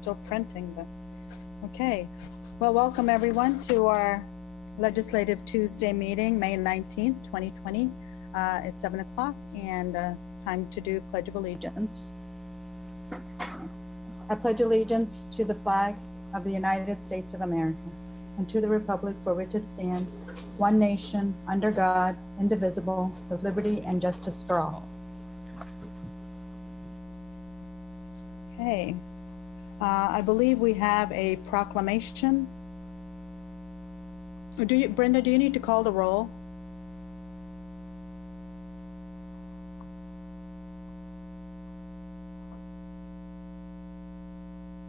still printing, but okay. Well, welcome everyone to our Legislative Tuesday meeting, May 19th, 2020. It's 7 o'clock and time to do Pledge of Allegiance. I pledge allegiance to the flag of the United States of America and to the republic for which it stands, one nation, under God, indivisible, with liberty and justice for all. Okay, I believe we have a proclamation. Brenda, do you need to call the roll?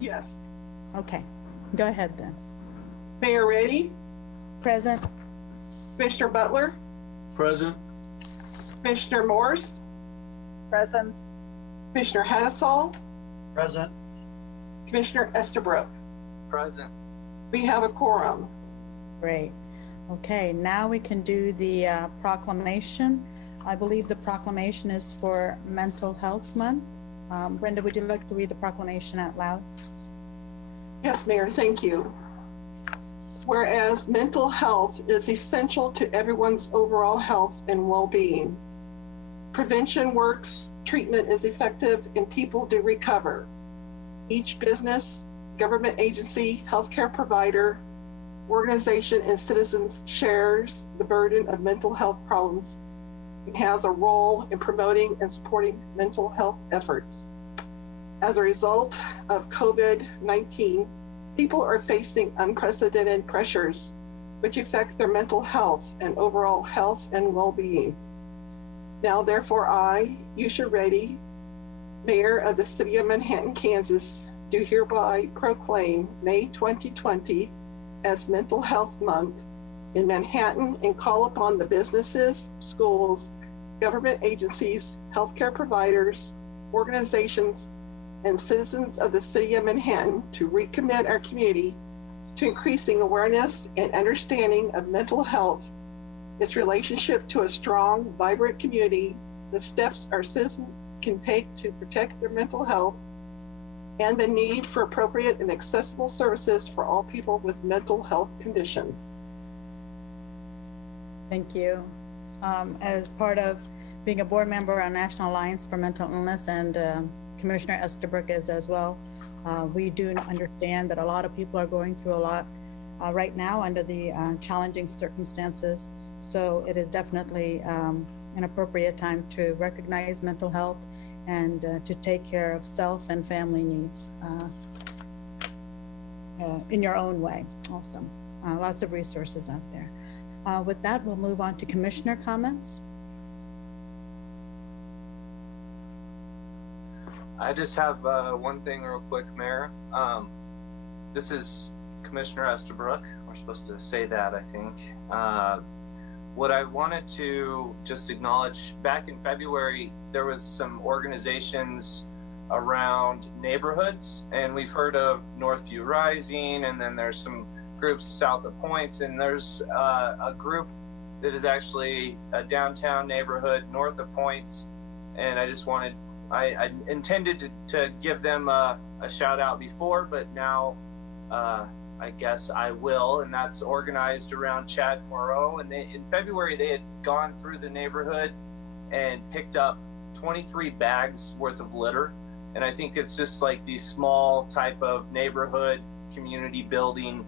Yes. Okay, go ahead then. Mayor Reddy? Present. Commissioner Butler? Present. Commissioner Morse? Present. Commissioner Hattasol? Present. Commissioner Estabrook? Present. We have a quorum. Great. Okay, now we can do the proclamation. I believe the proclamation is for Mental Health Month. Brenda, would you like to read the proclamation out loud? Yes, Mayor, thank you. Whereas mental health is essential to everyone's overall health and well-being. Prevention works, treatment is effective, and people do recover. Each business, government agency, healthcare provider, organization, and citizens shares the burden of mental health problems and has a role in promoting and supporting mental health efforts. As a result of COVID-19, people are facing unprecedented pressures which affect their mental health and overall health and well-being. Now, therefore, I, Yusha Reddy, Mayor of the City of Manhattan, Kansas, do hereby proclaim May 2020 as Mental Health Month in Manhattan and call upon the businesses, schools, government agencies, healthcare providers, organizations, and citizens of the City of Manhattan to recommit our community to increasing awareness and understanding of mental health, its relationship to a strong, vibrant community, the steps our citizens can take to protect their mental health, and the need for appropriate and accessible services for all people with mental health conditions. Thank you. As part of being a board member on National Alliance for Mental Illness, and Commissioner Estabrook is as well, we do understand that a lot of people are going through a lot right now under the challenging circumstances. So it is definitely an appropriate time to recognize mental health and to take care of self and family needs in your own way also. Lots of resources out there. With that, we'll move on to commissioner comments. I just have one thing real quick, Mayor. This is Commissioner Estabrook. We're supposed to say that, I think. What I wanted to just acknowledge, back in February, there was some organizations around neighborhoods, and we've heard of Northview Rising, and then there's some groups south of Points, and there's a group that is actually a downtown neighborhood north of Points, and I just wanted, I intended to give them a shout out before, but now I guess I will, and that's organized around Chad Moreau. And in February, they had gone through the neighborhood and picked up 23 bags worth of litter. And I think it's just like these small type of neighborhood community building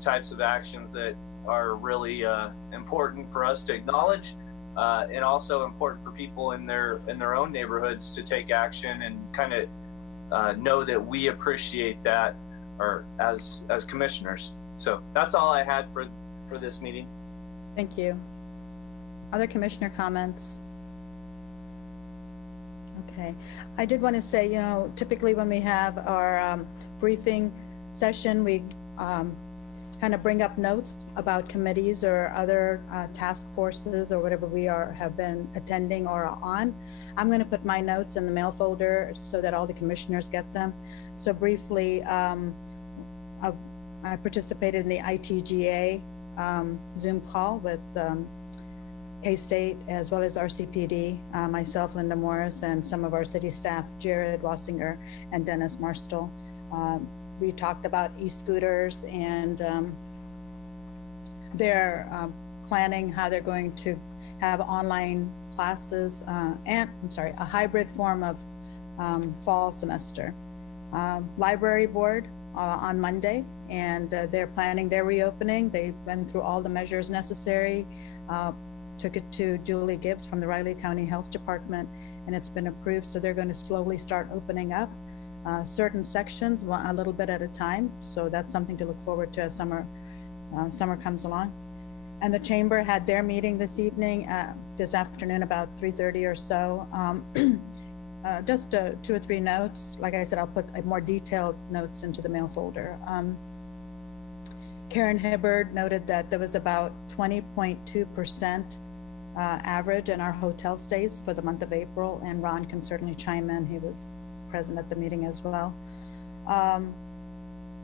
types of actions that are really important for us to acknowledge, and also important for people in their own neighborhoods to take action and kind of know that we appreciate that, or as commissioners. So that's all I had for this meeting. Thank you. Other commissioner comments? Okay, I did want to say, you know, typically when we have our briefing session, we kind of bring up notes about committees or other task forces or whatever we have been attending or on. I'm going to put my notes in the mail folder so that all the commissioners get them. So briefly, I participated in the ITGA Zoom call with K-State as well as RCPD, myself, Linda Morris, and some of our city staff, Jared Wassinger and Dennis Marstall. We talked about e-scooters and they're planning how they're going to have online classes and a hybrid form of fall semester. Library board on Monday, and they're planning their reopening. They went through all the measures necessary, took it to Julie Gibbs from the Riley County Health Department, and it's been approved. So they're going to slowly start opening up certain sections a little bit at a time. So that's something to look forward to as summer comes along. And the chamber had their meeting this evening, this afternoon, about 3:30 or so. Just 2 or 3 notes. Like I said, I'll put more detailed notes into the mail folder. Karen Hibbard noted that there was about 20.2% average in our hotel stays for the month of April, and Ron can certainly chime in. He was present at the meeting as well.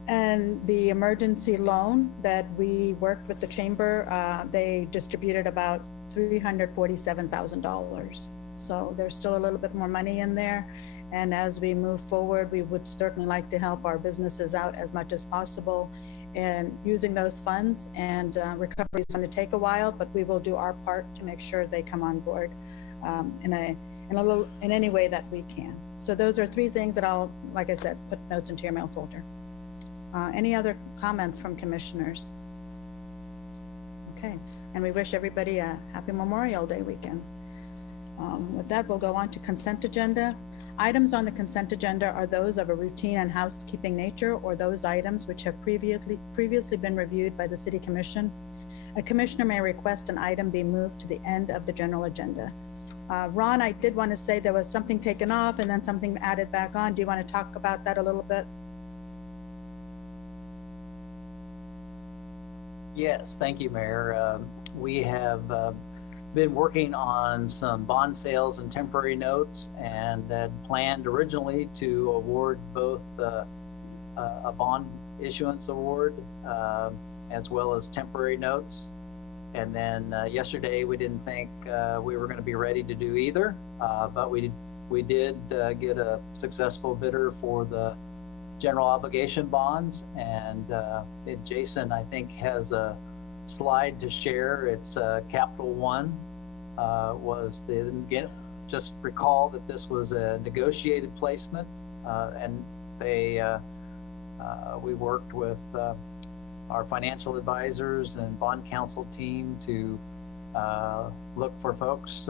And the emergency loan that we worked with the chamber, they distributed about $347,000. So there's still a little bit more money in there. And as we move forward, we would certainly like to help our businesses out as much as possible in using those funds. And recovery is going to take a while, but we will do our part to make sure they come on board in any way that we can. So those are 3 things that I'll, like I said, put notes into your mail folder. Any other comments from commissioners? Okay, and we wish everybody a happy Memorial Day weekend. With that, we'll go on to consent agenda. Items on the consent agenda are those of a routine and housekeeping nature, or those items which have previously been reviewed by the City Commission. A commissioner may request an item be moved to the end of the general agenda. Ron, I did want to say there was something taken off and then something added back on. Do you want to talk about that a little bit? Yes, thank you, Mayor. We have been working on some bond sales and temporary notes, and had planned originally to award both a bond issuance award as well as temporary notes. And then yesterday we didn't think we were going to be ready to do either, but we did get a successful bidder for the general obligation bonds, and Jason, I think, has a slide to share. It's Capital One was just recall that this was a negotiated placement, and we worked with our financial advisors and bond counsel team to look for folks,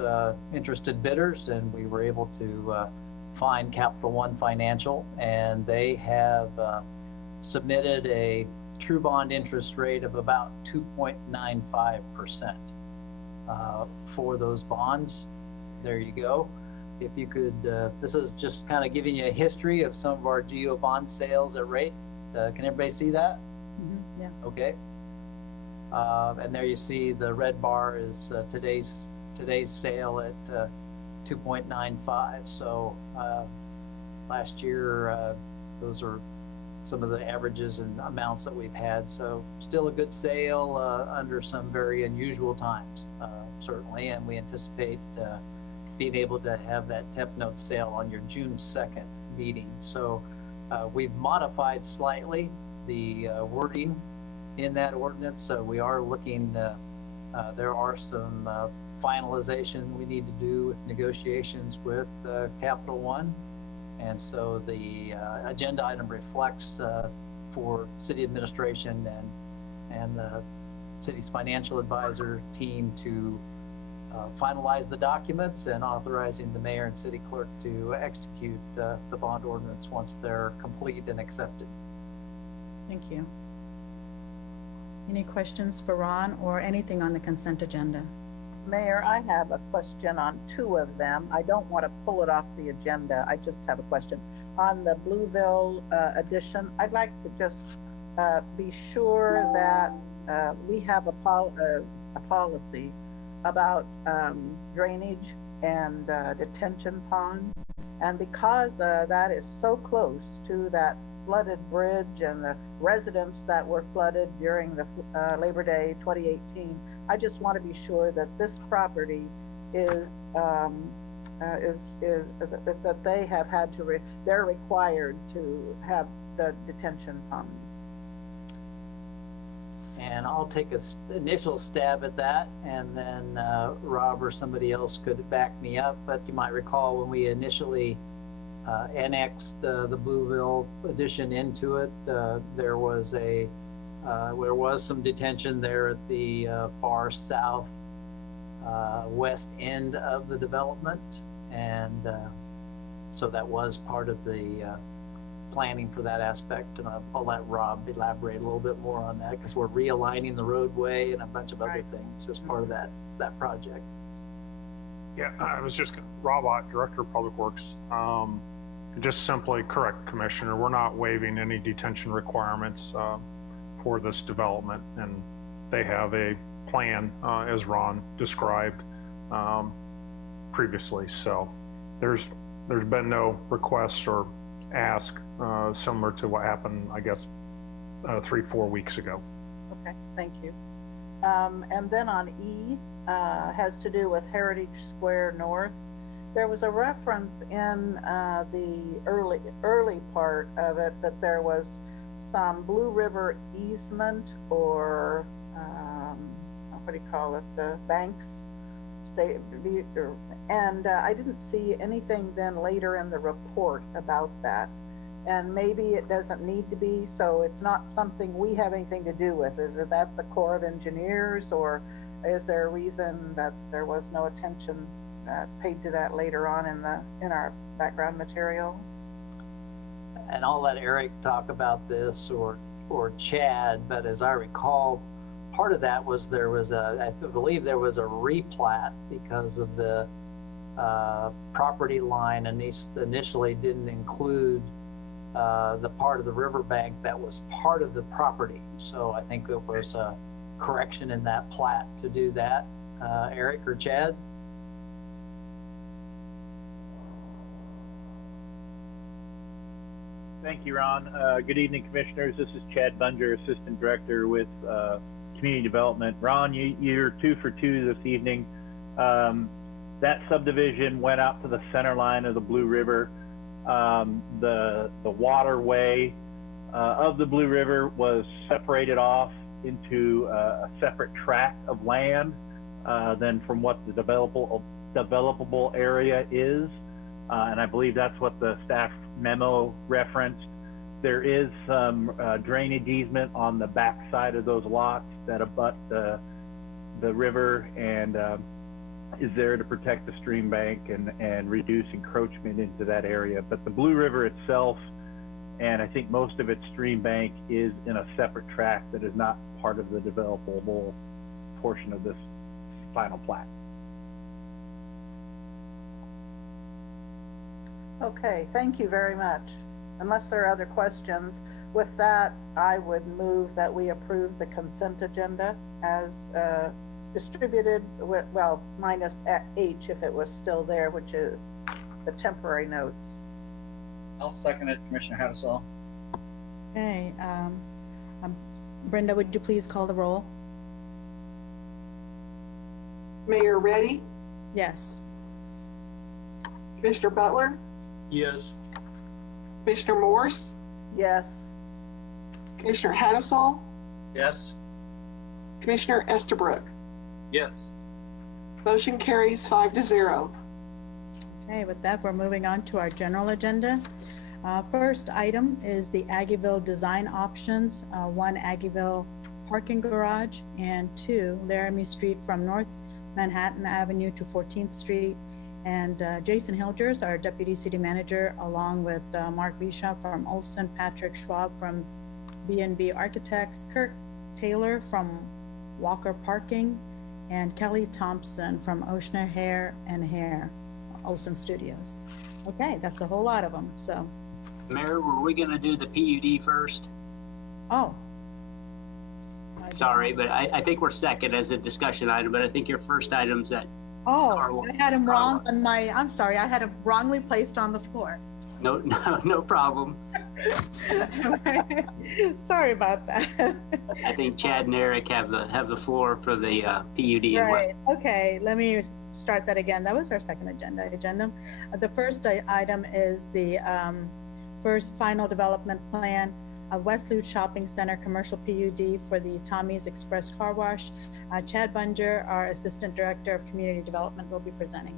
interested bidders, and we were able to find Capital One Financial, and they have submitted a true bond interest rate of about 2.95% for those bonds. There you go. If you could, this is just kind of giving you a history of some of our GO bond sales at rate. Can everybody see that? Mm-hmm. Yeah. Okay. And there you see the red bar is today's sale at 2.95. So last year, those are some of the averages and amounts that we've had. So still a good sale under some very unusual times, certainly. And we anticipate being able to have that temp note sale on your June 2nd meeting. So we've modified slightly the wording in that ordinance. So we are looking, there are some finalization we need to do with negotiations with Capital One. And so the agenda item reflects for city administration and the city's financial advisor team to finalize the documents, and authorizing the mayor and city clerk to execute the bond ordinance once they're complete and accepted. Thank you. Any questions for Ron or anything on the consent agenda? Mayor, I have a question on 2 of them. I don't want to pull it off the agenda. I just have a question. On the Blueville addition, I'd like to just be sure that we have a policy about drainage and detention ponds. And because that is so close to that flooded bridge and the residents that were flooded during the Labor Day 2018, I just want to be sure that this property is is that they have had to, they're required to have the detention ponds. And I'll take initial stab at that, and then Rob or somebody else could back me up. But you might recall when we initially annexed the Blueville addition into it, there was some detention there at the far south west end of the development, and so that was part of the planning for that aspect. And I'll let Rob elaborate a little bit more on that, because we're realigning the roadway and a bunch of other things as part of that project. Yeah, I was just, Rob Ott, Director of Public Works. Just simply correct, Commissioner, we're not waiving any detention requirements for this development, and they have a plan, as Ron described previously. So there's been no requests or ask similar to what happened, I guess, 3-4 weeks ago. Okay, thank you. And then on E, has to do with Heritage Square North. There was a reference in the early part of it that there was some Blue River easement, or what do you call it, the banks, and I didn't see anything then later in the report about that. And maybe it doesn't need to be, so it's not something we have anything to do with. Is it that the Corps of Engineers, or is there a reason that there was no attention paid to that later on in our background material? And I'll let Eric talk about this, or Chad, but as I recall, part of that was I believe there was a replat because of the property line, and initially didn't include the part of the riverbank that was part of the property. So I think it was a correction in that plat to do that. Eric or Chad? Thank you, Ron. Good evening, Commissioners. This is Chad Bunger, Assistant Director with Community Development. Ron, you're 2 for 2 this evening. That subdivision went out to the center line of the Blue River. The waterway of the Blue River was separated off into a separate tract of land than from what the developable area is. And I believe that's what the staff memo referenced. There is some drainage easement on the back side of those lots that abut the river, and is there to protect the stream bank and reduce encroachment into that area. But the Blue River itself, and I think most of its stream bank, is in a separate tract that is not part of the developable portion of this final plat. Okay, thank you very much. Unless there are other questions, with that, I would move that we approve the consent agenda as distributed, with, well, minus H if it was still there, which is the temporary notes. I'll second it, Commissioner Hattasol. Okay, Brenda, would you please call the roll? Mayor Reddy, Yes. Commissioner Butler, Yes. Commissioner Morse, Yes. Commissioner Hattasol, Yes. Commissioner Estabrook. Yes. Motion carries 5-0. Okay, with that, we're moving on to our general agenda. First item is the Aggieville design options. 1 Aggieville parking garage, and 2 Laramie Street from North Manhattan Avenue to 14th Street. And Jason Hilgers, our Deputy City Manager, along with Mark Bishop from Olson, Patrick Schwab from B&B Architects, Kirk Taylor from Walker Parking, and Kelly Thompson from Oshner Hair and Hair, Olson Studios. Okay, that's a whole lot of them, so. Mayor, were we gonna do the PUD first? Oh. Sorry, but I think we're second as a discussion item, but I think your first item's that. Oh, Carl. I had him wrong on my, I'm sorry, I had him wrongly placed on the floor. No problem. Sorry about that. I think Chad and Eric have the floor for the PUD and West. Right, okay, let me start that again. That was our second agenda. The first item is the first final development plan, West Loop Shopping Center Commercial PUD for the Tommy's Express Car Wash. Chad Bunger, our Assistant Director of Community Development, will be presenting.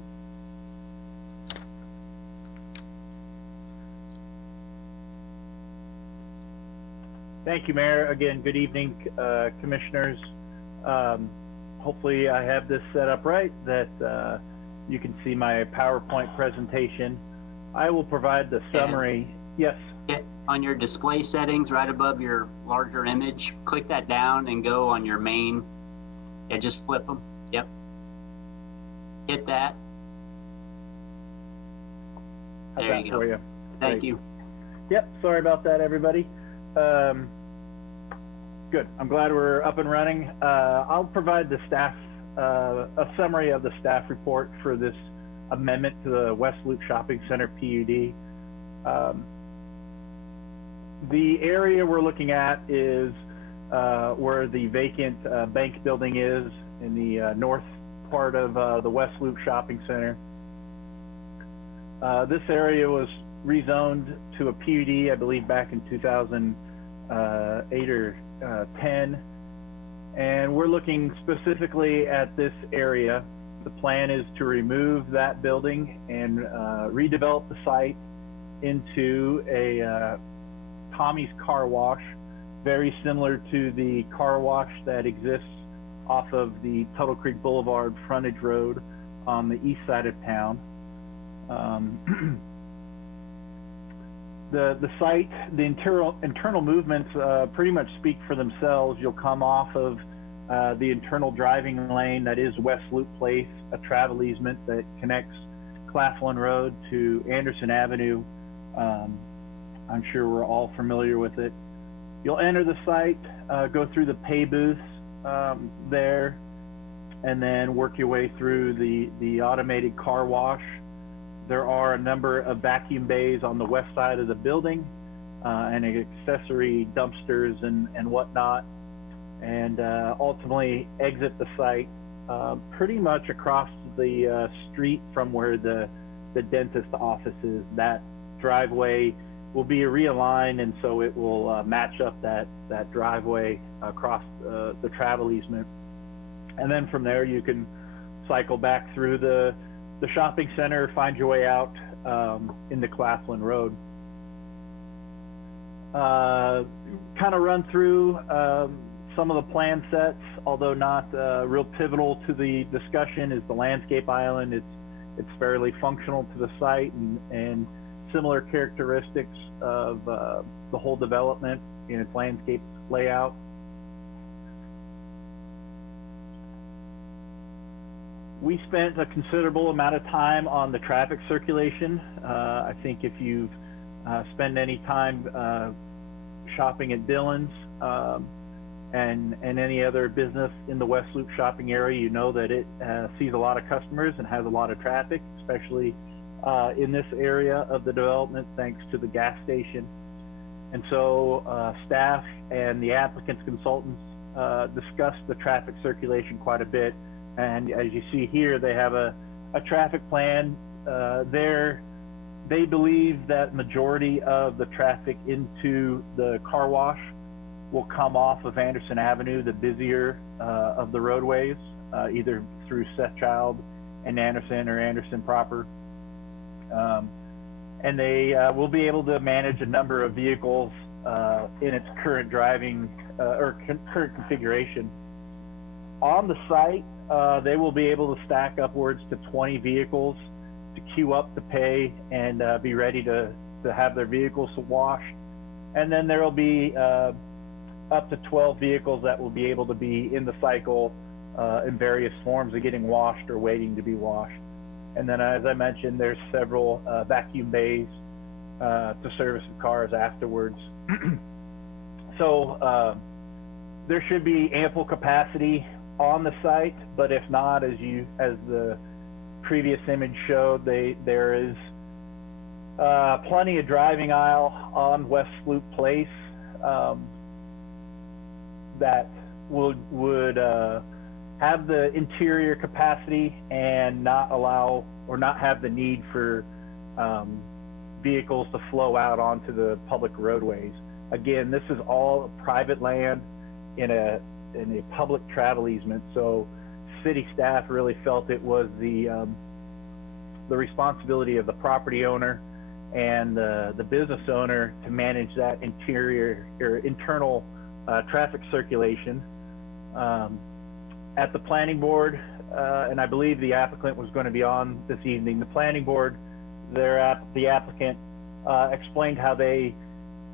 Thank you, Mayor. Again, good evening, commissioners. Hopefully I have this set up right, that you can see my PowerPoint presentation. I will provide the summary. Yes. On your display settings, right above your larger image, click that down and go on your main. Yeah, just flip them. Yep. Hit that. How's There that you go. for you? Thank Great. you. Yep, sorry about that, everybody. Good, I'm glad we're up and running. I'll provide the staff, a summary of the staff report for this amendment to the West Loop Shopping Center PUD. The area we're looking at is where the vacant bank building is in the north part of the West Loop Shopping Center. This area was rezoned to a PUD, I believe, back in 2008 or 10, and we're looking specifically at this area. The plan is to remove that building and redevelop the site into a Tommy's Car Wash, very similar to the car wash that exists off of the Tuttle Creek Boulevard frontage road on the east side of town. The site, the internal movements pretty much speak for themselves. You'll come off of the internal driving lane that is West Loop Place, a travel easement that connects Claflin Road to Anderson Avenue. I'm sure we're all familiar with it. You'll enter the site, go through the pay booths there, and then work your way through the automated car wash. There are a number of vacuum bays on the west side of the building and accessory dumpsters and whatnot, and ultimately exit the site pretty much across the street from where the dentist office is. That driveway will be realigned, and so it will match up that driveway across the travel easement. And then from there you can cycle back through the shopping center, find your way out into Claflin Road. Kind of run through some of the plan sets, although not real pivotal to the discussion, is the landscape island. It's fairly functional to the site and similar characteristics of the whole development in its landscape layout. We spent a considerable amount of time on the traffic circulation. I think if you've spent any time shopping at Dillon's and any other business in the West Loop shopping area, you know that it sees a lot of customers and has a lot of traffic, especially in this area of the development, thanks to the gas station. And so staff and the applicant's consultants discussed the traffic circulation quite a bit. And as you see here, they have a traffic plan there. They believe that majority of the traffic into the car wash will come off of Anderson Avenue, the busier of the roadways, either through Seth Child and Anderson or Anderson proper. And they will be able to manage a number of vehicles in its current driving or current configuration. On the site, they will be able to stack upwards to 20 vehicles to queue up to pay and be ready to have their vehicles washed. And then there will be up to 12 vehicles that will be able to be in the cycle in various forms of getting washed or waiting to be washed. And then, as I mentioned, there's several vacuum bays to service the cars afterwards. So there should be ample capacity on the site, but if not, as the previous image showed, there is Plenty of driving aisle on West Loop Place that would have the interior capacity and not allow or not have the need for vehicles to flow out onto the public roadways. Again, this is all private land in a public travel easement, so city staff really felt it was the responsibility of the property owner and the business owner to manage that interior or internal traffic circulation. At the planning board, and I believe the applicant was going to be on this evening, the planning board, the applicant explained how they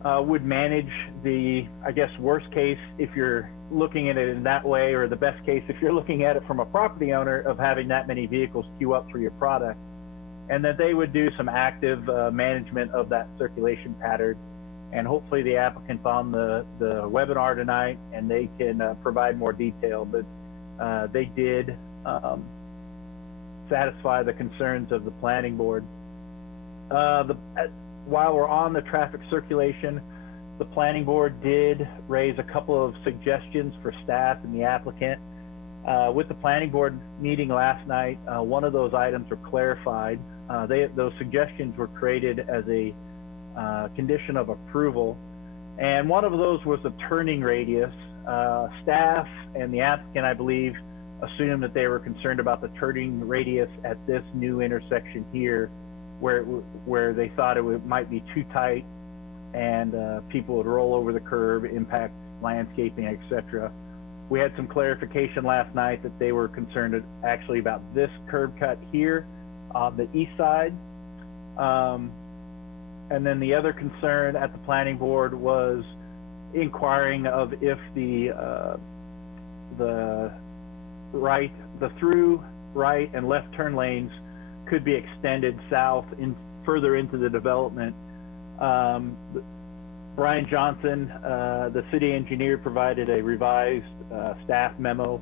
would manage the, I guess, worst case if you're looking at it in that way, or the best case if you're looking at it from a property owner of having that many vehicles queue up for your product, and that they would do some active management of that circulation pattern. And hopefully the applicant's on the webinar tonight and they can provide more detail, but they did satisfy the concerns of the planning board. While we're on the traffic circulation, the planning board did raise a couple of suggestions for staff and the applicant. With the planning board meeting last night, one of those items were clarified. Those suggestions were created as a condition of approval, and one of those was the turning radius. Staff and the applicant, I believe, assumed that they were concerned about the turning radius at this new intersection here, where they thought it might be too tight and people would roll over the curb, impact landscaping, etc. We had some clarification last night that they were concerned actually about this curb cut here on the east side. And then the other concern at the planning board was inquiring of if the through, right, and left turn lanes could be extended south further into the development. Brian Johnson, the city engineer, provided a revised staff memo.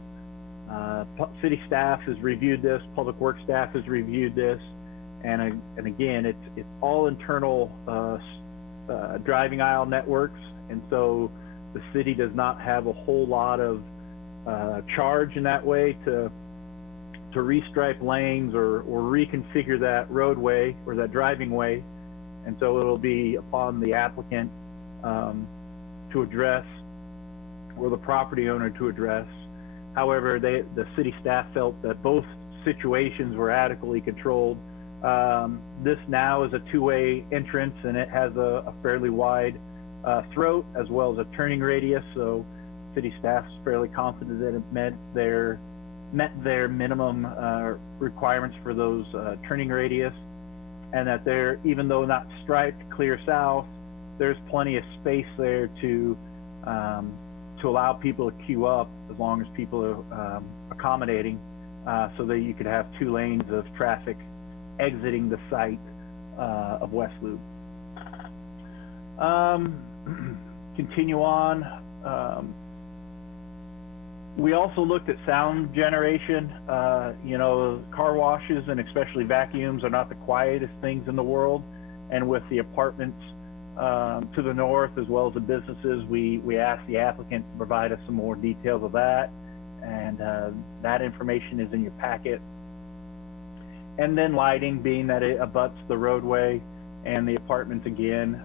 City staff has reviewed this, public works staff has reviewed this, and again, it's all internal driving aisle networks, and so the city does not have a whole lot of charge in that way to restripe lanes or reconfigure that roadway or that driving way, and so it'll be upon the applicant to address, or the property owner to address. However, the city staff felt that both situations were adequately controlled. This now is a two-way entrance, and it has a fairly wide throat as well as a turning radius, so city staff is fairly confident that it met their minimum requirements for those turning radius, and that even though not striped clear south, there's plenty of space there to allow people to queue up as long as people are accommodating, so that you could have 2 lanes of traffic exiting the site of West Loop. Continue on. We also looked at sound generation. Car washes and especially vacuums are not the quietest things in the world, and with the apartments to the north as well as the businesses, we asked the applicant to provide us some more details of that, and that information is in your packet. And then lighting, being that it abuts the roadway and the apartments again,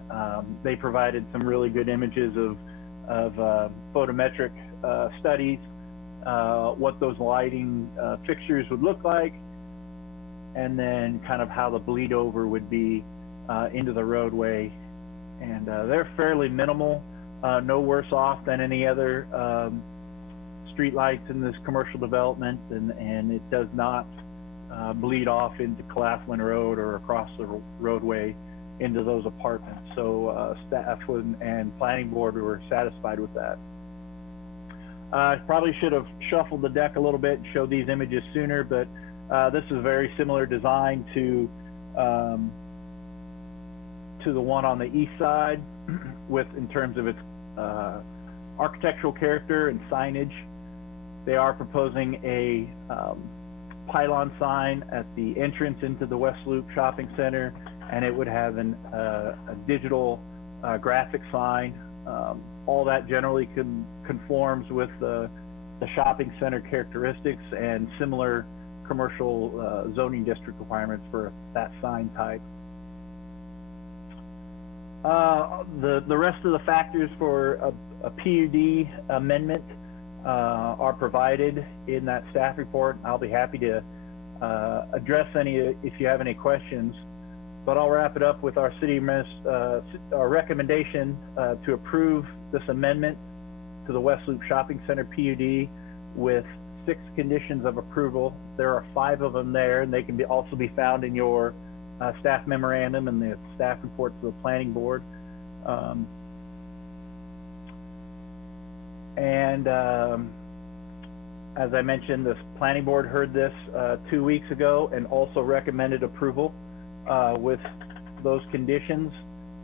they provided some really good images of photometric studies, what those lighting fixtures would look like, and then kind of how the bleed over would be into the roadway. And they're fairly minimal, no worse off than any other street lights in this commercial development, and it does not bleed off into Claflin Road or across the roadway into those apartments. So staff and planning board were satisfied with that. I probably should have shuffled the deck a little bit and showed these images sooner, but this is a very similar design to the one on the east side, in terms of its architectural character and signage. They are proposing a pylon sign at the entrance into the West Loop Shopping Center, and it would have a digital graphic sign. All that generally conforms with the shopping center characteristics and similar commercial zoning district requirements for that sign type. The rest of the factors for a PUD amendment are provided in that staff report. I'll be happy to address any if you have any questions, but I'll wrap it up with our our recommendation to approve this amendment to the West Loop Shopping Center PUD with 6 conditions of approval. There are 5 of them there, and they can also be found in your staff memorandum and the staff report to the planning board. As I mentioned, the planning board heard this 2 weeks ago and also recommended approval with those conditions,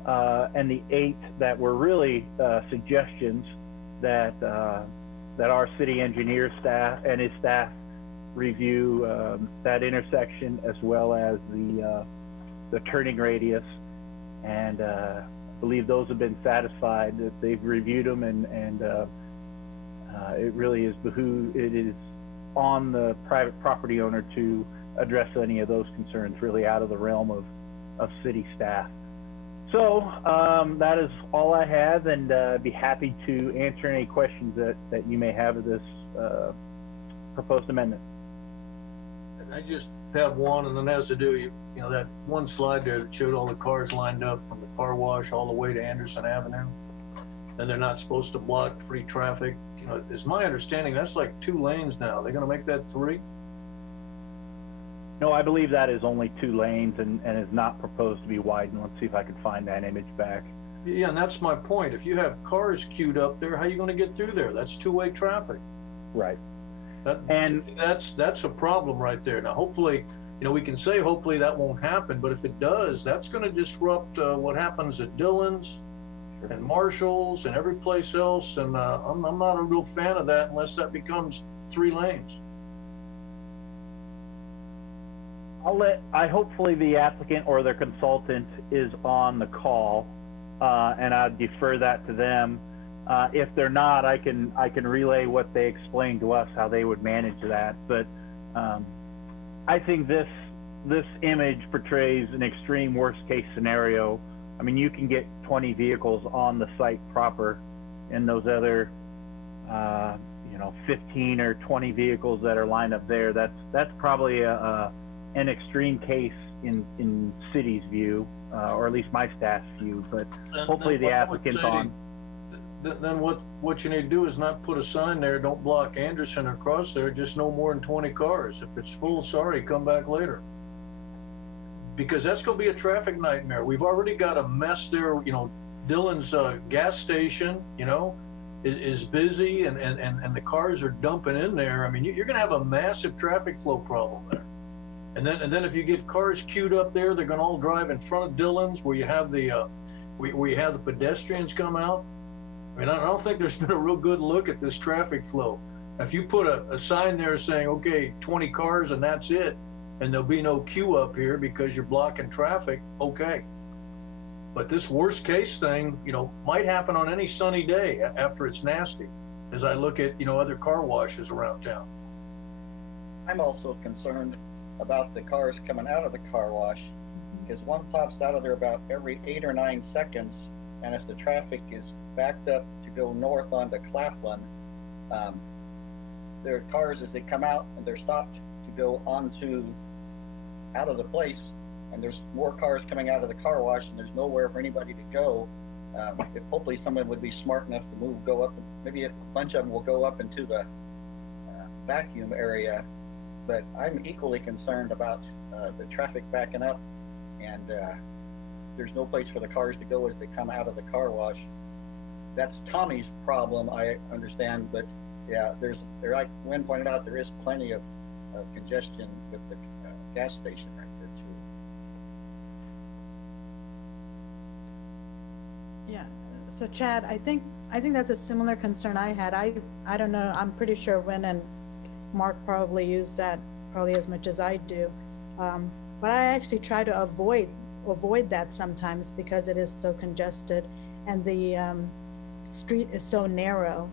and the 8 that were really suggestions that our city engineer staff and his staff review that intersection as well as the turning radius, and I believe those have been satisfied, that they've reviewed them, and it really is it is on the private property owner to address any of those concerns, really out of the realm of city staff. So that is all I have, and I'd be happy to answer any questions that you may have of this proposed amendment. I just have one, and then it has to do, you know, that one slide there that showed all the cars lined up from the car wash all the way to Anderson Avenue, and they're not supposed to block free traffic. You know, is my understanding that's like 2 lanes now. They're going to make that 3? No, I believe that is only 2 lanes and is not proposed to be widened. Let's see if I can find that image back. Yeah, and that's my point. If you have cars queued up there, how are you going to get through there? That's 2-way traffic. Right. That's a problem right there. Now, hopefully, you know, we can say hopefully that won't happen, but if it does, that's going to disrupt what happens at Dillon's and Marshall's and every place else. And I'm not a real fan of that unless that becomes 3 lanes. Hopefully the applicant or their consultant is on the call, and I'll defer that to them. If they're not, I can relay what they explained to us, how they would manage that. But I think this image portrays an extreme worst case scenario. I mean, you can get 20 vehicles on the site proper, and those other 15 or 20 vehicles that are lined up there, that's probably an extreme case in city's view, or at least my staff's view, but hopefully the applicant's on. Then what you need to do is not put a sign there, don't block Anderson across there, just no more than 20 cars. If it's full, sorry, come back later. Because that's going to be a traffic nightmare. We've already got a mess there. You know, Dillon's gas station, you know, is busy, and the cars are dumping in there. I mean, you're going to have a massive traffic flow problem there. And then if you get cars queued up there, they're going to all drive in front of Dillon's, where you have the where you have the pedestrians come out. I mean, I don't think there's been a real good look at this traffic flow. If you put a sign there saying, okay, 20 cars and that's it, and there'll be no queue up here because you're blocking traffic, okay. But this worst case thing, you know, might happen on any sunny day after it's nasty, as I look at, you know, other car washes around town. I'm also concerned about the cars coming out of the car wash, because one pops out of there about every 8 or 9 seconds, and if the traffic is backed up to go north onto Claflin, there are cars as they come out and they're stopped to go out of the place, and there's more cars coming out of the car wash, and there's nowhere for anybody to go. If hopefully someone would be smart enough to go up, maybe a bunch of them will go up into the vacuum area. But I'm equally concerned about the traffic backing up, and there's no place for the cars to go as they come out of the car wash. That's Tommy's problem, I understand, but yeah, like Wynn pointed out, there is plenty of congestion with the gas station right there too. Yeah, so Chad, I think that's a similar concern I had. I don't know, I'm pretty sure Wynn and Mark probably use that probably as much as I do. But I actually try to avoid avoid that sometimes because it is so congested and the street is so narrow.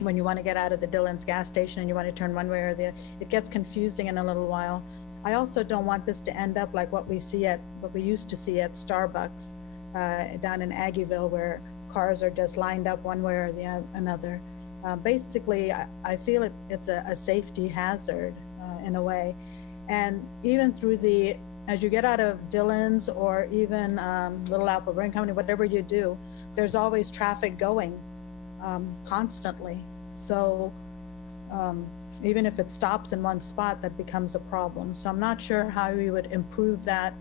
When you want to get out of the Dillon's gas station and you want to turn one way or the other, it gets confusing in a little while. I also don't want this to end up like what we used to see at Starbucks down in Aggieville, where cars are just lined up one way or the another. Basically, I feel it's a safety hazard in a way. And even through as you get out of Dillon's or even Little Apple Brewing Company, whatever you do, there's always traffic going constantly. So even if it stops in one spot, that becomes a problem. So I'm not sure how we would improve that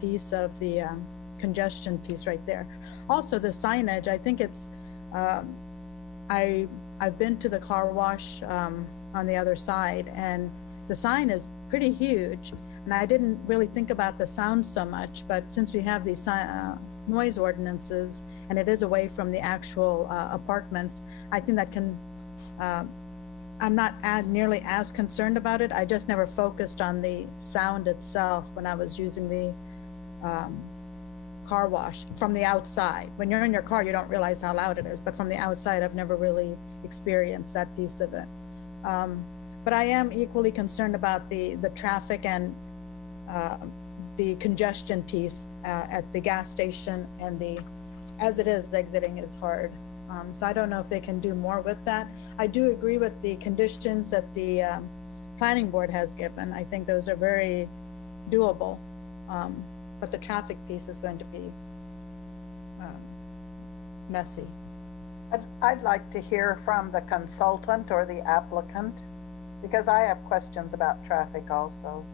piece of the congestion piece right there. Also the signage, I think it's, I've been to the car wash on the other side, and the sign is pretty huge. And I didn't really think about the sound so much, but since we have these noise ordinances and it is away from the actual apartments, I think that can, I'm not nearly as concerned about it. I just never focused on the sound itself when I was using the car wash from the outside. When you're in your car, you don't realize how loud it is, but from the outside, I've never really experienced that piece of it. But I am equally concerned about the traffic and the congestion piece at the gas station, and as it is, the exiting is hard. So I don't know if they can do more with that. I do agree with the conditions that the planning board has given. I think those are very doable, but the traffic piece is going to be messy. I'd like to hear from the consultant or the applicant, because I have questions about traffic also.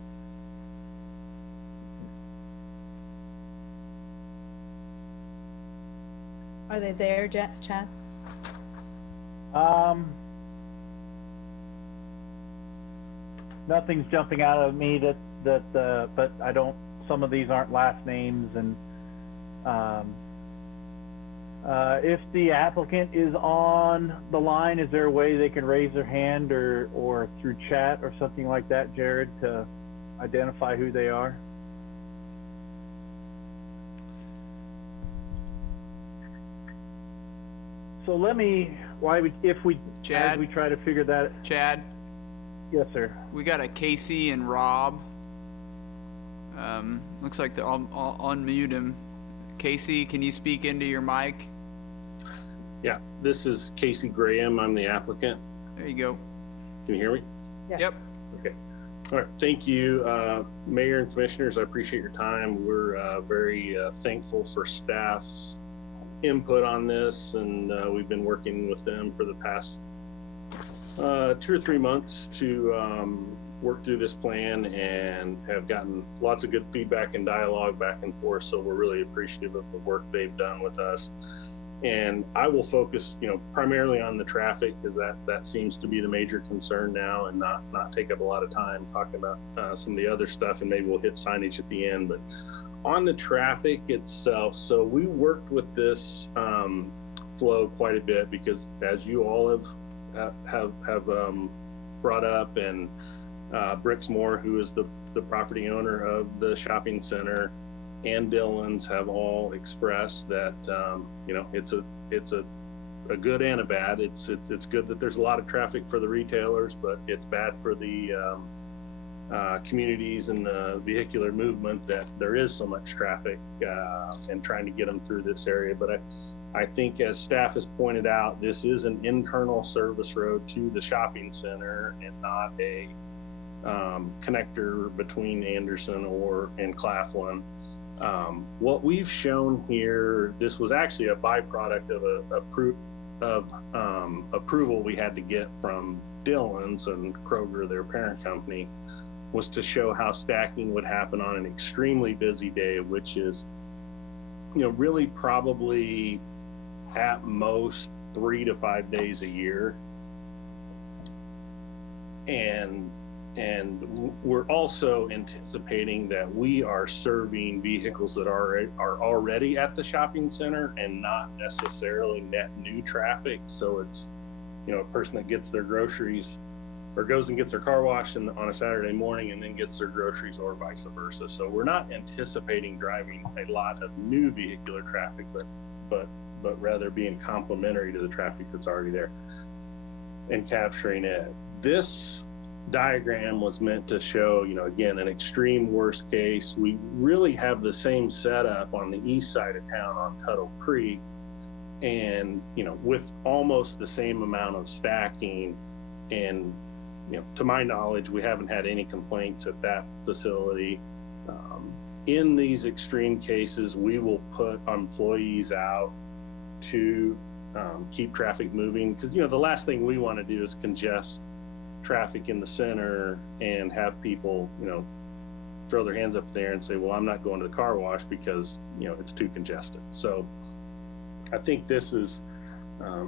Are they there, Chad? Nothing's jumping out of me but I don't, some of these aren't last names, and if the applicant is on the line, is there a way they can raise their hand or through chat or something like that, Jared, to identify who they are? So let me, Chad, as we try to figure that. Chad? Yes, sir. We got a Casey and Rob. Looks like I'll unmute him. Casey, can you speak into your mic? Yeah, this is Casey Graham. I'm the applicant. There you go. Can you hear me? Yes. Yep. Okay. All right. Thank you, Mayor and Commissioners. I appreciate your time. We're very thankful for staff's input on this, and we've been working with them for the past 2 or 3 months to work through this plan, and have gotten lots of good feedback and dialogue back and forth. So we're really appreciative of the work they've done with us. And I will focus, primarily on the traffic, because that seems to be the major concern now, and not take up a lot of time talking about some of the other stuff, and maybe we'll hit signage at the end. But on the traffic itself, so we worked with this flow quite a bit, because as you all have brought up, and Brixmor, who is the property owner of the shopping center, and Dillon's have all expressed that it's a good and a bad. It's good that there's a lot of traffic for the retailers, but it's bad for the communities and the vehicular movement that there is so much traffic and trying to get them through this area. But I think, as staff has pointed out, this is an internal service road to the shopping center and not a connector between Anderson and Claflin. What we've shown here, this was actually a byproduct of approval we had to get from Dillon's and Kroger, their parent company, was to show how stacking would happen on an extremely busy day, which is, really probably at most 3 to 5 days a year. And we're also anticipating that we are serving vehicles that are already at the shopping center and not necessarily net new traffic. So it's, a person that gets their groceries or goes and gets their car washed on a Saturday morning and then gets their groceries, or vice versa. So we're not anticipating driving a lot of new vehicular traffic, but rather being complementary to the traffic that's already there and capturing it. This diagram was meant to show, again, an extreme worst case. We really have the same setup on the east side of town on Tuttle Creek, and with almost the same amount of stacking. And to my knowledge, we haven't had any complaints at that facility. In these extreme cases, we will put employees out to keep traffic moving, because the last thing we want to do is congest traffic in the center and have people throw their hands up there and say, well, I'm not going to the car wash because it's too congested. So I think this is,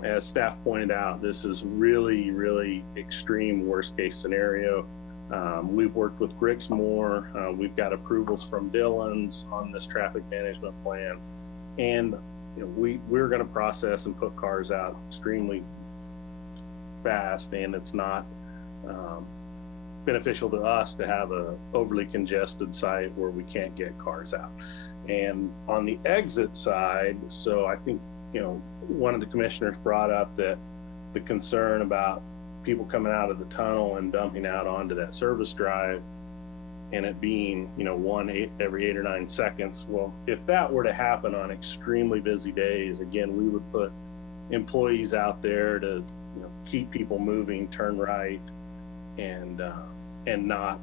as staff pointed out, this is really, really extreme worst case scenario. We've worked with Grixmore. We've got approvals from Dillon's on this traffic management plan, and we're going to process and put cars out extremely fast, and it's not beneficial to us to have a overly congested site where we can't get cars out. And on the exit side, so I think one of the commissioners brought up that the concern about people coming out of the tunnel and dumping out onto that service drive, and it being every 8 or 9 seconds. Well, if that were to happen on extremely busy days, again, we would put employees out there to keep people moving, turn right, and not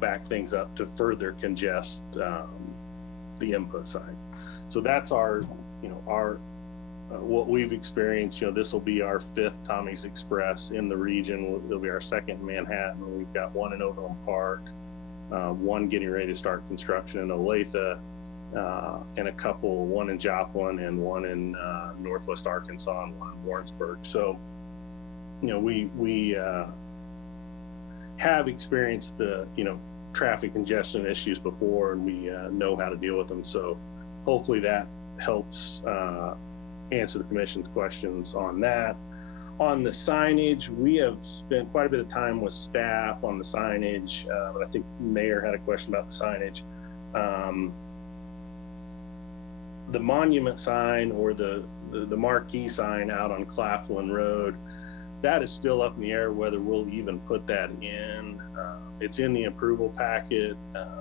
back things up to further congest the input side. So that's our what we've experienced. This will be our 5th Tommy's Express in the region. It'll be our 2nd in Manhattan. We've got one in Overland Park, one getting ready to start construction in Olathe, and a couple, one in Joplin and one in Northwest Arkansas and one in Warrensburg. So, we have experienced the, traffic congestion issues before, and we know how to deal with them. So hopefully that helps answer the commission's questions on that. On the signage, we have spent quite a bit of time with staff on the signage. And I think Mayor had a question about the signage. The monument sign, or the marquee sign out on Claflin Road, that is still up in the air whether we'll even put that in. It's in the approval packet.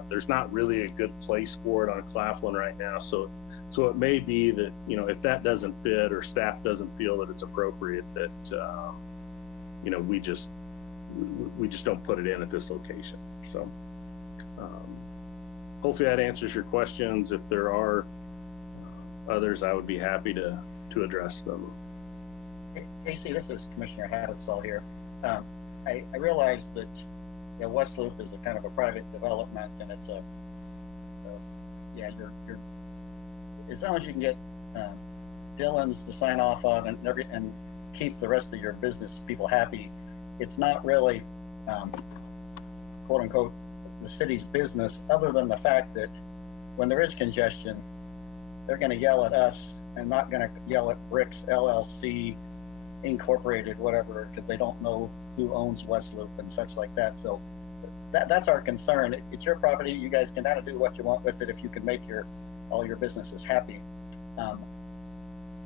There's not really a good place for it on Claflin right now. So it may be that, if that doesn't fit or staff doesn't feel that it's appropriate, that, we just don't put it in at this location. So hopefully that answers your questions. If there are others, I would be happy to address them. Casey, this is Commissioner Hadsall here. I realize that West Loop is a kind of a private development, and it's you're as long as you can get Dillon's to sign off on and keep the rest of your business people happy, it's not really quote unquote the city's business, other than the fact that when there is congestion, they're going to yell at us and not going to yell at Bricks LLC Incorporated, whatever, because they don't know who owns West Loop and such like that. So that's our concern. It's your property. You guys can kind of do what you want with it if you can make all your businesses happy.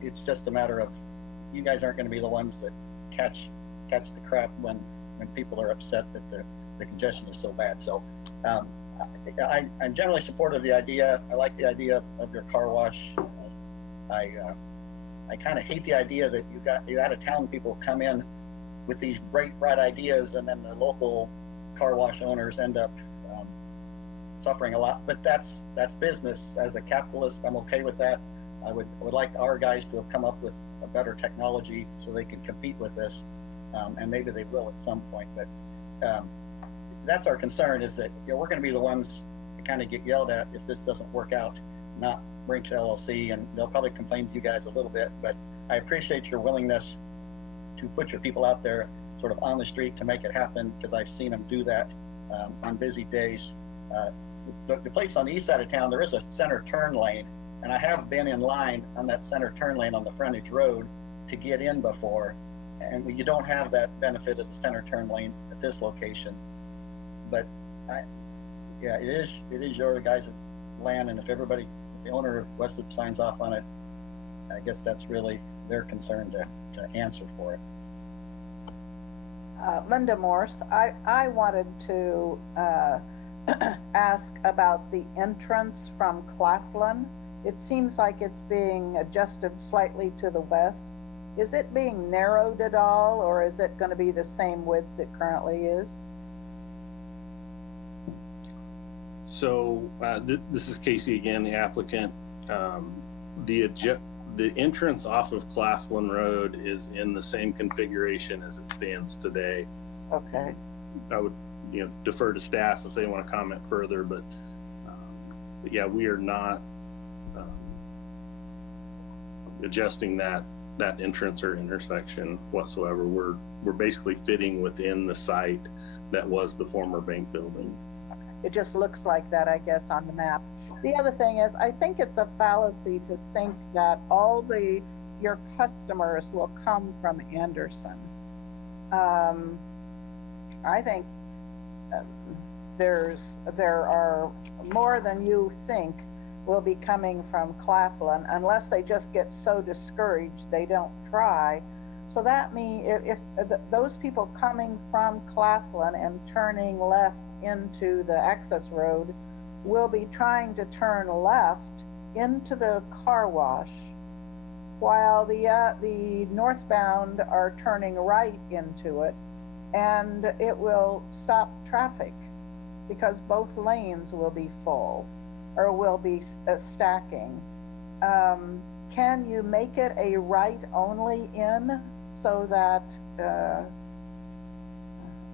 It's just a matter of you guys aren't going to be the ones that catch the crap when people are upset that the congestion is so bad. So I'm generally supportive of the idea. I like the idea of your car wash. I kind of hate the idea that you out of town people come in with these great bright ideas, and then the local car wash owners end up suffering a lot. But that's business. As a capitalist, I'm okay with that. I would like our guys to have come up with a better technology so they can compete with this, and maybe they will at some point. But that's our concern, is that we're going to be the ones that kind of get yelled at if this doesn't work out, not Brinks LLC, and they'll probably complain to you guys a little bit. But I appreciate your willingness to put your people out there sort of on the street to make it happen, because I've seen them do that on busy days. The place on the east side of town, there is a center turn lane, and I have been in line on that center turn lane on the frontage road to get in before, and you don't have that benefit of the center turn lane at this location. But yeah, it is your guys' land, and if the owner of West Loop signs off on it, I guess that's really their concern to answer for it. Linda Morse, I wanted to ask about the entrance from Claflin. It seems like it's being adjusted slightly to the west. Is it being narrowed at all, or is it going to be the same width it currently is? So this is Casey again, the applicant. The entrance off of Claflin Road is in the same configuration as it stands today. Okay. I would, defer to staff if they want to comment further, but yeah, we are not adjusting that entrance or intersection whatsoever. We're basically fitting within the site that was the former bank building. It just looks like that, I guess, on the map. The other thing is, I think it's a fallacy to think that all your customers will come from Anderson. I think there are more than you think will be coming from Claflin, unless they just get so discouraged they don't try. So that means if those people coming from Claflin and turning left into the access road will be trying to turn left into the car wash, while the northbound are turning right into it, and it will stop traffic because both lanes will be full or will be stacking. Can you make it a right only in so that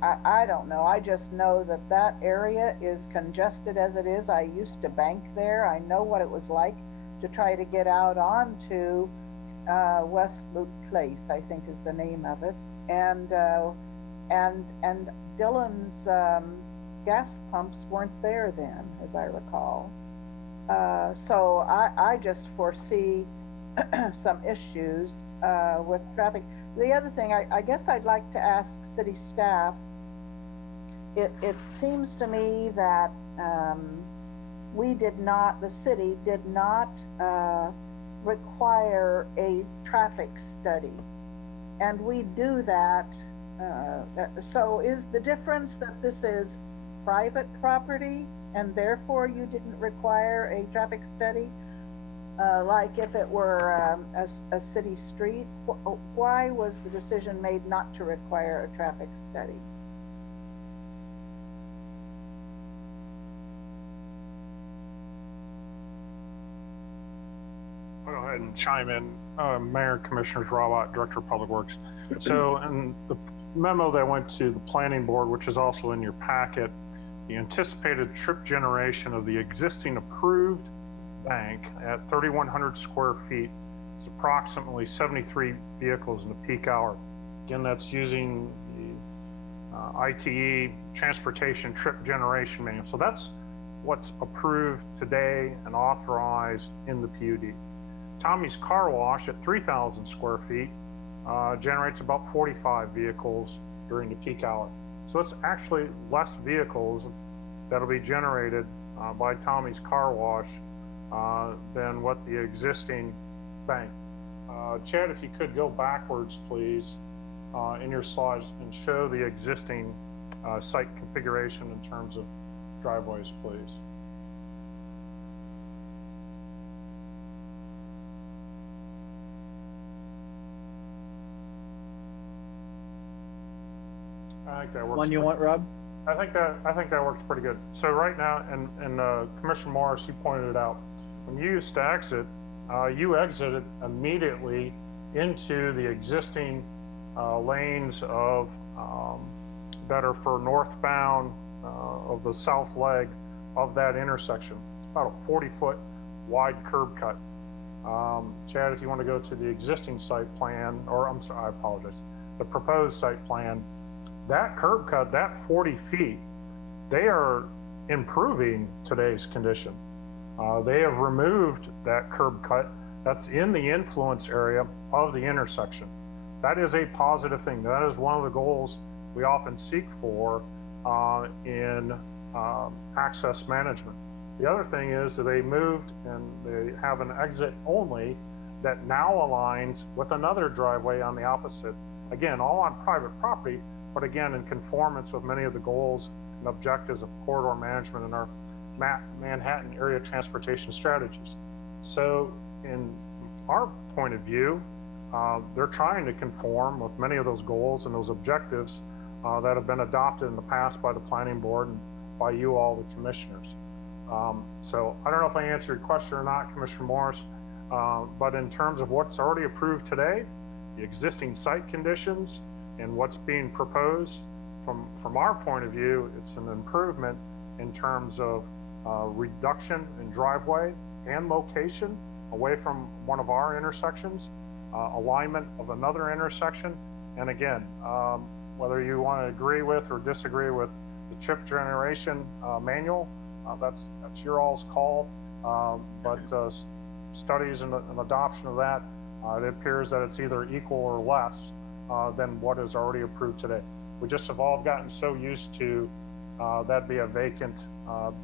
I don't know. I just know that area is congested as it is. I used to bank there. I know what it was like to try to get out onto West Loop Place, I think is the name of it. And Dillon's gas pumps weren't there then, as I recall. So I just foresee some issues with traffic. The other thing, I guess I'd like to ask city staff, it seems to me that the city did not require a traffic study. And we do that. So is the difference that this is private property and therefore you didn't require a traffic study? Like if it were a city street, why was the decision made not to require a traffic study? I'll go ahead and chime in. Mayor and Commissioners, Rob Ott, Director of Public Works. So in the memo that went to the planning board, which is also in your packet, the anticipated trip generation of the existing approved bank at 3,100 square feet is approximately 73 vehicles in the peak hour. Again, that's using the ITE transportation trip generation manual. So that's what's approved today and authorized in the PUD. Tommy's Car Wash at 3,000 square feet generates about 45 vehicles during the peak hour. So it's actually less vehicles that'll be generated by Tommy's Car Wash than what the existing bank. Chad, if you could go backwards, please, in your slides and show the existing site configuration in terms of driveways, please. I think that works. One you want, Rob? I think that works pretty good. So right now, and Commissioner Morris, you pointed it out, when you used to exit, you exited immediately into the existing lanes of that are for northbound of the south leg of that intersection. It's about a 40-foot wide curb cut. Chad, if you want to go to the existing site plan, or I'm sorry, I apologize, the proposed site plan, that curb cut, that 40 feet, they are improving today's condition. They have removed that curb cut that's in the influence area of the intersection. That is a positive thing. That is one of the goals we often seek for in access management. The other thing is that they moved and they have an exit only that now aligns with another driveway on the opposite. Again, all on private property, but again, in conformance with many of the goals and objectives of corridor management in our Manhattan area transportation strategies. So in our point of view, they're trying to conform with many of those goals and those objectives that have been adopted in the past by the planning board and by you all, the commissioners. So I don't know if I answered your question or not, Commissioner Morris, but in terms of what's already approved today, the existing site conditions and what's being proposed, from our point of view, it's an improvement in terms of reduction in driveway and location away from one of our intersections, alignment of another intersection. And again, whether you want to agree with or disagree with the chip generation manual, that's your all's call. But studies and adoption of that, it appears that it's either equal or less than what is already approved today. We just have all gotten so used to that be a vacant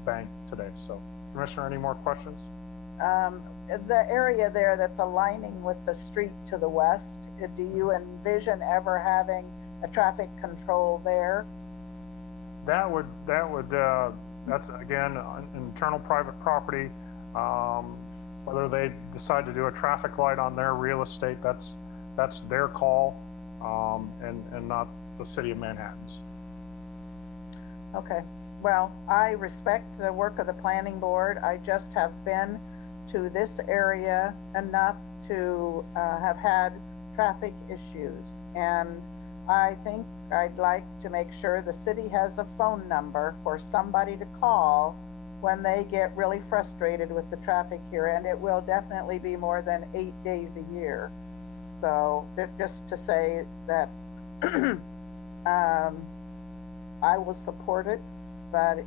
bank today. So, Commissioner, any more questions? The area there that's aligning with the street to the west, do you envision ever having a traffic control there? That's again internal private property. Whether they decide to do a traffic light on their real estate, that's their call, and not the city of Manhattan's. Okay. Well, I respect the work of the planning board. I just have been to this area enough to have had traffic issues. And I think I'd like to make sure the city has a phone number for somebody to call when they get really frustrated with the traffic here. And it will definitely be more than 8 days a year. So just to say that I will support it, but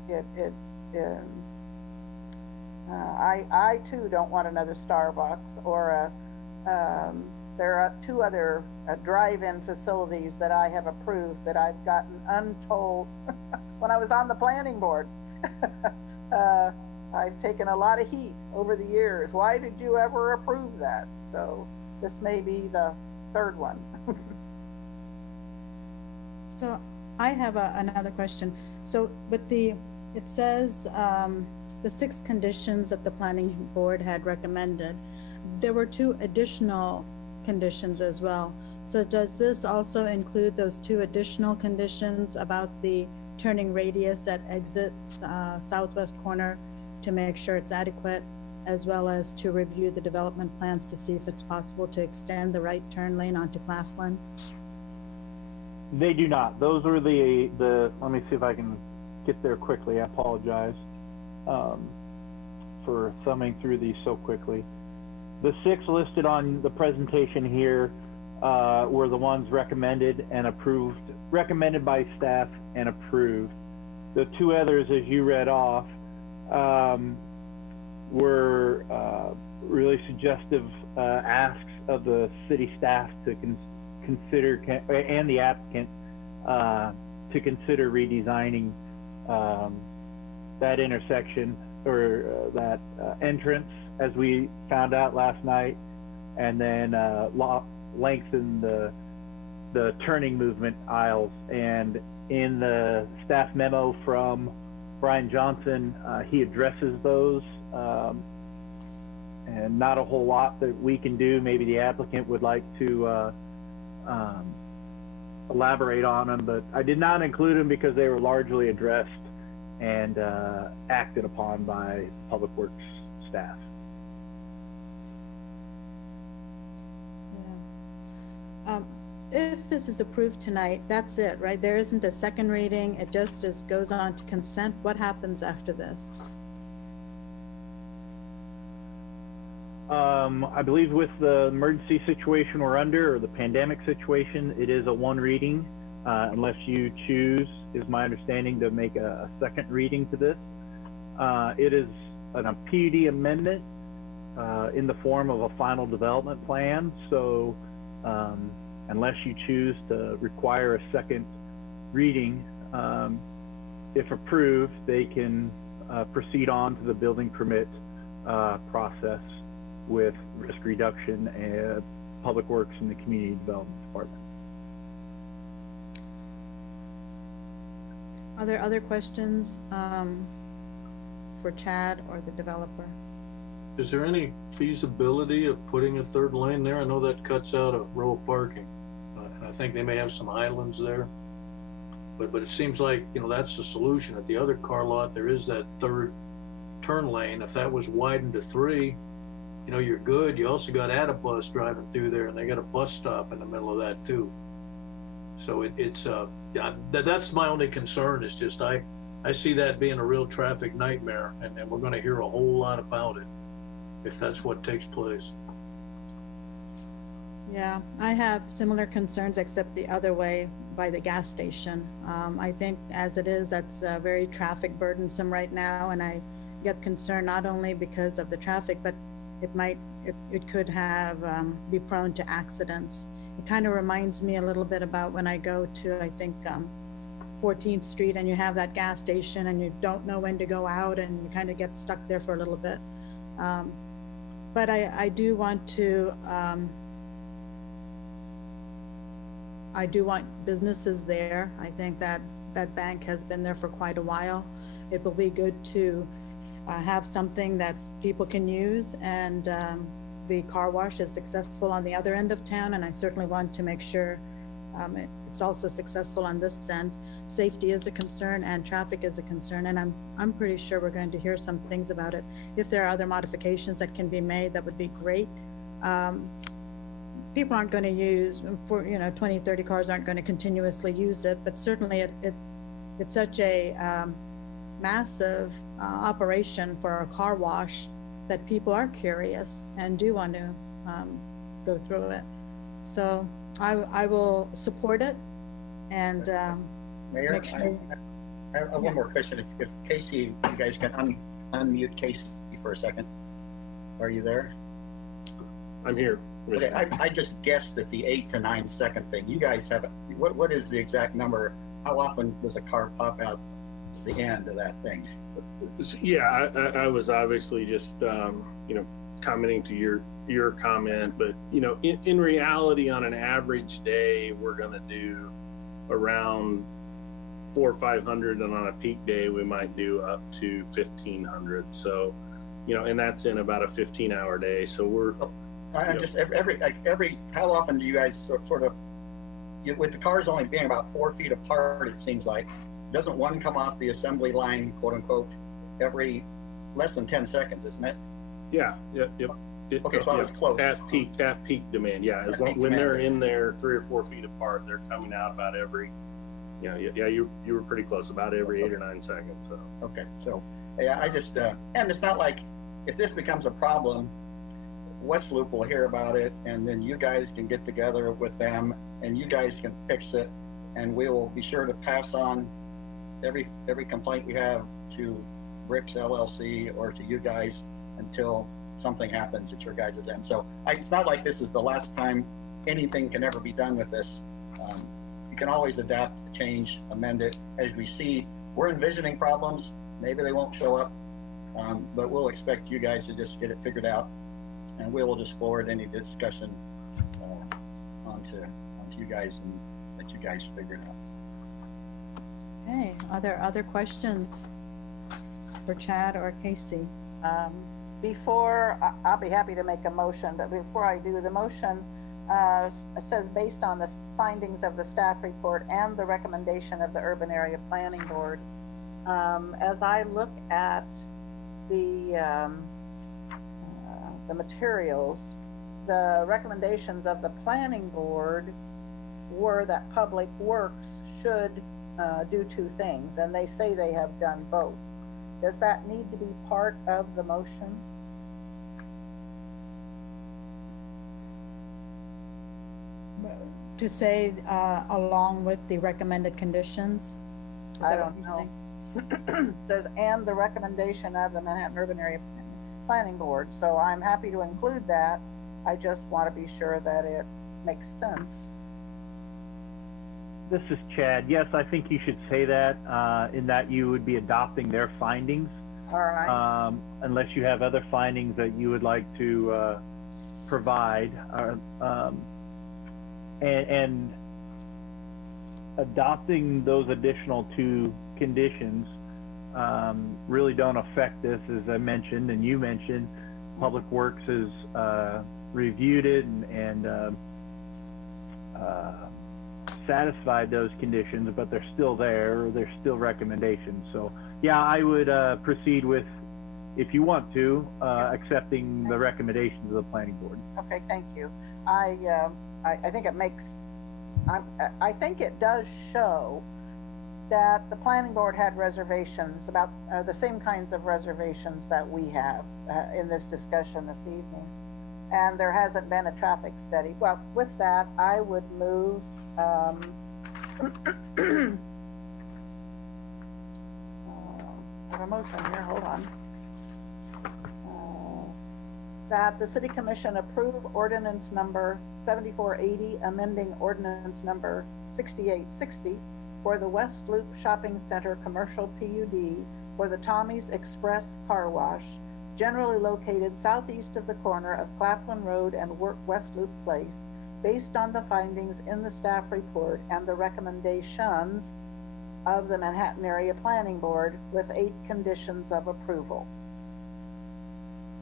I too don't want another Starbucks or there are 2 other drive-in facilities that I have approved that I've gotten untold when I was on the planning board. I've taken a lot of heat over the years. Why did you ever approve that? So this may be the 3rd one. So I have another question. So with it says the 6 conditions that the planning board had recommended, there were 2 additional conditions as well. So does this also include those 2 additional conditions about the turning radius at exit southwest corner to make sure it's adequate, as well as to review the development plans to see if it's possible to extend the right turn lane onto Claflin? They do not. Those are the let me see if I can get there quickly. I apologize for thumbing through these so quickly. The 6 listed on the presentation here were the ones recommended and approved, recommended by staff and approved. The 2 others, as you read off, were really suggestive asks of the city staff to consider, and the applicant, to consider redesigning that intersection or that entrance, as we found out last night, and then lengthen the turning movement aisles. And in the staff memo from Brian Johnson, he addresses those, and not a whole lot that we can do. Maybe the applicant would like to elaborate on them, but I did not include them because they were largely addressed and acted upon by Public Works staff. Yeah. If this is approved tonight, that's it, right? There isn't a second reading. It just goes on to consent. What happens after this? I believe with the emergency situation we're under, or the pandemic situation, it is a 1 reading, unless you choose, is my understanding, to make a second reading to this. It is a PUD amendment in the form of a final development plan. So unless you choose to require a second reading, if approved, they can proceed on to the building permit process with risk reduction and Public Works and the Community Development Department. Are there other questions for Chad or the developer? Is there any feasibility of putting a third lane there? I know that cuts out a row of parking. And I think they may have some islands there. But it seems like, you know, that's the solution. At the other car lot, there is that third turn lane. If that was widened to 3, you know, you're good. You also got Attabus driving through there, and they got a bus stop in the middle of that too. So that's my only concern. Is just I see that being a real traffic nightmare, and we're going to hear a whole lot about it if that's what takes place. Yeah, I have similar concerns, except the other way by the gas station. I think as it is, that's very traffic burdensome right now, and I get concerned not only because of the traffic, but it could have be prone to accidents. It kind of reminds me a little bit about when I go to, I think, 14th Street, and you have that gas station, and you don't know when to go out, and you kind of get stuck there for a little bit. But I do want to. I do want businesses there. I think that bank has been there for quite a while. It will be good to have something that people can use, and the car wash is successful on the other end of town, and I certainly want to make sure it's also successful on this end. Safety is a concern and traffic is a concern, and I'm pretty sure we're going to hear some things about it. If there are other modifications that can be made, that would be great. People aren't going to use, 20, 30 cars aren't going to continuously use it, but certainly it's such a massive operation for a car wash that people are curious and do want to go through it. So I will support it, and Mayor, make sure. I have one more question. If Casey, you guys can unmute Casey for a second. Are you there? I'm here. Okay, I just guessed at the 8 to 9 second thing. You guys have, what is the exact number? How often does a car pop out the end of that thing? Yeah, I was obviously just, commenting to your comment, but, in reality, on an average day, we're going to do around 400 or 500, and on a peak day, we might do up to 1,500. So, and that's in about a 15-hour day. So we're... I'm just every how often do you guys sort of, with the cars only being about 4 feet apart, it seems like, doesn't one come off the assembly line, quote unquote, every less than 10 seconds, isn't it? Yeah. Yep. Okay, so I was close. At peak demand, yeah. As long when they're in there 3 or 4 feet apart, they're coming out about every. Yeah. You were pretty close, about every 8 or 9 seconds. So. Okay, so yeah, I just and it's not like if this becomes a problem, West Loop will hear about it, and then you guys can get together with them, and you guys can fix it, and we will be sure to pass on every complaint we have to Bricks LLC or to you guys until something happens at your guys' end. So it's not like this is the last time anything can ever be done with this. You can always adapt, change, amend it as we see. We're envisioning problems. Maybe they won't show up, but we'll expect you guys to just get it figured out. And we will just forward any discussion onto you guys and let you guys figure it out. Okay, are there other questions for Chad or Casey? I'll be happy to make a motion, but before I do, the motion says based on the findings of the staff report and the recommendation of the Urban Area Planning Board. As I look at the materials, the recommendations of the planning board were that Public Works should do 2 things, and they say they have done both. Does that need to be part of the motion? To say along with the recommended conditions? I don't know. It says, and the recommendation of the Manhattan Urban Area Planning Board. So I'm happy to include that. I just want to be sure that it makes sense. This is Chad. Yes, I think you should say that, in that you would be adopting their findings, All right. unless you have other findings that you would like to provide. And adopting those additional 2 conditions really don't affect this, as I mentioned, and you mentioned. Public Works has reviewed it and satisfied those conditions, but they're still there, or they're still recommendations. So yeah, I would proceed with, if you want to, accepting the recommendations of the planning board. Okay, thank you. I think it makes, I think it does show that the planning board had reservations about the same kinds of reservations that we have in this discussion this evening. And there hasn't been a traffic study. Well, with that, I would move I have a motion here, hold on. That the City Commission approve ordinance number 7480, amending ordinance number 6860 for the West Loop Shopping Center Commercial PUD for the Tommy's Express Car Wash, generally located southeast of the corner of Claflin Road and West Loop Place, based on the findings in the staff report and the recommendations of the Manhattan Area Planning Board with 8 conditions of approval.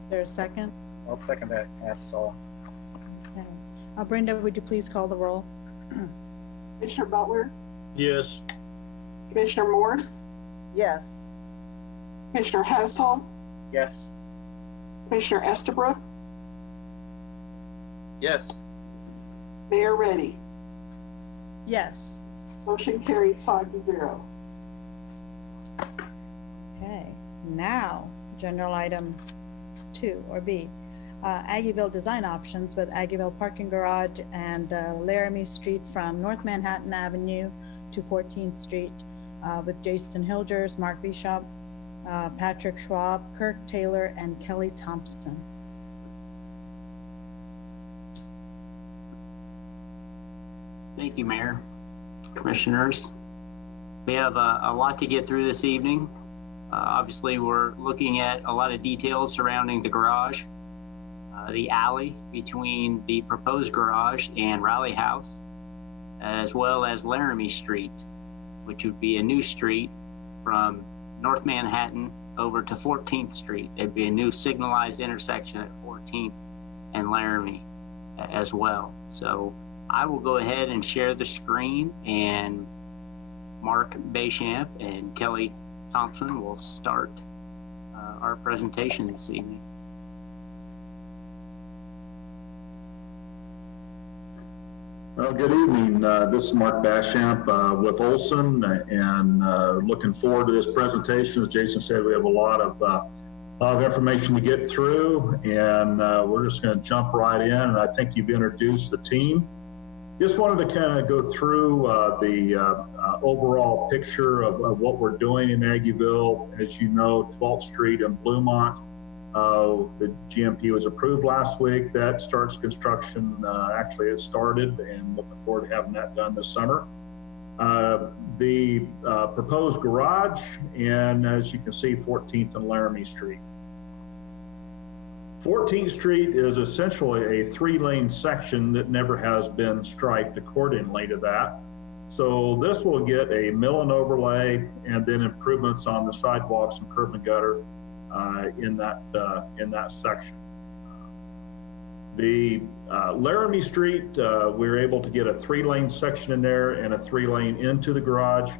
Is there a second? I'll second that, Hassel. Okay. Brenda, would you please call the roll? Commissioner Butler, Yes. Commissioner Morse, Yes. Commissioner Hassel, Yes. Commissioner Estabrook, Yes. Mayor Reddy. Yes. Motion carries 5-0. Okay, now, general item 2, or B. Aggieville design options with Aggieville parking garage and Laramie Street from North Manhattan Avenue to 14th Street with Jason Hilgers, Mark Bishop, Patrick Schwab, Kirk Taylor, and Kelly Thompson. Thank you, Mayor, Commissioners. We have a lot to get through this evening. Obviously, we're looking at a lot of details surrounding the garage, the alley between the proposed garage and Rally House, as well as Laramie Street, which would be a new street from North Manhattan over to 14th Street. It'd be a new signalized intersection at 14th and Laramie as well. So I will go ahead and share the screen, and Mark Beauchamp and Kelly Thompson will start our presentation this evening. Well, good evening. This is Mark Beauchamp with Olson, and looking forward to this presentation. As Jason said, we have a lot of information to get through, and we're just going to jump right in. And I think you've introduced the team. Just wanted to kind of go through the overall picture of what we're doing in Aggieville. As you know, 12th Street and Bluemont, the GMP was approved last week. That starts construction. Actually, it started, and looking forward to having that done this summer. The proposed garage, and as you can see, 14th and Laramie Street. 14th Street is essentially a 3-lane section that never has been striped accordingly to that. So this will get a mill and overlay, and then improvements on the sidewalks and curb and gutter in that section. The Laramie Street, we were able to get a 3-lane section in there and a 3-lane into the garage.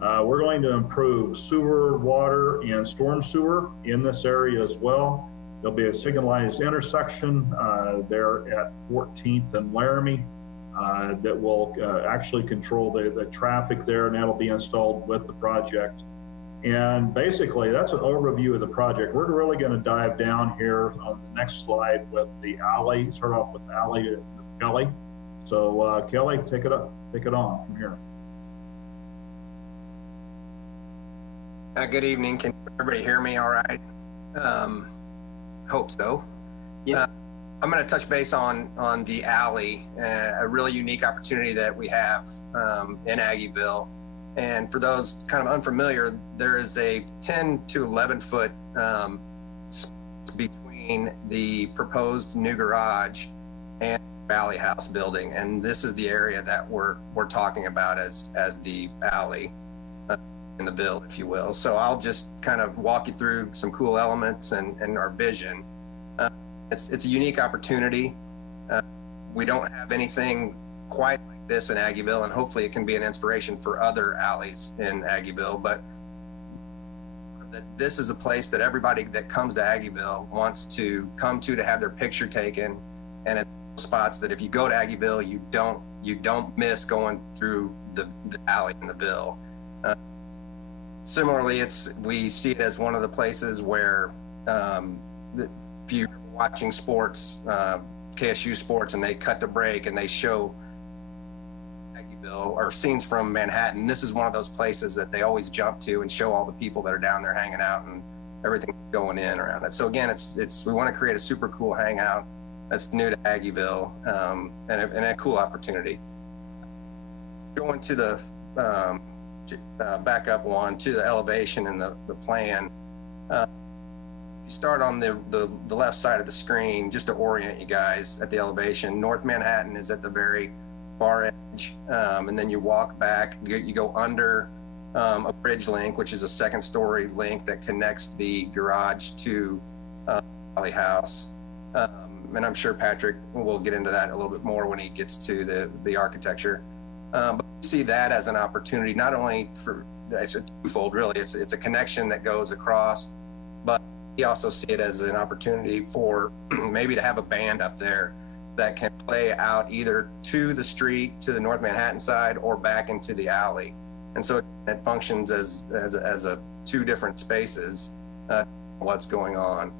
We're going to improve sewer, water, and storm sewer in this area as well. There'll be a signalized intersection there at 14th and Laramie that will actually control the traffic there, and that'll be installed with the project. And basically, that's an overview of the project. We're really going to dive down here on the next slide with the alley. Start off with the alley with Kelly. So Kelly, take it on from here. Good evening. Can everybody hear me all right? Hope so. Yeah. I'm going to touch base on the alley, a really unique opportunity that we have in Aggieville. And for those kind of unfamiliar, there is a 10 to 11 foot space between the proposed new garage and the Alley House building. And this is the area that we're talking about as the alley in the Ville, if you will. So I'll just kind of walk you through some cool elements and our vision. It's a unique opportunity. We don't have anything quite like this in Aggieville, and hopefully it can be an inspiration for other alleys in Aggieville. But this is a place that everybody that comes to Aggieville wants to come to have their picture taken, and it's spots that if you go to Aggieville, you don't miss going through the alley in the Ville. Similarly, we see it as one of the places where if you're watching sports, KSU sports, and they cut to break and they show Aggieville or scenes from Manhattan, this is one of those places that they always jump to and show all the people that are down there hanging out and everything going in around it. So again, we want to create a super cool hangout that's new to Aggieville, and a cool opportunity. Going to the back up one to the elevation and the plan. You start on the left side of the screen, just to orient you guys at the elevation. North Manhattan is at the very far edge, and then you walk back, you go under a bridge link, which is a second story link that connects the garage to Alley House. And I'm sure Patrick will get into that a little bit more when he gets to the architecture. But we see that as an opportunity, not only it's a twofold really, it's a connection that goes across, but we also see it as an opportunity for maybe to have a band up there that can play out either to the street, to the North Manhattan side, or back into the alley. And so it functions as a two different spaces, what's going on.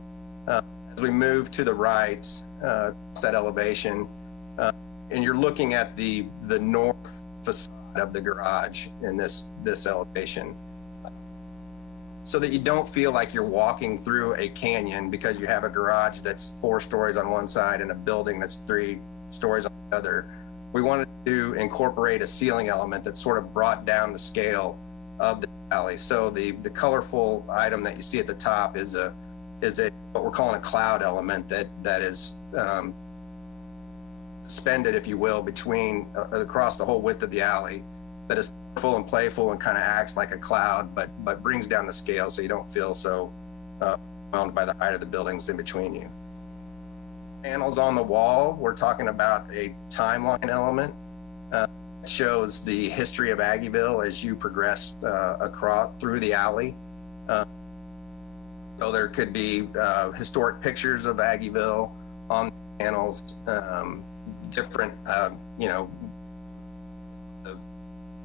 As we move to the right, that elevation, and you're looking at the north facade of the garage in this elevation, so that you don't feel like you're walking through a canyon because you have a garage that's 4 stories on one side and a building that's 3 stories on the other. We wanted to incorporate a ceiling element that sort of brought down the scale of the alley. So the colorful item that you see at the top is what we're calling a cloud element that is suspended, if you will, between across the whole width of the alley, that is full and playful and kind of acts like a cloud, but brings down the scale so you don't feel so overwhelmed by the height of the buildings in between you. Panels on the wall, we're talking about a timeline element. It shows the history of Aggieville as you progress across through the alley. So there could be historic pictures of Aggieville on the panels, different,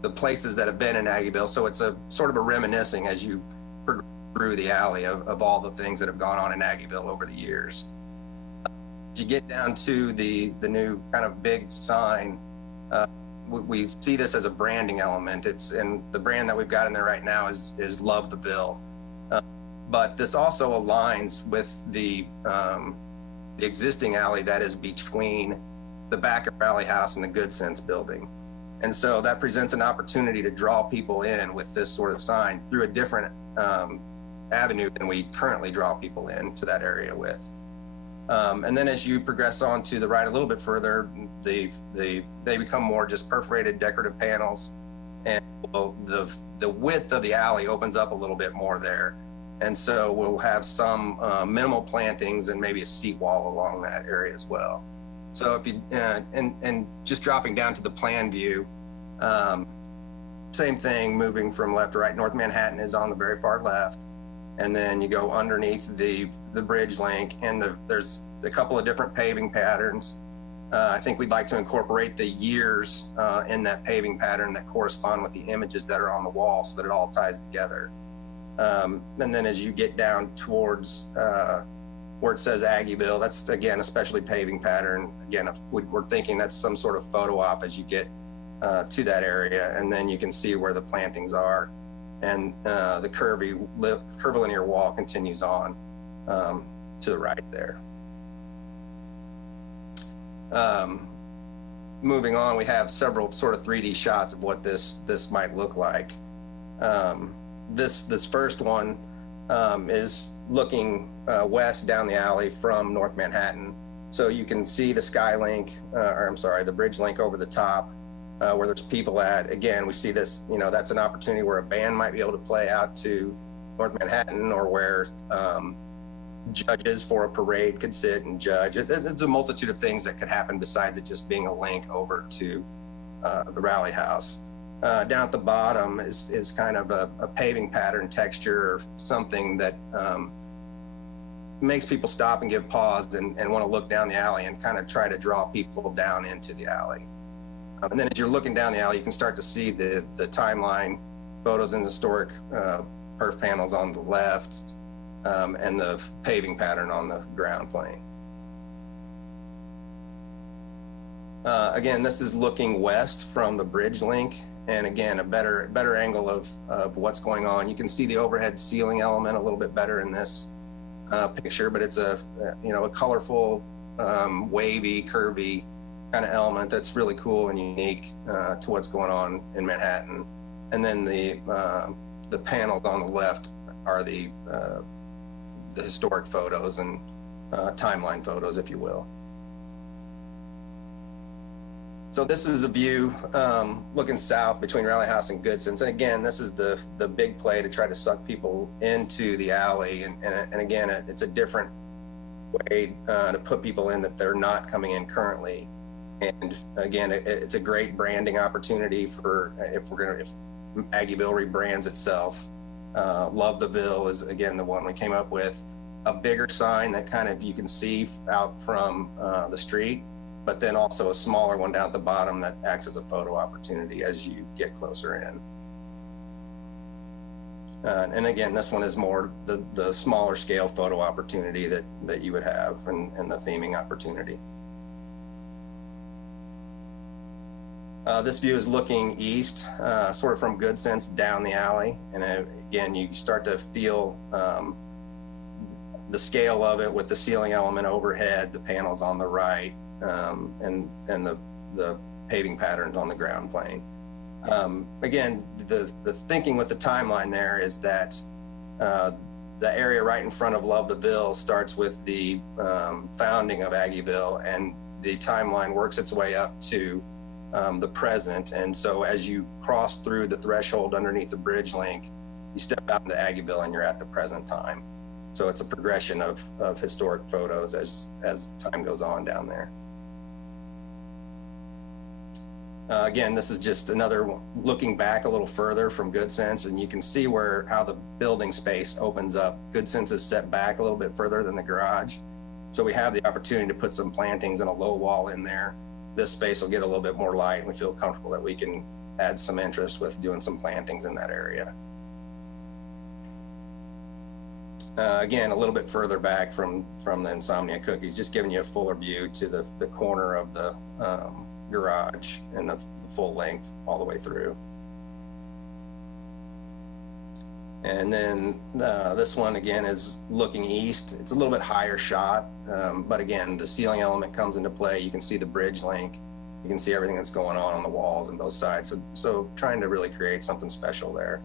the places that have been in Aggieville. So it's a sort of a reminiscing as you progress through the alley of all the things that have gone on in Aggieville over the years. As you get down to the new kind of big sign, we see this as a branding element. And the brand that we've got in there right now is Love the Ville. But this also aligns with the existing alley that is between the back of Alley House and the Good Sense building. And so that presents an opportunity to draw people in with this sort of sign through a different avenue than we currently draw people in to that area with. And then as you progress on to the right a little bit further, they become more just perforated decorative panels, and the width of the alley opens up a little bit more there. And so we'll have some minimal plantings and maybe a seat wall along that area as well. So if you, and just dropping down to the plan view, same thing, moving from left to right. North Manhattan is on the very far left. And then you go underneath the bridge link, and there's a couple of different paving patterns. I think we'd like to incorporate the years in that paving pattern that correspond with the images that are on the wall so that it all ties together. And then as you get down towards where it says Aggieville, that's again a specialty paving pattern. Again, we're thinking that's some sort of photo op as you get to that area, and then you can see where the plantings are, and the curvilinear wall continues on to the right there. Moving on, we have several sort of 3D shots of what this might look like. This first one is looking west down the alley from North Manhattan. So you can see the Skylink, or I'm sorry, the Bridge Link over the top where there's people at. Again, we see this, that's an opportunity where a band might be able to play out to North Manhattan, or where judges for a parade could sit and judge. It's a multitude of things that could happen besides it just being a link over to the Rally House. Down at the bottom is kind of a paving pattern texture, or something that makes people stop and give pause and want to look down the alley and kind of try to draw people down into the alley. And then as you're looking down the alley, you can start to see the timeline photos and historic perf panels on the left, and the paving pattern on the ground plane. Again, this is looking west from the Bridge Link. And again, a better angle of what's going on. You can see the overhead ceiling element a little bit better in this picture, but it's a colorful, wavy, curvy kind of element that's really cool and unique to what's going on in Manhattan. And then the panels on the left are the historic photos and timeline photos, if you will. So this is a view looking south between Rally House and Goodson's. And again, this is the big play to try to suck people into the alley. And again, it's a different way to put people in that they're not coming in currently. And again, it's a great branding opportunity for if Aggieville rebrands itself. Love the Ville is again the one we came up with. A bigger sign that kind of you can see out from the street, but then also a smaller one down at the bottom that acts as a photo opportunity as you get closer in. And again, this one is more the smaller scale photo opportunity that you would have, and the theming opportunity. This view is looking east, sort of from Goodsense down the alley. And again, you start to feel the scale of it with the ceiling element overhead, the panels on the right, and the paving patterns on the ground plane. Again, the thinking with the timeline there is that the area right in front of Love the Ville starts with the founding of Aggieville, and the timeline works its way up to the present. And so as you cross through the threshold underneath the Bridge Link, you step out into Aggieville and you're at the present time. So it's a progression of historic photos as time goes on down there. Again, this is just another looking back a little further from Goodsense, and you can see how the building space opens up. Goodsense is set back a little bit further than the garage. So we have the opportunity to put some plantings and a low wall in there. This space will get a little bit more light, and we feel comfortable that we can add some interest with doing some plantings in that area. Again, a little bit further back from the Insomnia Cookies, just giving you a fuller view to the corner of the garage and the full length all the way through. And then this one again is looking east. It's a little bit higher shot, but again, the ceiling element comes into play. You can see the Bridge Link. You can see everything that's going on the walls on both sides. So trying to really create something special there.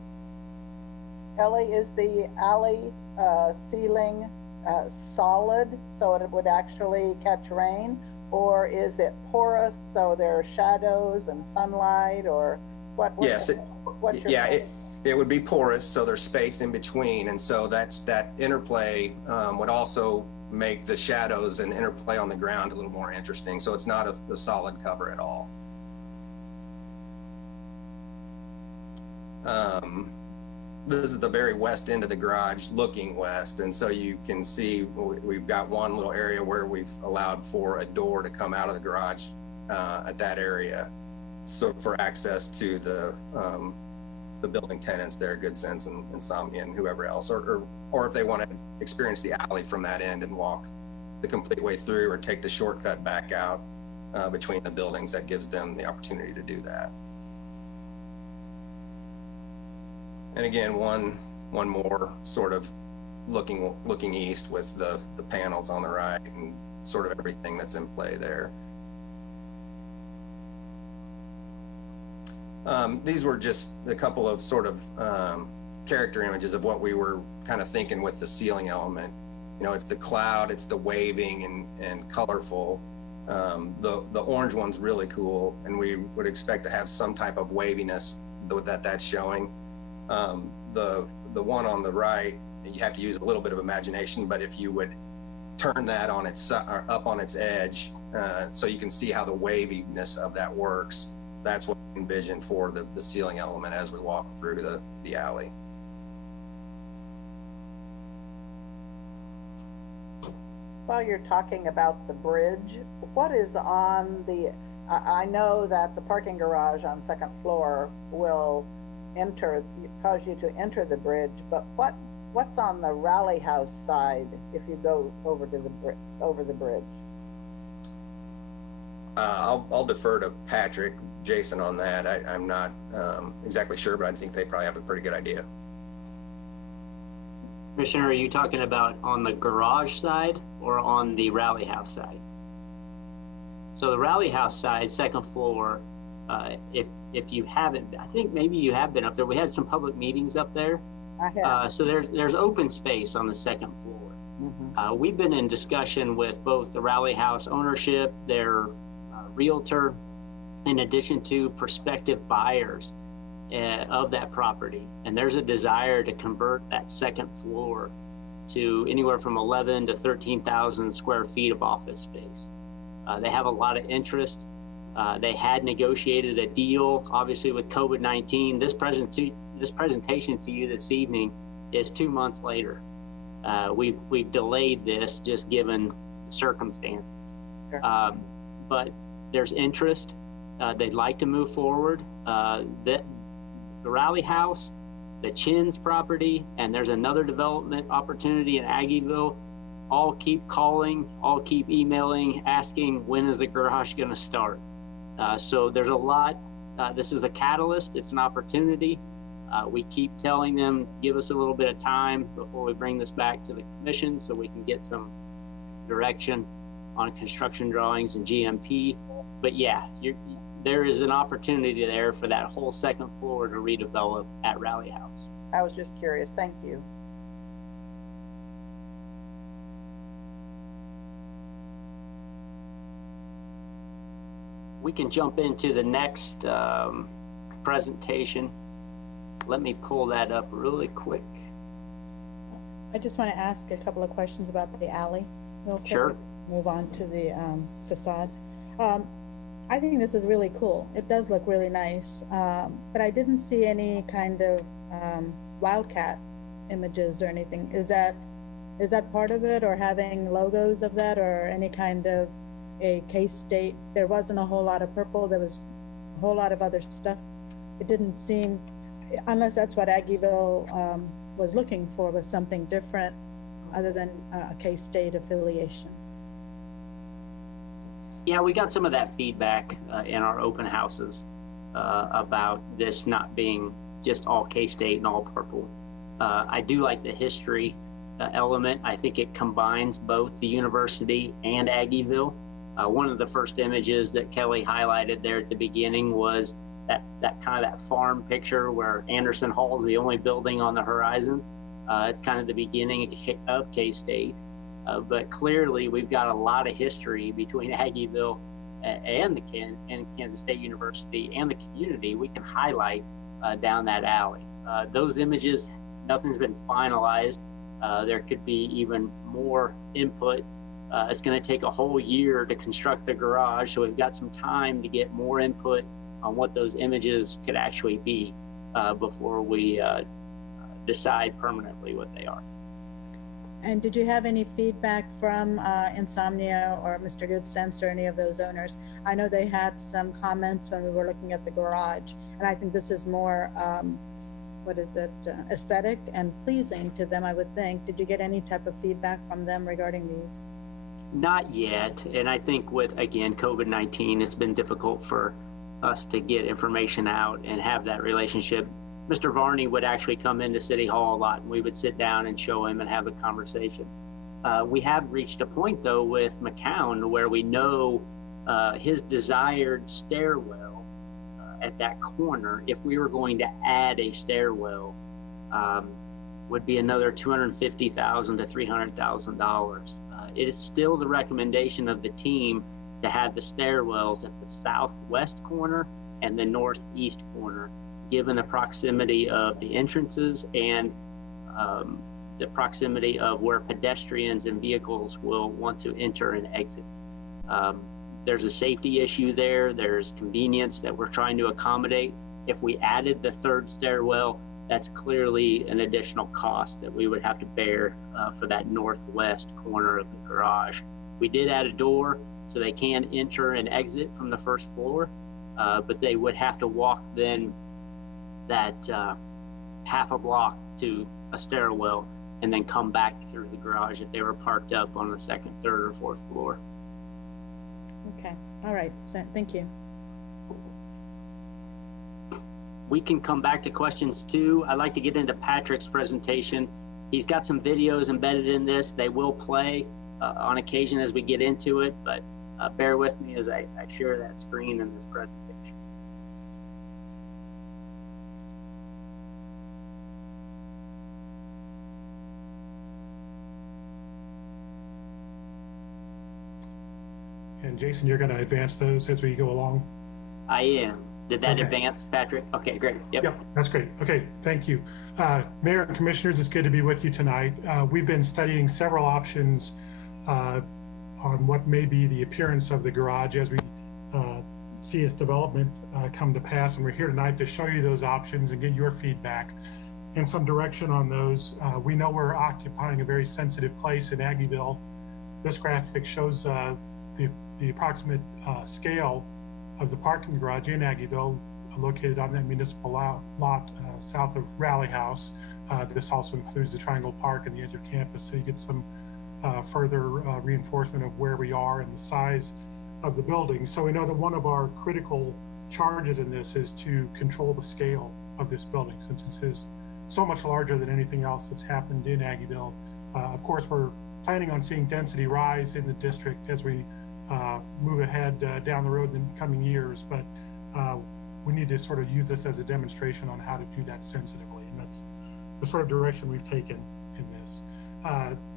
Ellie, is the alley ceiling solid so it would actually catch rain? Or is it porous so there are shadows and sunlight, or what? Yes, it would be porous, so there's space in between, and so that interplay would also make the shadows and interplay on the ground a little more interesting. So it's not a solid cover at all. This is the very west end of the garage looking west, and so you can see we've got one little area where we've allowed for a door to come out of the garage at that area, so for access to the building tenants there, Goodsense and Insomnia and whoever else, or if they want to experience the alley from that end and walk the complete way through, or take the shortcut back out between the buildings, that gives them the opportunity to do that. And again, one more sort of looking east with the panels on the right and sort of everything that's in play there. These were just a couple of sort of character images of what we were kind of thinking with the ceiling element. You know, it's the cloud, it's the waving and colorful. The orange one's really cool, and we would expect to have some type of waviness that's showing. The one on the right, you have to use a little bit of imagination, but if you would turn that on its or up on its edge, so you can see how the waviness of that works. That's what we envision for the ceiling element as we walk through the alley. While you're talking about the bridge, what is on the, I know that the parking garage on second floor will cause you to enter the bridge, but what's on the Rally House side if you go over to the bridge? I'll defer to Patrick, Jason on that. I'm not exactly sure, but I think they probably have a pretty good idea. Commissioner, are you talking about on the garage side or on the Rally House side? So the Rally House side, second floor, if you haven't, I think maybe you have been up there. We had some public meetings up there. I have. So there's open space on the second floor. Mm-hmm. We've been in discussion with both the Rally House ownership, their realtor, in addition to prospective buyers of that property. And there's a desire to convert that second floor to anywhere from 11 to 13,000 square feet of office space. They have a lot of interest. They had negotiated a deal, obviously with COVID-19. This presentation to you this evening is 2 months later. We've delayed this just given circumstances. Sure. But there's interest. They'd like to move forward. The Rally House, the Chin's property, and there's another development opportunity in Aggieville. All keep calling, all keep emailing, asking when is the garage going to start. So there's a lot. This is a catalyst. It's an opportunity. We keep telling them, give us a little bit of time before we bring this back to the commission so we can get some direction on construction drawings and GMP. But yeah, there is an opportunity there for that whole second floor to redevelop at Rally House. I was just curious. Thank you. We can jump into the next presentation. Let me pull that up really quick. I just want to ask a couple of questions about the alley real quick. Sure. Move on to the facade. I think this is really cool. It does look really nice, but I didn't see any kind of wildcat images or anything. Is that part of it, or having logos of that, or any kind of a K-State? There wasn't a whole lot of purple. There was a whole lot of other stuff. It didn't seem, unless that's what Aggieville was looking for, was something different other than a K-State affiliation. Yeah, we got some of that feedback in our open houses about this not being just all K-State and all purple. I do like the history element. I think it combines both the university and Aggieville. One of the first images that Kelly highlighted there at the beginning was that kind of that farm picture where Anderson Hall is the only building on the horizon. It's kind of the beginning of K-State. But clearly, we've got a lot of history between Aggieville and Kansas State University and the community. We can highlight down that alley. Those images, nothing's been finalized. There could be even more input. It's going to take a whole year to construct the garage, so we've got some time to get more input on what those images could actually be before we decide permanently what they are. And did you have any feedback from Insomnia or Mr. Good Sense or any of those owners? I know they had some comments when we were looking at the garage, and I think this is more, aesthetic and pleasing to them, I would think. Did you get any type of feedback from them regarding these? Not yet, and I think with, again, COVID-19, it's been difficult for us to get information out and have that relationship. Mr. Varney would actually come into City Hall a lot, and we would sit down and show him and have a conversation. We have reached a point, though, with McCown where we know his desired stairwell at that corner, if we were going to add a stairwell, would be another $250,000 to $300,000. It is still the recommendation of the team to have the stairwells at the southwest corner and the northeast corner, given the proximity of the entrances and the proximity of where pedestrians and vehicles will want to enter and exit. There's a safety issue there. There's convenience that we're trying to accommodate. If we added the third stairwell, that's clearly an additional cost that we would have to bear for that northwest corner of the garage. We did add a door so they can enter and exit from the first floor, but they would have to walk then that half a block to a stairwell and then come back through the garage if they were parked up on the second, third, or fourth floor. Okay, all right, so, thank you. We can come back to questions too. I'd like to get into Patrick's presentation. He's got some videos embedded in this. They will play on occasion as we get into it, but bear with me as I share that screen in this presentation. And Jason, you're going to advance those as we go along? I am. Did that Okay. advance, Patrick? Okay, great. Yep. That's great. Okay, thank you. Mayor and Commissioners, it's good to be with you tonight. We've been studying several options on what may be the appearance of the garage as we see its development come to pass. And we're here tonight to show you those options and get your feedback and some direction on those. We know we're occupying a very sensitive place in Aggieville. This graphic shows the approximate scale of the parking garage in Aggieville, located on that municipal lot south of Rally House. This also includes the Triangle Park and the edge of campus, so you get some further reinforcement of where we are and the size of the building. So we know that one of our critical charges in this is to control the scale of this building, since it is so much larger than anything else that's happened in Aggieville. Of course, we're planning on seeing density rise in the district as we move ahead down the road in the coming years, but we need to sort of use this as a demonstration on how to do that sensitively, and that's the sort of direction we've taken in this.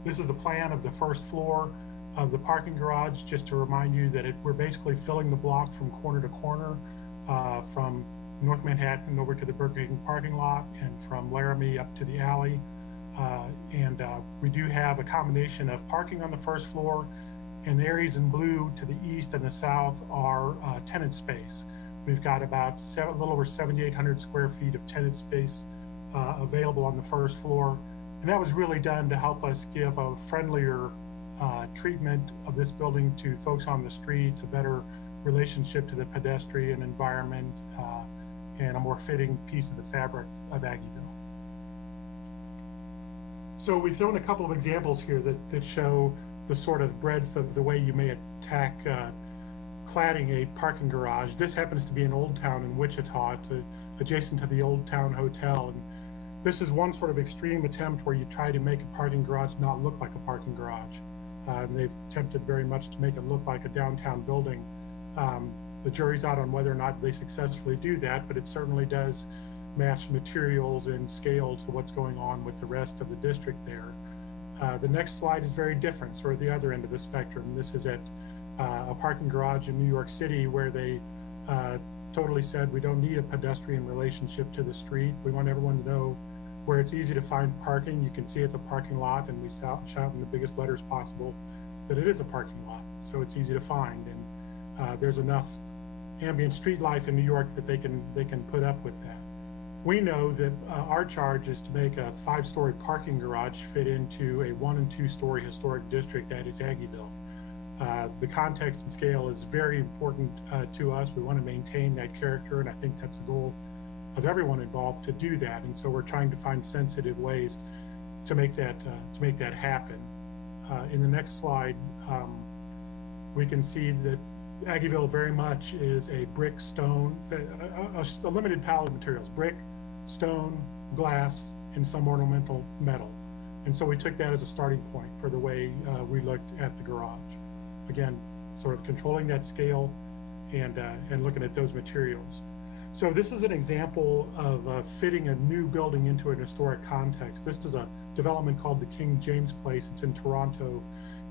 This is the plan of the first floor of the parking garage, just to remind you that we're basically filling the block from corner to corner, from North Manhattan over to the Burger King parking lot and from Laramie up to the alley. And we do have a combination of parking on the first floor, and the areas in blue to the east and the south are tenant space. We've got about a little over 7,800 square feet of tenant space available on the first floor. And that was really done to help us give a friendlier treatment of this building to folks on the street, a better relationship to the pedestrian environment, and a more fitting piece of the fabric of Aggieville. So we've thrown a couple of examples here that show the sort of breadth of the way you may attack cladding a parking garage. This happens to be in Old Town in Wichita. It's adjacent to the Old Town Hotel. And this is one sort of extreme attempt where you try to make a parking garage not look like a parking garage. And they've attempted very much to make it look like a downtown building. The jury's out on whether or not they successfully do that, but it certainly does match materials and scale to what's going on with the rest of the district there. The next slide is very different, sort of the other end of the spectrum. This is at a parking garage in New York City where they totally said we don't need a pedestrian relationship to the street. We want everyone to know where it's easy to find parking. You can see it's a parking lot, and we shout in the biggest letters possible that it is a parking lot, so it's easy to find. And there's enough ambient street life in New York that they can put up with that. We know that our charge is to make a 5-story parking garage fit into a 1- and 2-story historic district that is Aggieville. The context and scale is very important to us. We want to maintain that character, and I think that's a goal of everyone involved to do that. And so we're trying to find sensitive ways to make that happen. In the next slide, we can see that Aggieville very much is a brick, stone, a limited palette of materials: brick, stone, glass, and some ornamental metal. And so we took that as a starting point for the way we looked at the garage. Again, sort of controlling that scale and looking at those materials. So this is an example of fitting a new building into an historic context. This is a development called the King James Place. It's in Toronto,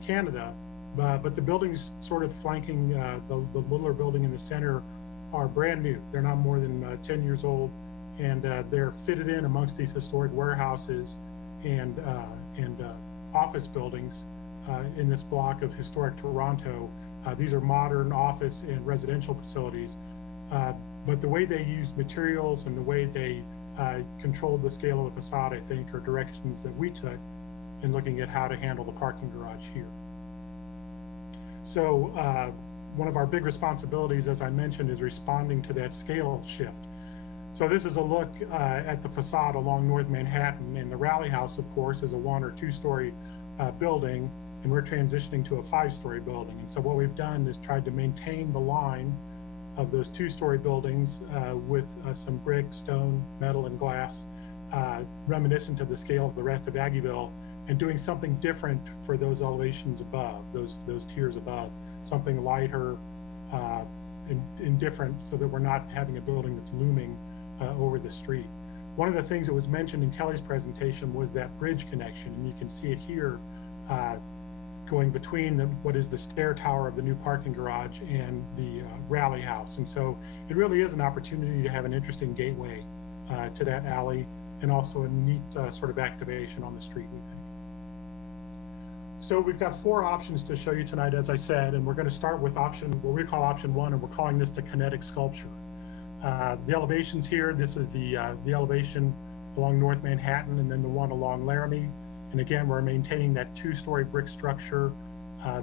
Canada. But the buildings sort of flanking the littler building in the center are brand new. They're not more than 10 years old, and they're fitted in amongst these historic warehouses and office buildings in this block of historic Toronto. These are modern office and residential facilities, but the way they used materials and the way they controlled the scale of the facade, I think, are directions that we took in looking at how to handle the parking garage here. So one of our big responsibilities, as I mentioned, is responding to that scale shift. So this is a look at the facade along North Manhattan, and the Rally House, of course, is a 1 or 2 story building, and we're transitioning to a 5-story building. And so what we've done is tried to maintain the line of those 2-story buildings with some brick, stone, metal, and glass, reminiscent of the scale of the rest of Aggieville, and doing something different for those elevations above, those tiers above, something lighter and different, so that we're not having a building that's looming over the street. One of the things that was mentioned in Kelly's presentation was that bridge connection, and you can see it here going between what is the stair tower of the new parking garage and the Rally House. And so it really is an opportunity to have an interesting gateway to that alley, and also a neat sort of activation on the street, we think. So we've got 4 options to show you tonight, as I said, and we're going to start with what we call option 1, and we're calling this the kinetic sculpture. The elevations here, this is the elevation along North Manhattan, and then the one along Laramie. And again, we're maintaining that 2-story brick structure.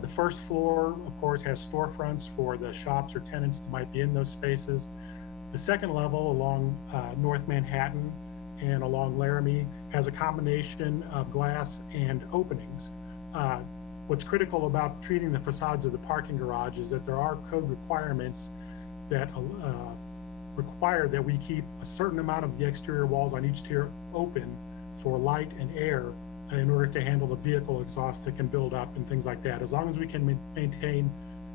The first floor, of course, has storefronts for the shops or tenants that might be in those spaces. The second level along North Manhattan and along Laramie has a combination of glass and openings. What's critical about treating the facades of the parking garage is that there are code requirements that require that we keep a certain amount of the exterior walls on each tier open for light and air in order to handle the vehicle exhaust that can build up and things like that. As long as we can maintain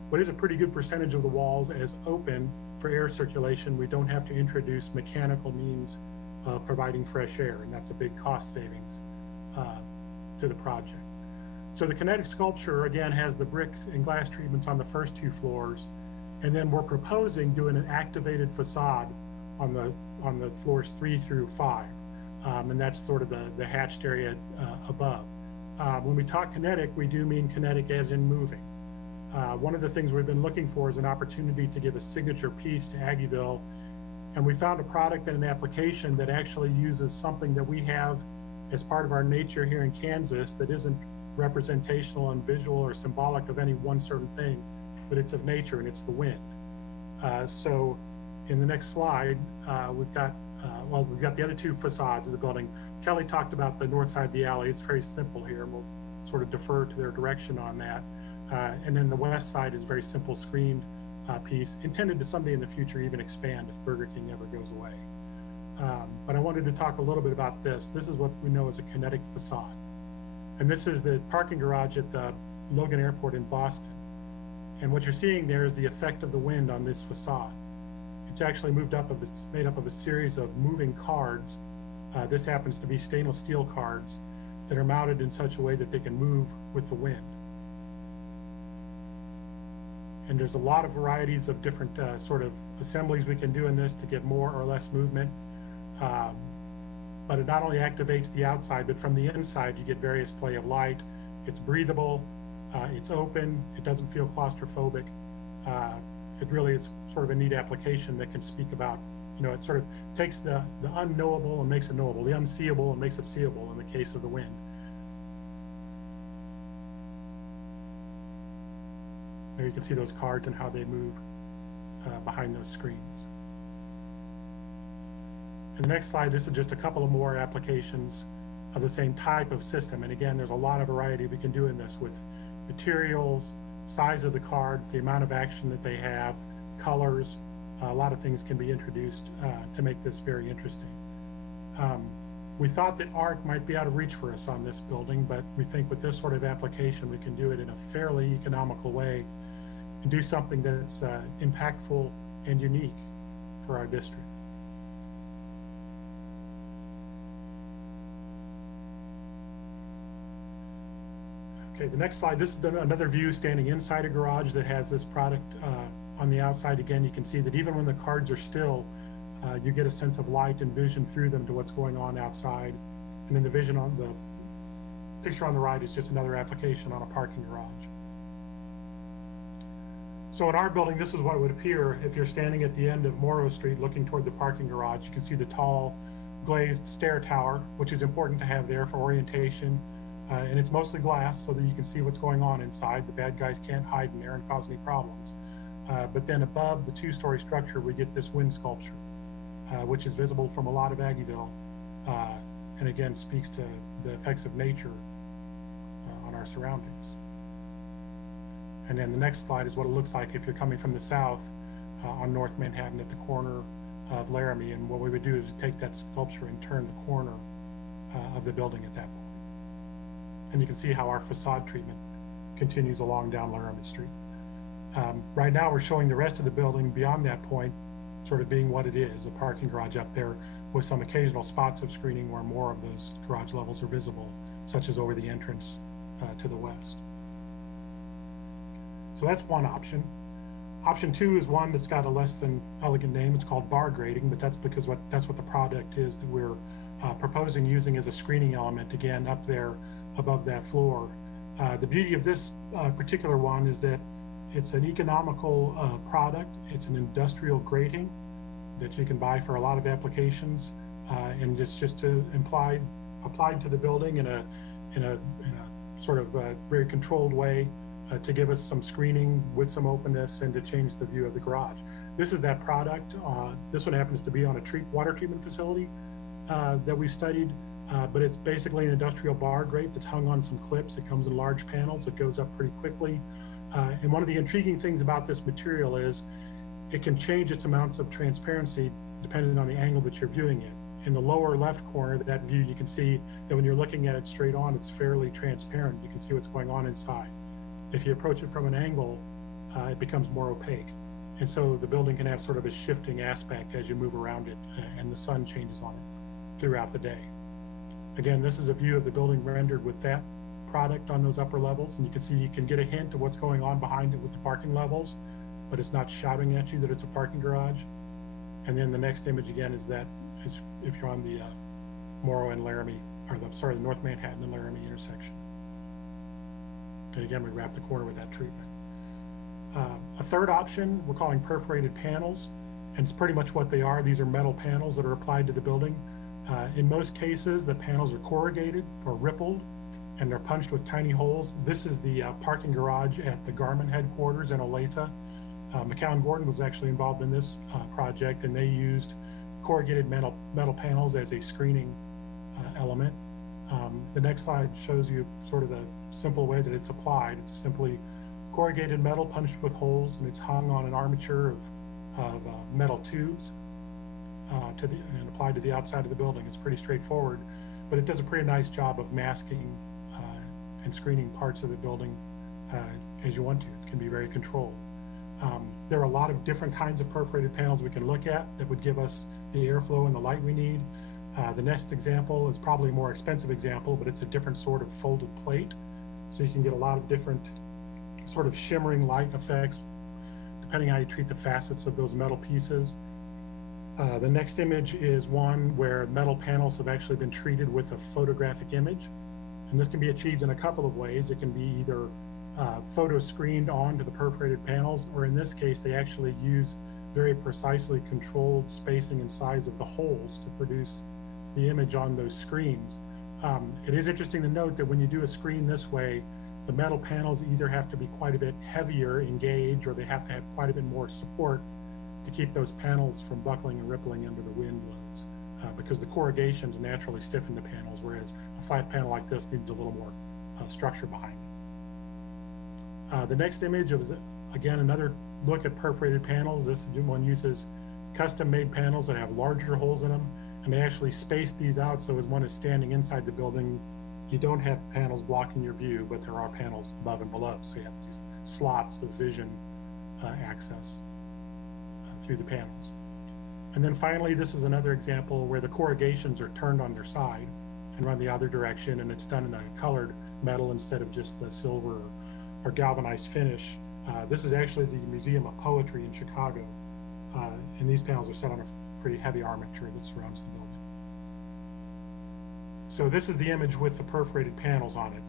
what is a pretty good percentage of the walls as open for air circulation, we don't have to introduce mechanical means of providing fresh air, and that's a big cost savings to the project. So the kinetic sculpture, again, has the brick and glass treatments on the first 2 floors, and then we're proposing doing an activated facade on the floors 3 through 5. And that's sort of the hatched area above. When we talk kinetic, we do mean kinetic as in moving. One of the things we've been looking for is an opportunity to give a signature piece to Aggieville, and we found a product and an application that actually uses something that we have as part of our nature here in Kansas that isn't representational and visual or symbolic of any one certain thing, but it's of nature, and it's the wind. So in the next slide, we've got the other 2 facades of the building. Kelly talked about the north side of the alley. It's very simple here, and we'll sort of defer to their direction on that. And then the west side is a very simple screened piece, intended to someday in the future even expand if Burger King ever goes away. But I wanted to talk a little bit about this. This is what we know as a kinetic facade. And this is the parking garage at the Logan Airport in Boston. And what you're seeing there is the effect of the wind on this facade. It's actually made up of a series of moving cards. This happens to be stainless steel cards that are mounted in such a way that they can move with the wind. And there's a lot of varieties of different sort of assemblies we can do in this to get more or less movement. But it not only activates the outside, but from the inside, you get various play of light. It's breathable, it's open, it doesn't feel claustrophobic. It really is sort of a neat application that can speak about, it sort of takes the unknowable and makes it knowable, the unseeable and makes it seeable in the case of the wind. There you can see those cards and how they move behind those screens. In the next slide, this is just a couple of more applications of the same type of system. And again, there's a lot of variety we can do in this with materials, size of the cards, the amount of action that they have, colors. A lot of things can be introduced to make this very interesting. We thought that art might be out of reach for us on this building, but we think with this sort of application, we can do it in a fairly economical way and do something that's impactful and unique for our district. Okay, the next slide, this is another view standing inside a garage that has this product on the outside. Again, you can see that even when the cards are still, you get a sense of light and vision through them to what's going on outside. And then the vision on the picture on the right is just another application on a parking garage. So in our building, this is what it would appear if you're standing at the end of Morrow Street looking toward the parking garage. You can see the tall glazed stair tower, which is important to have there for orientation. And it's mostly glass so that you can see what's going on inside. The bad guys can't hide in there and cause any problems. But then above the two-story structure, we get this wind sculpture, which is visible from a lot of Aggieville, and again speaks to the effects of nature on our surroundings. And then the next slide is what it looks like if you're coming from the south on North Manhattan at the corner of Laramie. And what we would do is take that sculpture and turn the corner of the building at that point. And you can see how our facade treatment continues along down Laramie Street. Right now we're showing the rest of the building beyond that point sort of being what it is, a parking garage up there with some occasional spots of screening where more of those garage levels are visible, such as over the entrance to the west. So that's one option. Option two is one that's got a less than elegant name. It's called bar grading, but that's because that's what the product is that we're proposing using as a screening element, again, up there above that floor. The beauty of this particular one is that it's an economical product. It's an industrial grating that you can buy for a lot of applications, and it's just applied to the building in a sort of very controlled way to give us some screening with some openness and to change the view of the garage. This is that product. This one happens to be on a water treatment facility that we've studied, but it's basically an industrial bar grate that's hung on some clips. It comes in large panels. It goes up pretty quickly. And one of the intriguing things about this material is it can change its amounts of transparency depending on the angle that you're viewing it. In the lower left corner of that view, you can see that when you're looking at it straight on, it's fairly transparent. You can see what's going on inside. If you approach it from an angle, it becomes more opaque. And so the building can have sort of a shifting aspect as you move around it, and the sun changes on it throughout the day. Again, this is a view of the building rendered with that product on those upper levels, and you can see you can get a hint of what's going on behind it with the parking levels, but it's not shouting at you that it's a parking garage. And then the next image again is if you're on the Morrow and Laramie, or the North Manhattan and Laramie intersection. And again, we wrap the corner with that treatment. A third option we're calling perforated panels, and it's pretty much what they are. These are metal panels that are applied to the building. In most cases, the panels are corrugated or rippled, and they're punched with tiny holes. This is the parking garage at the Garmin headquarters in Olathe. McCown Gordon was actually involved in this project, and they used corrugated metal panels as a screening element. The next slide shows you sort of the simple way that it's applied. It's simply corrugated metal punched with holes, and it's hung on an armature of metal tubes and applied to the outside of the building. It's pretty straightforward, but it does a pretty nice job of masking and screening parts of the building as you want to. It can be very controlled. There are a lot of different kinds of perforated panels we can look at that would give us the airflow and the light we need. The next example is probably a more expensive example, but it's a different sort of folded plate. So you can get a lot of different sort of shimmering light effects depending on how you treat the facets of those metal pieces. The next image is one where metal panels have actually been treated with a photographic image. And this can be achieved in a couple of ways. It can be either photo screened onto the perforated panels, or in this case, they actually use very precisely controlled spacing and size of the holes to produce the image on those screens. It is interesting to note that when you do a screen this way, the metal panels either have to be quite a bit heavier in gauge, or they have to have quite a bit more support to keep those panels from buckling and rippling under the wind loads, because the corrugations naturally stiffen the panels, whereas a flat panel like this needs a little more structure behind it. The next image is, again, another look at perforated panels. This one uses custom-made panels that have larger holes in them, and they actually space these out so as one is standing inside the building, you don't have panels blocking your view, but there are panels above and below. So you have these slots of vision access through the panels. And then finally, this is another example where the corrugations are turned on their side and run the other direction, and it's done in a colored metal instead of just the silver or galvanized finish. This is actually the Museum of Poetry in Chicago, and these panels are set on a pretty heavy armature that surrounds the building. So this is the image with the perforated panels on it,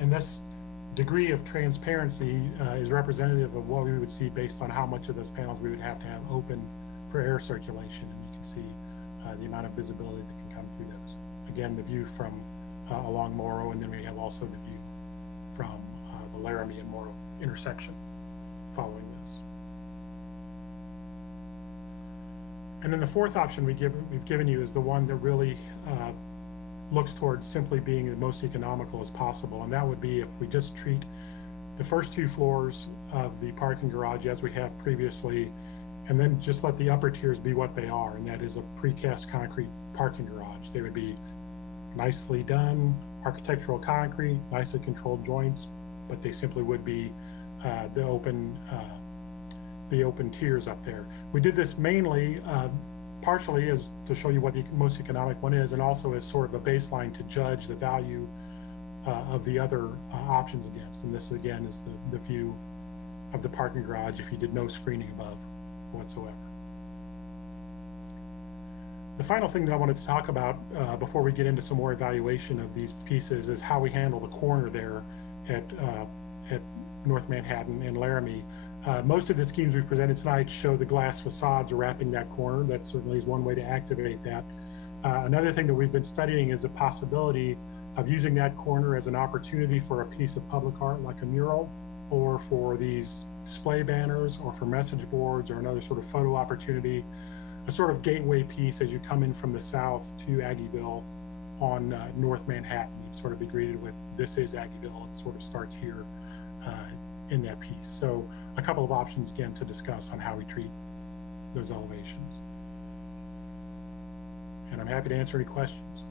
and this degree of transparency is representative of what we would see based on how much of those panels we would have to have open for air circulation, and you can see the amount of visibility that can come through those. Again, the view from along Morrow, and then we have also the view from the Laramie and Morrow intersection following this. And then the fourth option we've given you is the one that really looks towards simply being the most economical as possible, and that would be if we just treat the first 2 floors of the parking garage as we have previously, and then just let the upper tiers be what they are, and that is a precast concrete parking garage. They would be nicely done, architectural concrete, nicely controlled joints, but they simply would be the open tiers up there. We did this mainly, partially as to show you what the most economic one is, and also as sort of a baseline to judge the value of the other options against. And this again is the view of the parking garage if you did no screening above whatsoever. The final thing that I wanted to talk about before we get into some more evaluation of these pieces is how we handle the corner there at North Manhattan and Laramie. Most of the schemes we've presented tonight show the glass facades wrapping that corner. That certainly is one way to activate that. Another thing that we've been studying is the possibility of using that corner as an opportunity for a piece of public art like a mural, or for these display banners, or for message boards, or another sort of photo opportunity, a sort of gateway piece as you come in from the south to Aggieville on North Manhattan. You'd sort of be greeted with, this is Aggieville. It sort of starts here in that piece. So a couple of options again to discuss on how we treat those elevations. And I'm happy to answer any questions.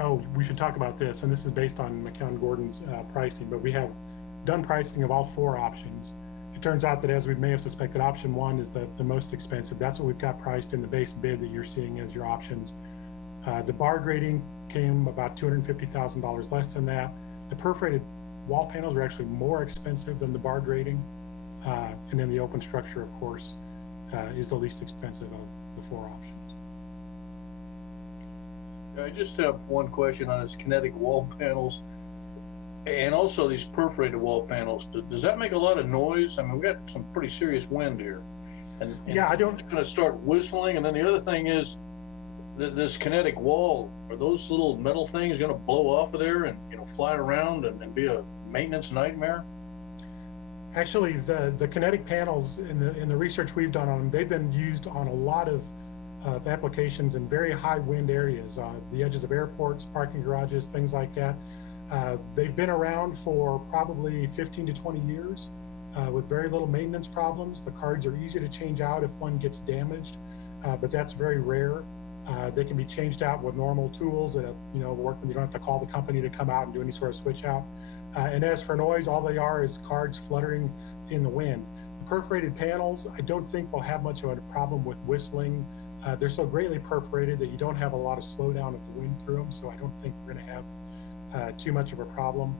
Oh, we should talk about this, and this is based on McKeown Gordon's pricing, but we have done pricing of all 4 options. It turns out that, as we may have suspected, option 1 is the most expensive. That's what we've got priced in the base bid that you're seeing as your options. The bar grading came about $250,000 less than that. The perforated wall panels are actually more expensive than the bar grading. And then the open structure, of course, is the least expensive of the 4 options. I just have one question on this kinetic wall panels and also these perforated wall panels. Does that make a lot of noise? I mean, we've got some pretty serious wind here. And yeah, I don't. It's going to start whistling. And then the other thing is that this kinetic wall, are those little metal things going to blow off of there and, you know, fly around and be a maintenance nightmare? Actually, the kinetic panels in the research we've done on them, they've been used on a lot of applications in very high wind areas, the edges of airports, parking garages, things like that. They've been around for probably 15 to 20 years with very little maintenance problems. The cards are easy to change out if one gets damaged, but that's very rare. They can be changed out with normal tools that work when you don't have to call the company to come out and do any sort of switch out. And as for noise, all they are is cards fluttering in the wind. The perforated panels, I don't think will have much of a problem with whistling. They're so greatly perforated that you don't have a lot of slowdown of the wind through them, so I don't think we're going to have too much of a problem.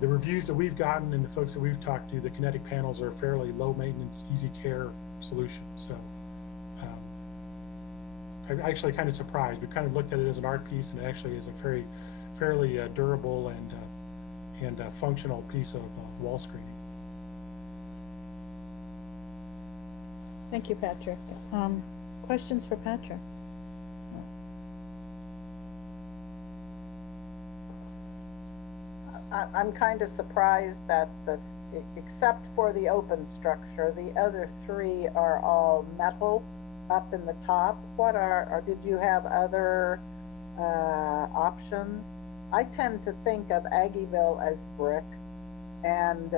The reviews that we've gotten and the folks that we've talked to, the kinetic panels are a fairly low maintenance, easy care solution. So I'm actually kind of surprised. We kind of looked at it as an art piece, and it actually is a fairly durable and functional piece of wall screening. Thank you, Patrick. Questions for Patrick? I'm kind of surprised that except for the open structure, the other 3 are all metal up in the top. Did you have other options? I tend to think of Aggieville as brick, and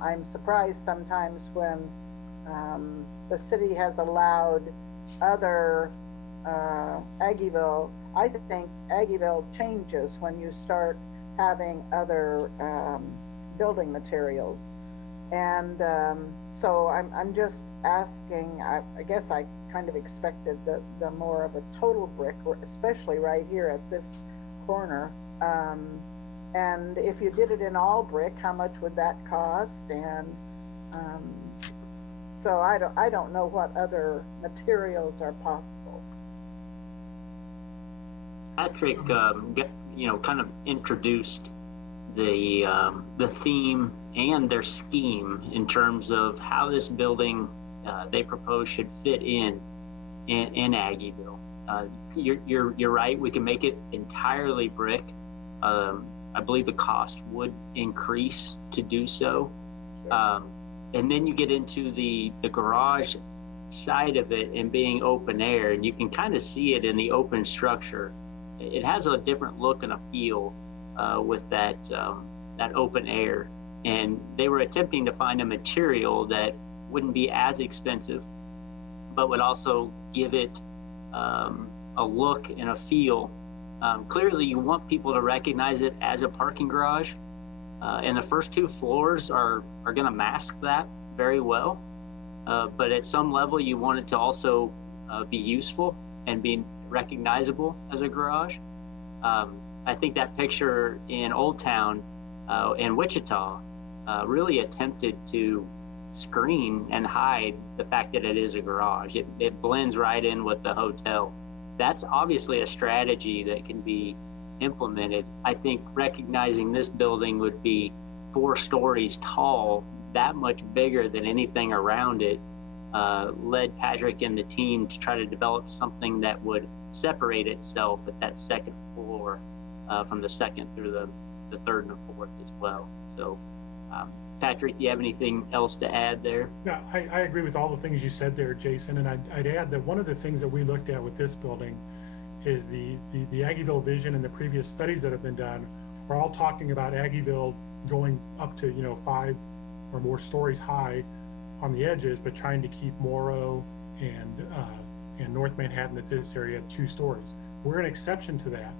I'm surprised sometimes when the city has allowed other Aggieville. I think Aggieville changes when you start having other building materials, and so I'm just asking, I guess I kind of expected the more of a total brick, especially right here at this corner. And if you did it in all brick, how much would that cost? And so I don't know what other materials are possible. Patrick, kind of introduced the theme and their scheme in terms of how this building they propose should fit in Aggieville. You're right. We can make it entirely brick. I believe the cost would increase to do so. And then you get into the garage side of it and being open air, and you can kind of see it in the open structure. It has a different look and a feel with that open air. And they were attempting to find a material that wouldn't be as expensive, but would also give it a look and a feel. Clearly, you want people to recognize it as a parking garage, and the first 2 floors are going to mask that very well. But at some level, you want it to also be useful and be recognizable as a garage. I think that picture in Old Town in Wichita really attempted to screen and hide the fact that it is a garage. It blends right in with the hotel. That's obviously a strategy that can be implemented. I think recognizing this building would be 4 stories tall, that much bigger than anything around it, led Patrick and the team to try to develop something that would separate itself at that second floor from the second through the third and the fourth as well. So, Patrick, do you have anything else to add there? Yeah, I agree with all the things you said there, Jason. And I'd add that one of the things that we looked at with this building is the Aggieville vision, and the previous studies that have been done are all talking about Aggieville going up to 5 or more stories high on the edges, but trying to keep Morrow and North Manhattan at this area at 2 stories. We're an exception to that,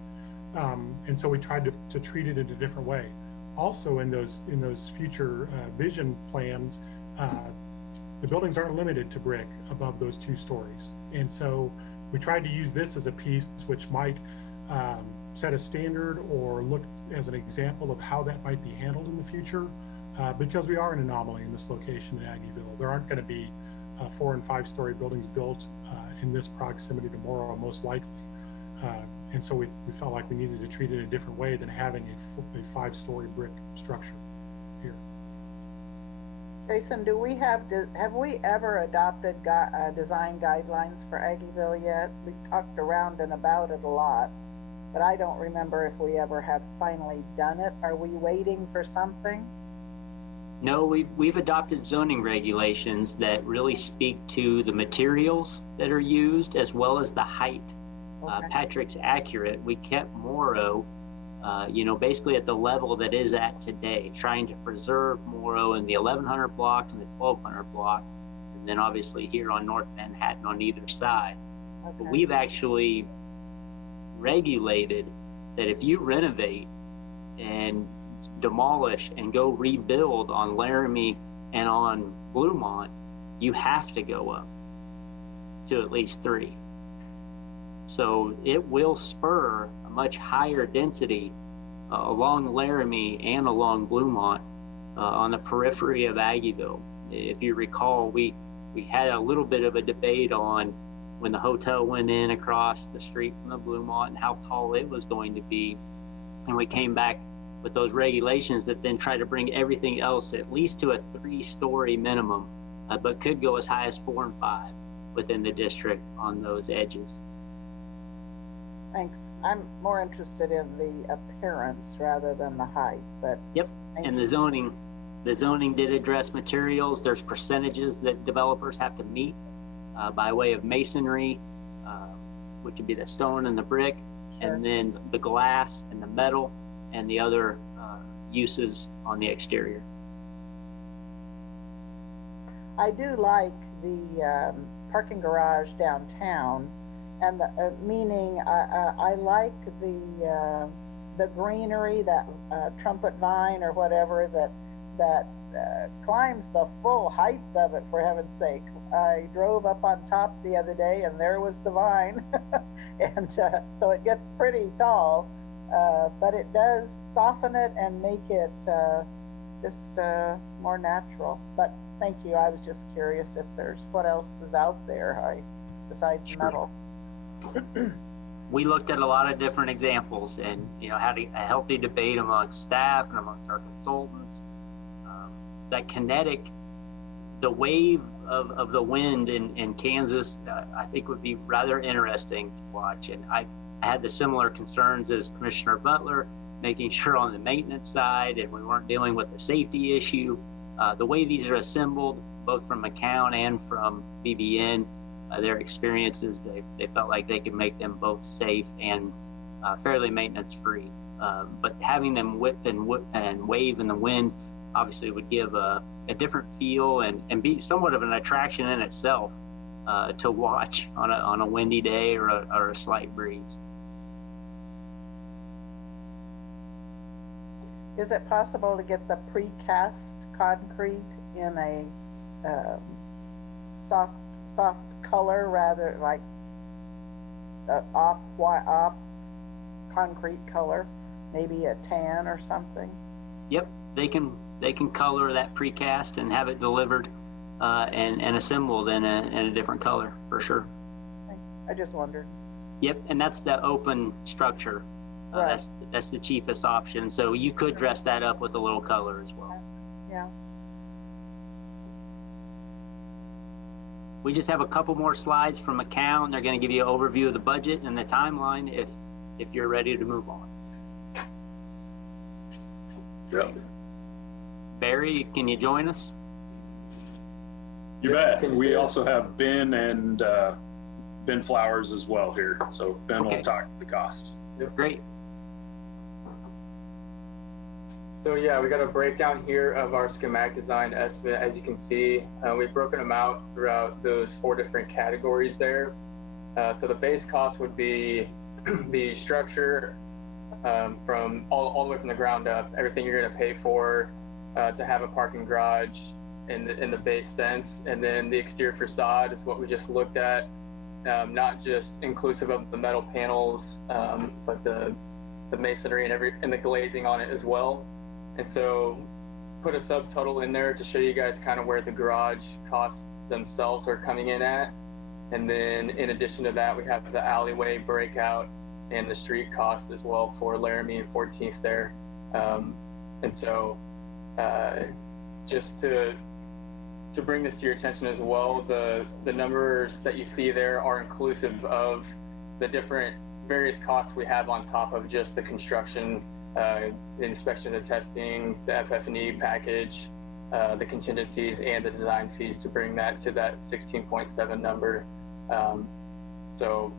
and so we tried to treat it in a different way. Also, in those future vision plans, the buildings aren't limited to brick above those 2 stories, and so we tried to use this as a piece which might set a standard or look as an example of how that might be handled in the future, because we are an anomaly in this location in Aggieville. There aren't going to be 4 and 5 story buildings built in this proximity to Morrow, most likely. And so we felt like we needed to treat it a different way than having a 5-story brick structure here. Jason, have we ever adopted design guidelines for Aggieville yet? We've talked around and about it a lot, but I don't remember if we ever have finally done it. Are we waiting for something? No, we've adopted zoning regulations that really speak to the materials that are used as well as the height. Okay. Patrick's accurate. We kept Morrow, basically at the level that is at today, trying to preserve Morrow in the 1100 block and the 1200 block, and then obviously here on North Manhattan on either side. Okay. But we've actually regulated that if you renovate and demolish and go rebuild on Laramie and on Bluemont, you have to go up to at least 3. So it will spur a much higher density along Laramie and along Bluemont on the periphery of Aggieville. If you recall, we had a little bit of a debate on when the hotel went in across the street from the Bluemont and how tall it was going to be. And we came back with those regulations that then try to bring everything else at least to a 3-story minimum, but could go as high as 4 and 5 within the district on those edges. Thanks. I'm more interested in the appearance rather than the height, but. Yep, and the zoning did address materials. There's percentages that developers have to meet by way of masonry, which would be the stone and the brick, sure, and then the glass and the metal and the other uses on the exterior. I do like the parking garage downtown, and meaning I like the greenery, that trumpet vine or whatever that climbs the full height of it, for heaven's sake. I drove up on top the other day and there was the vine. And so it gets pretty tall, but it does soften it and make it just more natural. But thank you. I was just curious if there's what else is out there besides metal. We looked at a lot of different examples and, had a healthy debate amongst staff and amongst our consultants. That kinetic, the wave of the wind in Kansas, I think would be rather interesting to watch. And I had the similar concerns as Commissioner Butler, making sure on the maintenance side and we weren't dealing with the safety issue. The way these are assembled, both from McCown and from BBN, their experiences, they felt like they could make them both safe and fairly maintenance free. But having them whip and wave in the wind obviously would give a different feel and be somewhat of an attraction in itself to watch on a windy day or a slight breeze. Is it possible to get the precast concrete in a soft color rather like off concrete color, maybe a tan or something? Yep, they can color that precast and have it delivered and assembled in a different color for sure. I just wondered. Yep, and that's the open structure. Right. That's the cheapest option. So you could dress that up with a little color as well. Yeah. We just have a couple more slides from McCown. They're going to give you an overview of the budget and the timeline if you're ready to move on. Yep. Barry, can you join us? You bet. We also have Ben and Ben Flowers as well here. So Ben will talk the cost. Great. So yeah, we got a breakdown here of our schematic design estimate. As you can see, we've broken them out throughout those 4 different categories there. So the base cost would be the structure from all the way from the ground up, everything you're going to pay for to have a parking garage in the base sense. And then the exterior facade is what we just looked at, not just inclusive of the metal panels, but the masonry and the glazing on it as well. And so put a subtotal in there to show you guys kind of where the garage costs themselves are coming in at. And then in addition to that, we have the alleyway breakout and the street costs as well for Laramie and 14th there. And so just to bring this to your attention as well, the numbers that you see there are inclusive of the different various costs we have on top of just the construction, the inspection and testing, the FF&E package, the contingencies, and the design fees to bring that to that 16.7 number. So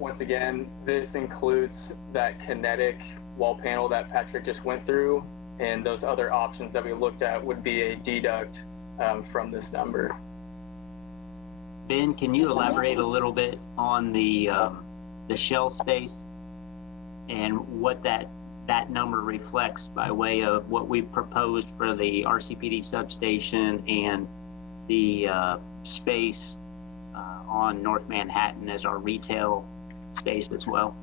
once again, this includes that kinetic wall panel that Patrick just went through, and those other options that we looked at would be a deduct from this number. Ben, can you elaborate a little bit on the shell space and what that number reflects by way of what we've proposed for the RCPD substation and the space on North Manhattan as our retail space as well?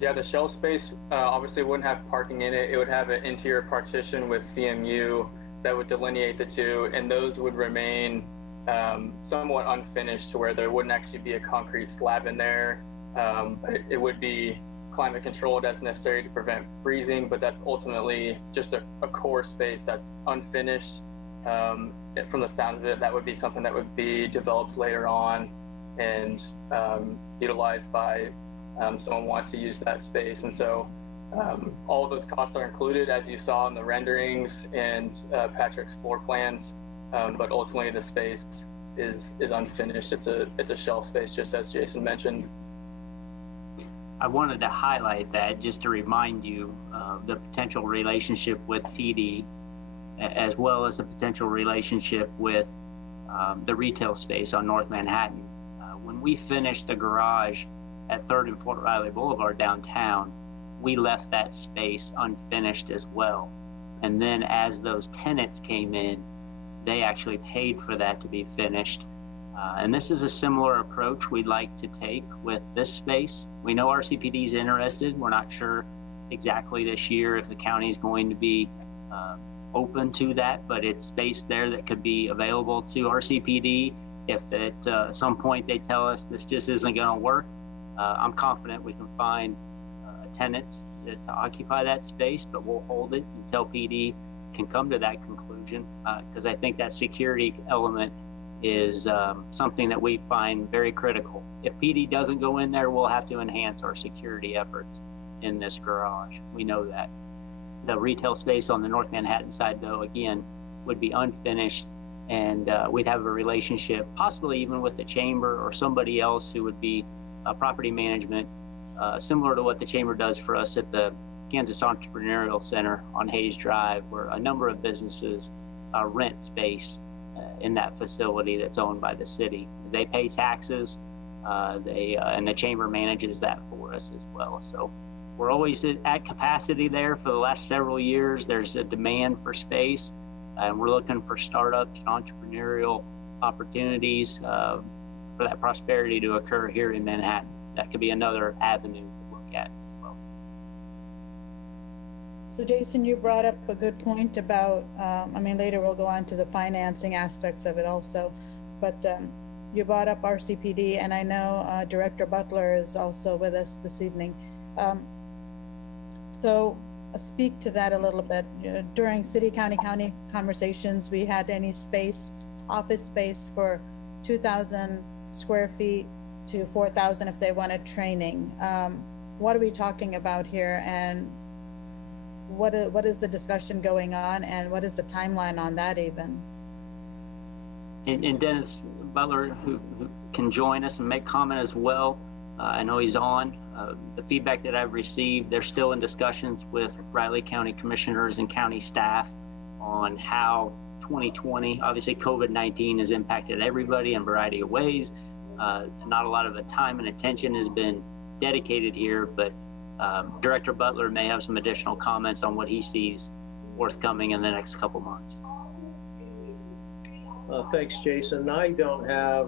Yeah, the shell space obviously wouldn't have parking in it. It would have an interior partition with CMU that would delineate the two, and those would remain somewhat unfinished to where there wouldn't actually be a concrete slab in there. But it would be climate controlled as necessary to prevent freezing, but that's ultimately just a core space that's unfinished. From the sound of it, that would be something that would be developed later on and utilized by someone who wants to use that space. And so all of those costs are included, as you saw in the renderings and Patrick's floor plans, but ultimately the space is unfinished. It's a shell space, just as Jason mentioned. I wanted to highlight that just to remind you of the potential relationship with PD, as well as the potential relationship with the retail space on North Manhattan. When we finished the garage at 3rd and Fort Riley Boulevard downtown, we left that space unfinished as well. And then as those tenants came in, they actually paid for that to be finished. And this is a similar approach we'd like to take with this space. We know RCPD is interested. We're not sure exactly this year if the county is going to be open to that, but it's space there that could be available to RCPD. If at some point they tell us this just isn't going to work, I'm confident we can find tenants to occupy that space, but we'll hold it until PD can come to that conclusion, because I think that security element is something that we find very critical. If PD doesn't go in there, we'll have to enhance our security efforts in this garage. We know that. The retail space on the North Manhattan side, though, again, would be unfinished, and we'd have a relationship, possibly even with the chamber or somebody else who would be property management, similar to what the chamber does for us at the Kansas Entrepreneurial Center on Hayes Drive, where a number of businesses rent space in that facility that's owned by the city. They pay taxes, and the chamber manages that for us as well. So we're always at capacity there. For the last several years, there's a demand for space, and we're looking for startups and entrepreneurial opportunities for that prosperity to occur here in Manhattan. That could be another avenue to look at as well. So Jason, you brought up a good point about, later we'll go on to the financing aspects of it also, but you brought up RCPD, and I know Director Butler is also with us this evening. So speak to that a little bit. During city-county conversations, we had any space, office space for 2,000 square feet to 4,000 if they wanted training. What are we talking about here, and what is the discussion going on, and what is the timeline on that even? And Dennis Butler, who can join us and make comment as well, I know he's on. The feedback that I've received, they're still in discussions with Riley County commissioners and county staff on how 2020, obviously COVID-19 has impacted everybody in a variety of ways. Not a lot of the time and attention has been dedicated here, but Director Butler may have some additional comments on what he sees forthcoming in the next couple months. Thanks, Jason. I don't have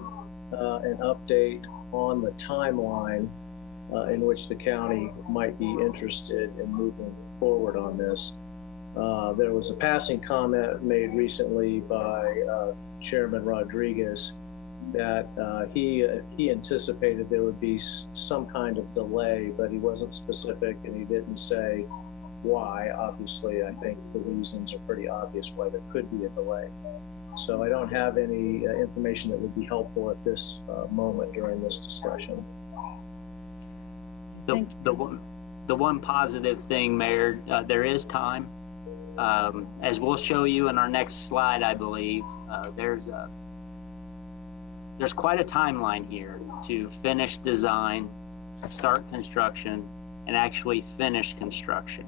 an update on the timeline in which the county might be interested in moving forward on this. There was a passing comment made recently by Chairman Rodriguez that he anticipated there would be some kind of delay, but he wasn't specific and he didn't say why. Obviously, I think the reasons are pretty obvious why there could be a delay. So I don't have any information that would be helpful at this moment during this discussion. The one positive thing, Mayor, there is time. As we'll show you in our next slide, I believe, there's quite a timeline here to finish design, start construction, and actually finish construction.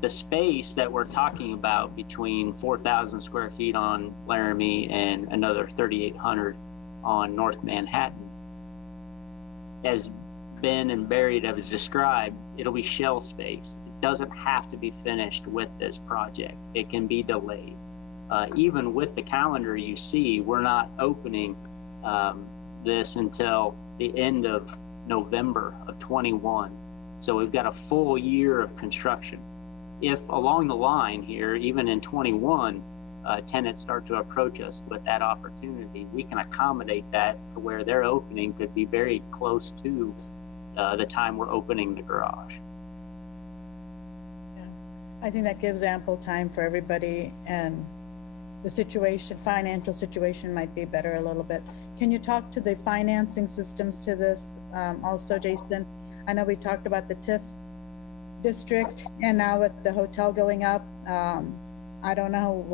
The space that we're talking about between 4,000 square feet on Laramie and another 3,800 on North Manhattan, as Ben and Barry have described, it'll be shell space. It doesn't have to be finished with this project. It can be delayed. Even with the calendar you see, we're not opening this until the end of November of 21. So we've got a full year of construction. If along the line here, even in 21, tenants start to approach us with that opportunity, we can accommodate that to where their opening could be very close to the time we're opening the garage. Yeah, I think that gives ample time for everybody, and the situation, financial situation might be better a little bit. Can you talk to the financing systems to this also, Jason? I know we talked about the TIF district, and now with the hotel going up, I don't know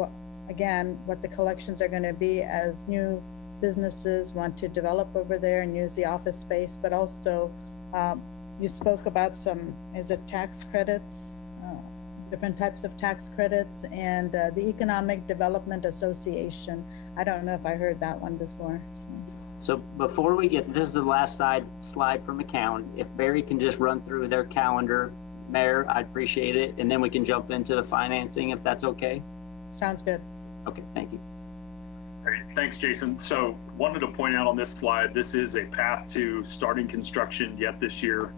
what the collections are going to be as new businesses want to develop over there and use the office space, but also you spoke about some, is it tax credits, different types of tax credits, and the Economic Development Association. I don't know if I heard that one before. So before we get, this is the last slide from account. If Barry can just run through their calendar, Mayor, I'd appreciate it. And then we can jump into the financing if that's okay. Sounds good. Okay, thank you. thanks, Jason. So wanted to point out on this slide, this is a path to starting construction yet this year.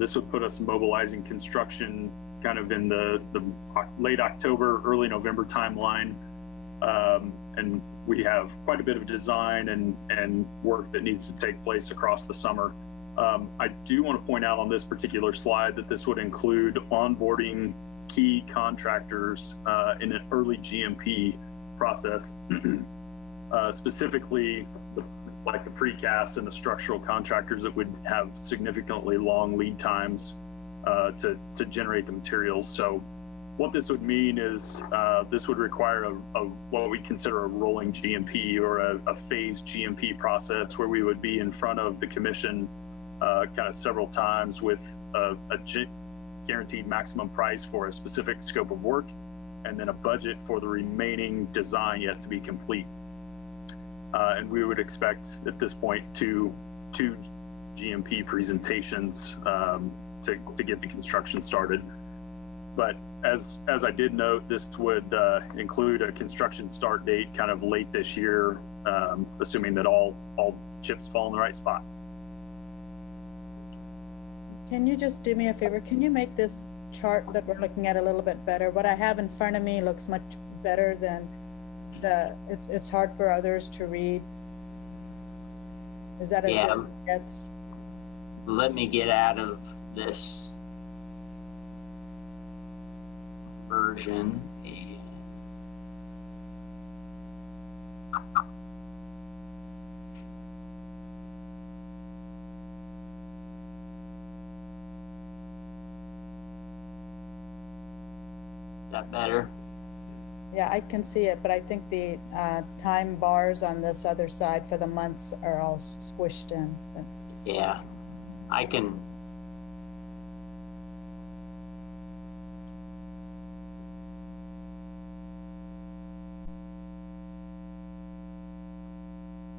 This would put us mobilizing construction kind of in the late October, early November timeline. And we have quite a bit of design and work that needs to take place across the summer. I do want to point out on this particular slide that this would include onboarding key contractors in an early GMP process, specifically like the precast and the structural contractors that would have significantly long lead times to generate the materials. So what this would mean is this would require what we consider a rolling GMP or a phased GMP process where we would be in front of the commission kind of several times with a guaranteed maximum price for a specific scope of work, and then a budget for the remaining design yet to be complete. And we would expect at this point two GMP presentations to get the construction started. But as I did note, this would include a construction start date kind of late this year, assuming that all chips fall in the right spot. Can you just do me a favor? Can you make this chart that we're looking at a little bit better? What I have in front of me looks much better than it's hard for others to read. Is that as good as it gets? Let me get out of this version. That better? Yeah, I can see it, but I think the time bars on this other side for the months are all squished in. Yeah, I can.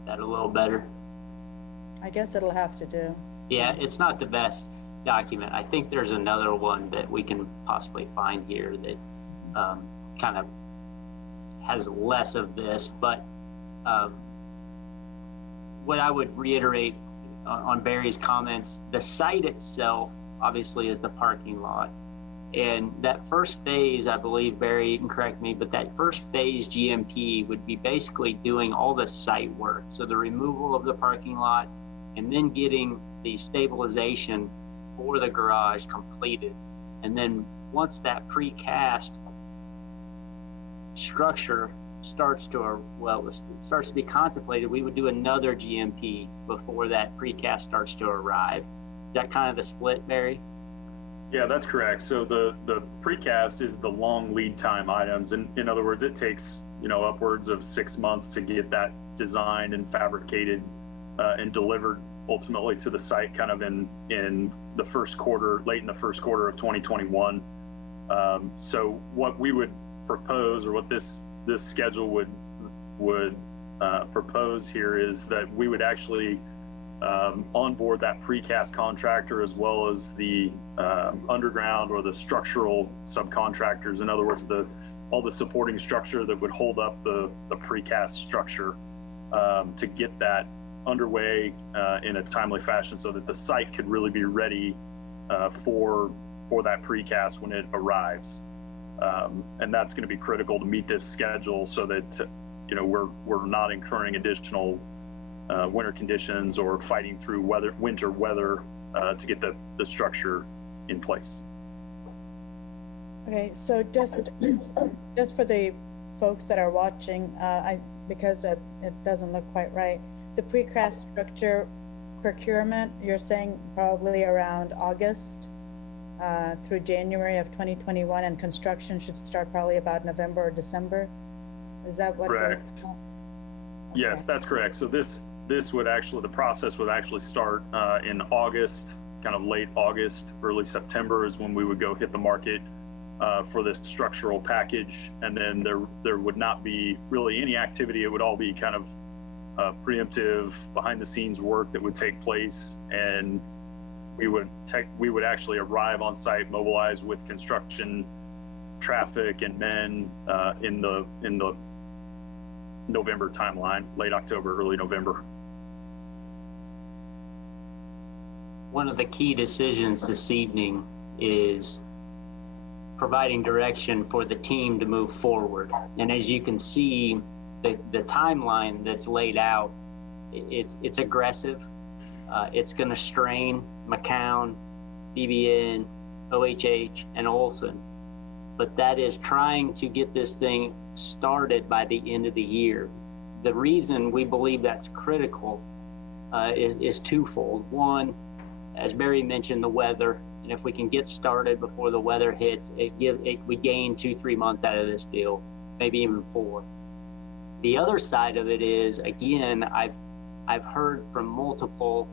That a little better? I guess it'll have to do. Yeah, it's not the best document. I think there's another one that we can possibly find here that kind of has less of this, but what I would reiterate on Barry's comments, the site itself obviously is the parking lot. And that first phase, I believe, Barry, you can correct me, but that first phase GMP would be basically doing all the site work. So the removal of the parking lot and then getting the stabilization for the garage completed. And then once that precast structure starts to be contemplated, we would do another GMP before that precast starts to arrive. Is that kind of the split, Barry? Yeah, that's correct. So the precast is the long lead time items. And in other words, it takes, upwards of 6 months to get that designed and fabricated and delivered ultimately to the site kind of in the first quarter, late in the first quarter of 2021. So what we would propose, or what this schedule would propose here, is that we would actually onboard that precast contractor as well as the underground or the structural subcontractors. In other words, all the supporting structure that would hold up the precast structure to get that underway in a timely fashion so that the site could really be ready for that precast when it arrives. And that's going to be critical to meet this schedule so that we're not incurring additional winter conditions or fighting through winter weather to get the structure in place. Okay, so just for the folks that are watching, because it doesn't look quite right, the precast structure procurement, you're saying probably around August through January of 2021, and construction should start probably about November or December. Is that what? Correct. Yes, that's correct. So this would actually, the process would actually start in August, kind of late August, early September is when we would go hit the market for this structural package. And then there would not be really any activity. It would all be kind of preemptive behind the scenes work that would take place. And we would actually arrive on site, mobilize with construction traffic and men in the November timeline, late October, early November. One of the key decisions this evening is providing direction for the team to move forward. And as you can see, the timeline that's laid out, it's aggressive. It's going to strain McCown, BBN, OHH, and Olson. But that is trying to get this thing started by the end of the year. The reason we believe that's critical is twofold. One, as Barry mentioned, the weather. And if we can get started before the weather hits, we gain 2-3 months out of this deal, maybe even 4. The other side of it is, again, I've heard from multiple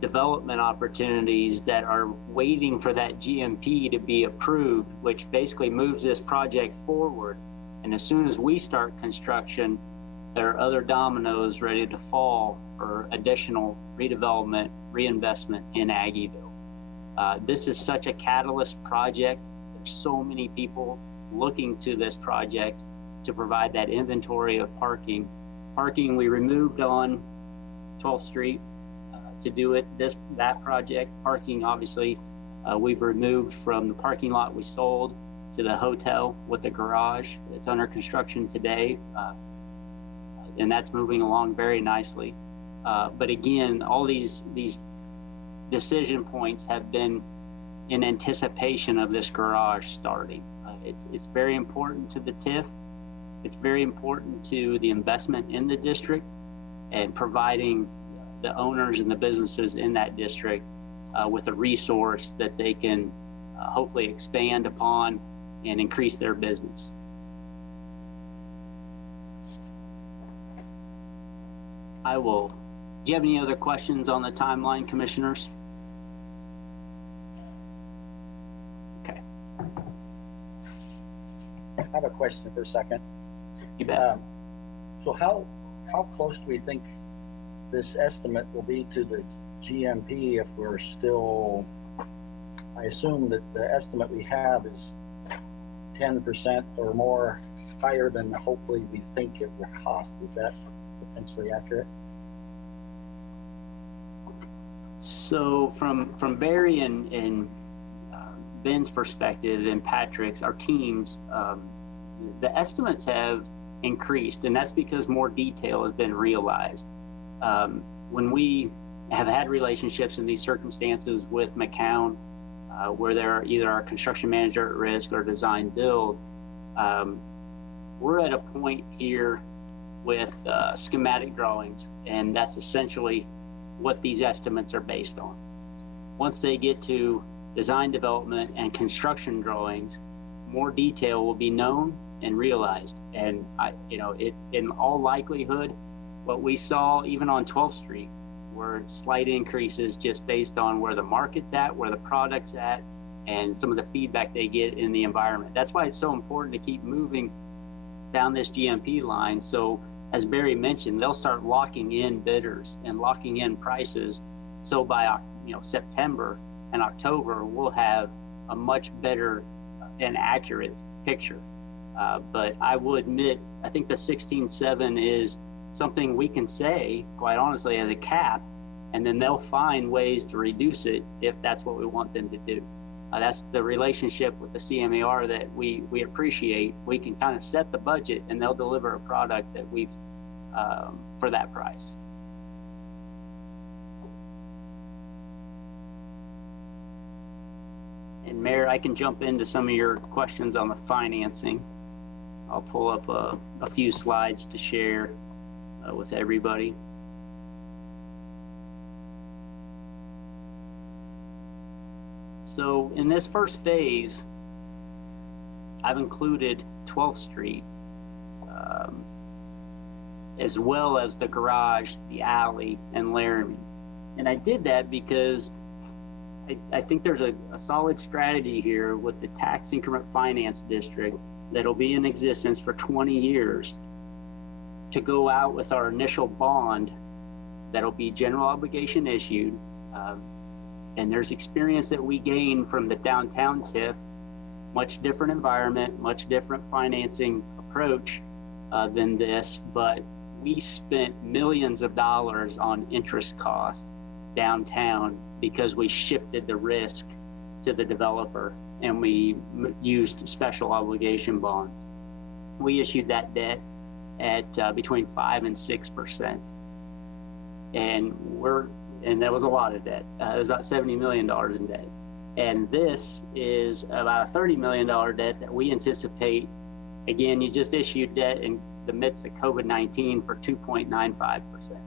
development opportunities that are waiting for that GMP to be approved, which basically moves this project forward. And as soon as we start construction, there are other dominoes ready to fall for additional redevelopment, reinvestment in Aggieville. This is such a catalyst project. There's so many people looking to this project to provide that inventory of parking. Parking we removed on 12th Street to do that project. Parking, obviously, we've removed from the parking lot we sold to the hotel with the garage that's under construction today. And that's moving along very nicely. But again, all these decision points have been in anticipation of this garage starting. It's very important to the TIF. It's very important to the investment in the district and providing the owners and the businesses in that district with a resource that they can hopefully expand upon and increase their business. Do you have any other questions on the timeline, commissioners? Okay. I have a question for a second. You bet. So how close do we think this estimate will be to the GMP if we're still, I assume that the estimate we have is 10% or more higher than hopefully we think it will cost. Is that potentially accurate? So from Barry and Ben's perspective and Patrick's, our teams, the estimates have increased, and that's because more detail has been realized. When we have had relationships in these circumstances with McCown, where they're either our construction manager at risk or design build, we're at a point here with schematic drawings, and that's essentially what these estimates are based on. Once they get to design development and construction drawings, more detail will be known and realized. And in all likelihood, what we saw even on 12th Street were slight increases just based on where the market's at, where the product's at, and some of the feedback they get in the environment. That's why it's so important to keep moving down this GMP line. So as Barry mentioned, they'll start locking in bidders and locking in prices. So by September and October, we'll have a much better and accurate picture. But I will admit, I think the 16.7 is something we can say, quite honestly, as a cap, and then they'll find ways to reduce it if that's what we want them to do. That's the relationship with the CMAR that we appreciate. We can kind of set the budget and they'll deliver a product that we've for that price. And Mayor, I can jump into some of your questions on the financing. I'll pull up a few slides to share with everybody. So in this first phase, I've included 12th Street, as well as the garage, the alley, and Laramie. And I did that because I think there's a solid strategy here with the tax increment finance district that'll be in existence for 20 years to go out with our initial bond that'll be general obligation issued. And there's experience that we gain from the downtown TIF, much different environment, much different financing approach. than this, but we spent millions of dollars on interest costs downtown because we shifted the risk to the developer and we used special obligation bonds. We issued that debt at between 5 and 6%. And that was a lot of debt. It was about $70 million in debt. And this is about a $30 million debt that we anticipate. Again, you just issued debt in the midst of COVID-19 for 2.95%.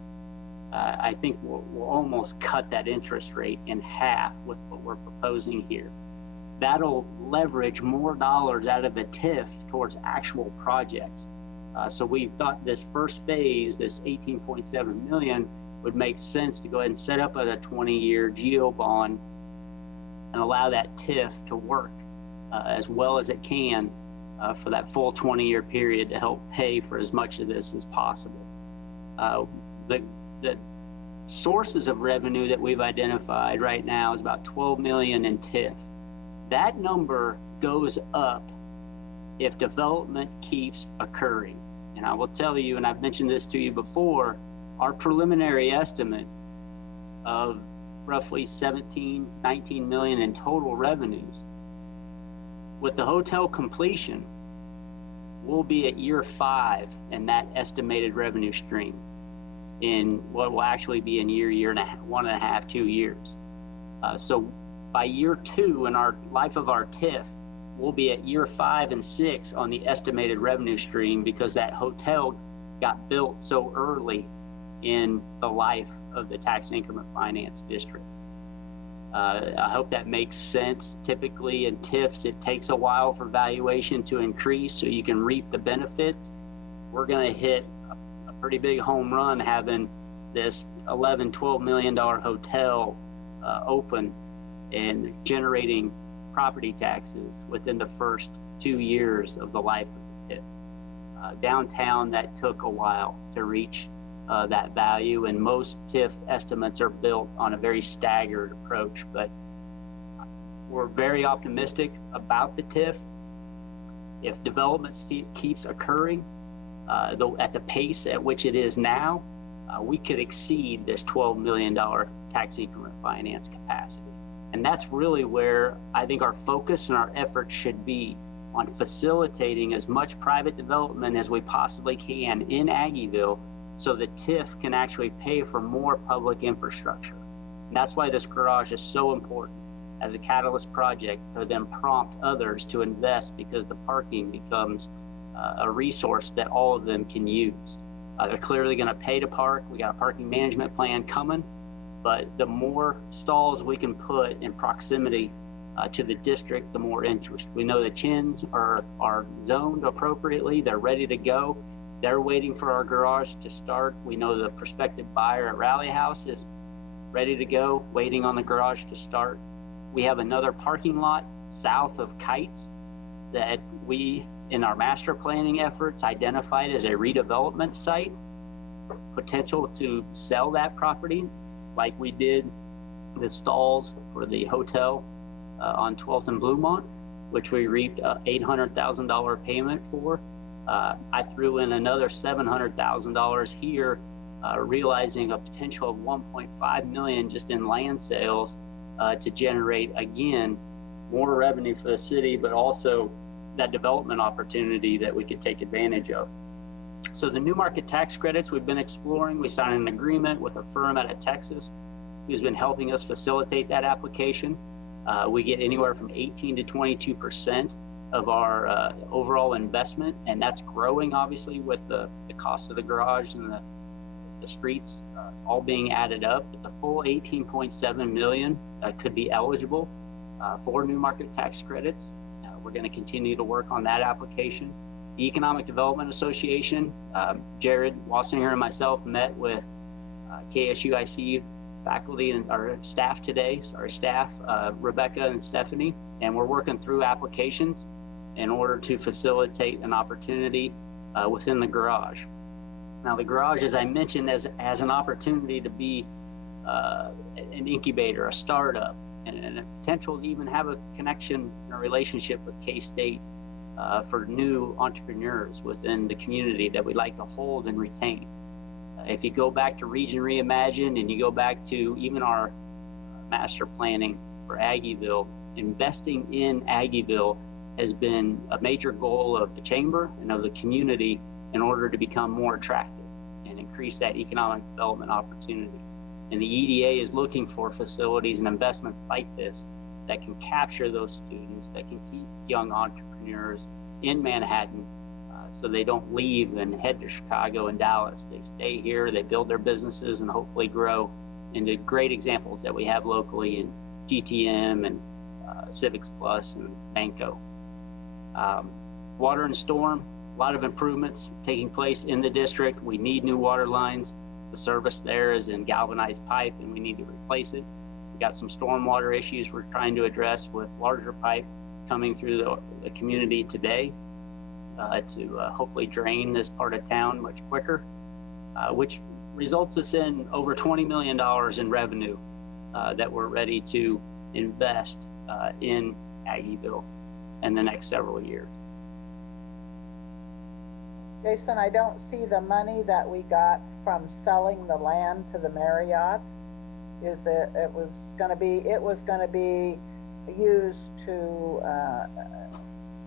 I think we'll almost cut that interest rate in half with what we're proposing here. That'll leverage more dollars out of the TIF towards actual projects. So we thought this first phase, this 18.7 million, would make sense to go ahead and set up a 20-year GO bond and allow that TIF to work as well as it can for that full 20-year period to help pay for as much of this as possible. The sources of revenue that we've identified right now is about 12 million in TIF. That number goes up if development keeps occurring. And I will tell you, and I've mentioned this to you before, our preliminary estimate of roughly 17, 19 million in total revenues, with the hotel completion, we'll be at year 5 in that estimated revenue stream in what will actually be in year and a half, 1.5, 2 years. So by year 2 in our life of our TIF, we'll be at year 5 and 6 on the estimated revenue stream because that hotel got built so early in the life of the tax increment finance district. I hope that makes sense. Typically in TIFs, it takes a while for valuation to increase so you can reap the benefits. We're gonna hit a pretty big home run having this $11, $12 million hotel open and generating property taxes within the first 2 years of the life of the TIF. Downtown, that took a while to reach that value, and most TIF estimates are built on a very staggered approach, but we're very optimistic about the TIF. If development keeps occurring at the pace at which it is now, we could exceed this $12 million tax increment finance capacity. And that's really where I think our focus and our efforts should be, on facilitating as much private development as we possibly can in Aggieville so the TIF can actually pay for more public infrastructure. And that's why this garage is so important as a catalyst project to then prompt others to invest, because the parking becomes a resource that all of them can use. They're clearly going to pay to park. We got a parking management plan coming, but the more stalls we can put in proximity to the district, the more interest. We know the Chins are zoned appropriately. They're ready to go. They're waiting for our garage to start. We know the prospective buyer at Rally House is ready to go, waiting on the garage to start. We have another parking lot south of Kites that we, in our master planning efforts, identified as a redevelopment site, potential to sell that property like we did the stalls for the hotel on 12th and Bluemont, which we reaped a $800,000 payment for. I threw in another $700,000 here, realizing a potential of 1.5 million just in land sales to generate, again, more revenue for the city, but also that development opportunity that we could take advantage of. So the new market tax credits we've been exploring, we signed an agreement with a firm out of Texas who's been helping us facilitate that application. We get anywhere from 18 to 22% of our overall investment, and that's growing obviously with the cost of the garage and the streets all being added up. But the full 18.7 million could be eligible for new market tax credits. We're going to continue to work on that application. The Economic Development Association, Jared Wassinger and myself met with KSUIC faculty and our staff today, Rebecca and Stephanie, and we're working through applications in order to facilitate an opportunity within the garage. Now the garage, as I mentioned, has an opportunity to be an incubator, a startup, and a potential to even have a connection and a relationship with K-State for new entrepreneurs within the community that we'd like to hold and retain. If you go back to Region Reimagine and you go back to even our master planning for Aggieville, investing in Aggieville has been a major goal of the chamber and of the community in order to become more attractive and increase that economic development opportunity. And the EDA is looking for facilities and investments like this that can capture those students, that can keep young entrepreneurs in Manhattan so they don't leave and head to Chicago and Dallas. They stay here, they build their businesses and hopefully grow into great examples that we have locally in GTM and Civics Plus and Banco. Water and storm, a lot of improvements taking place in the district. We need new water lines. The service there is in galvanized pipe and we need to replace it. We got some stormwater issues we're trying to address with larger pipe coming through the community today to hopefully drain this part of town much quicker, which results us in over $20 million in revenue that we're ready to invest in Aggieville in the next several years. Jason, I don't see the money that we got from selling the land to the Marriott. Is that it was going to be used to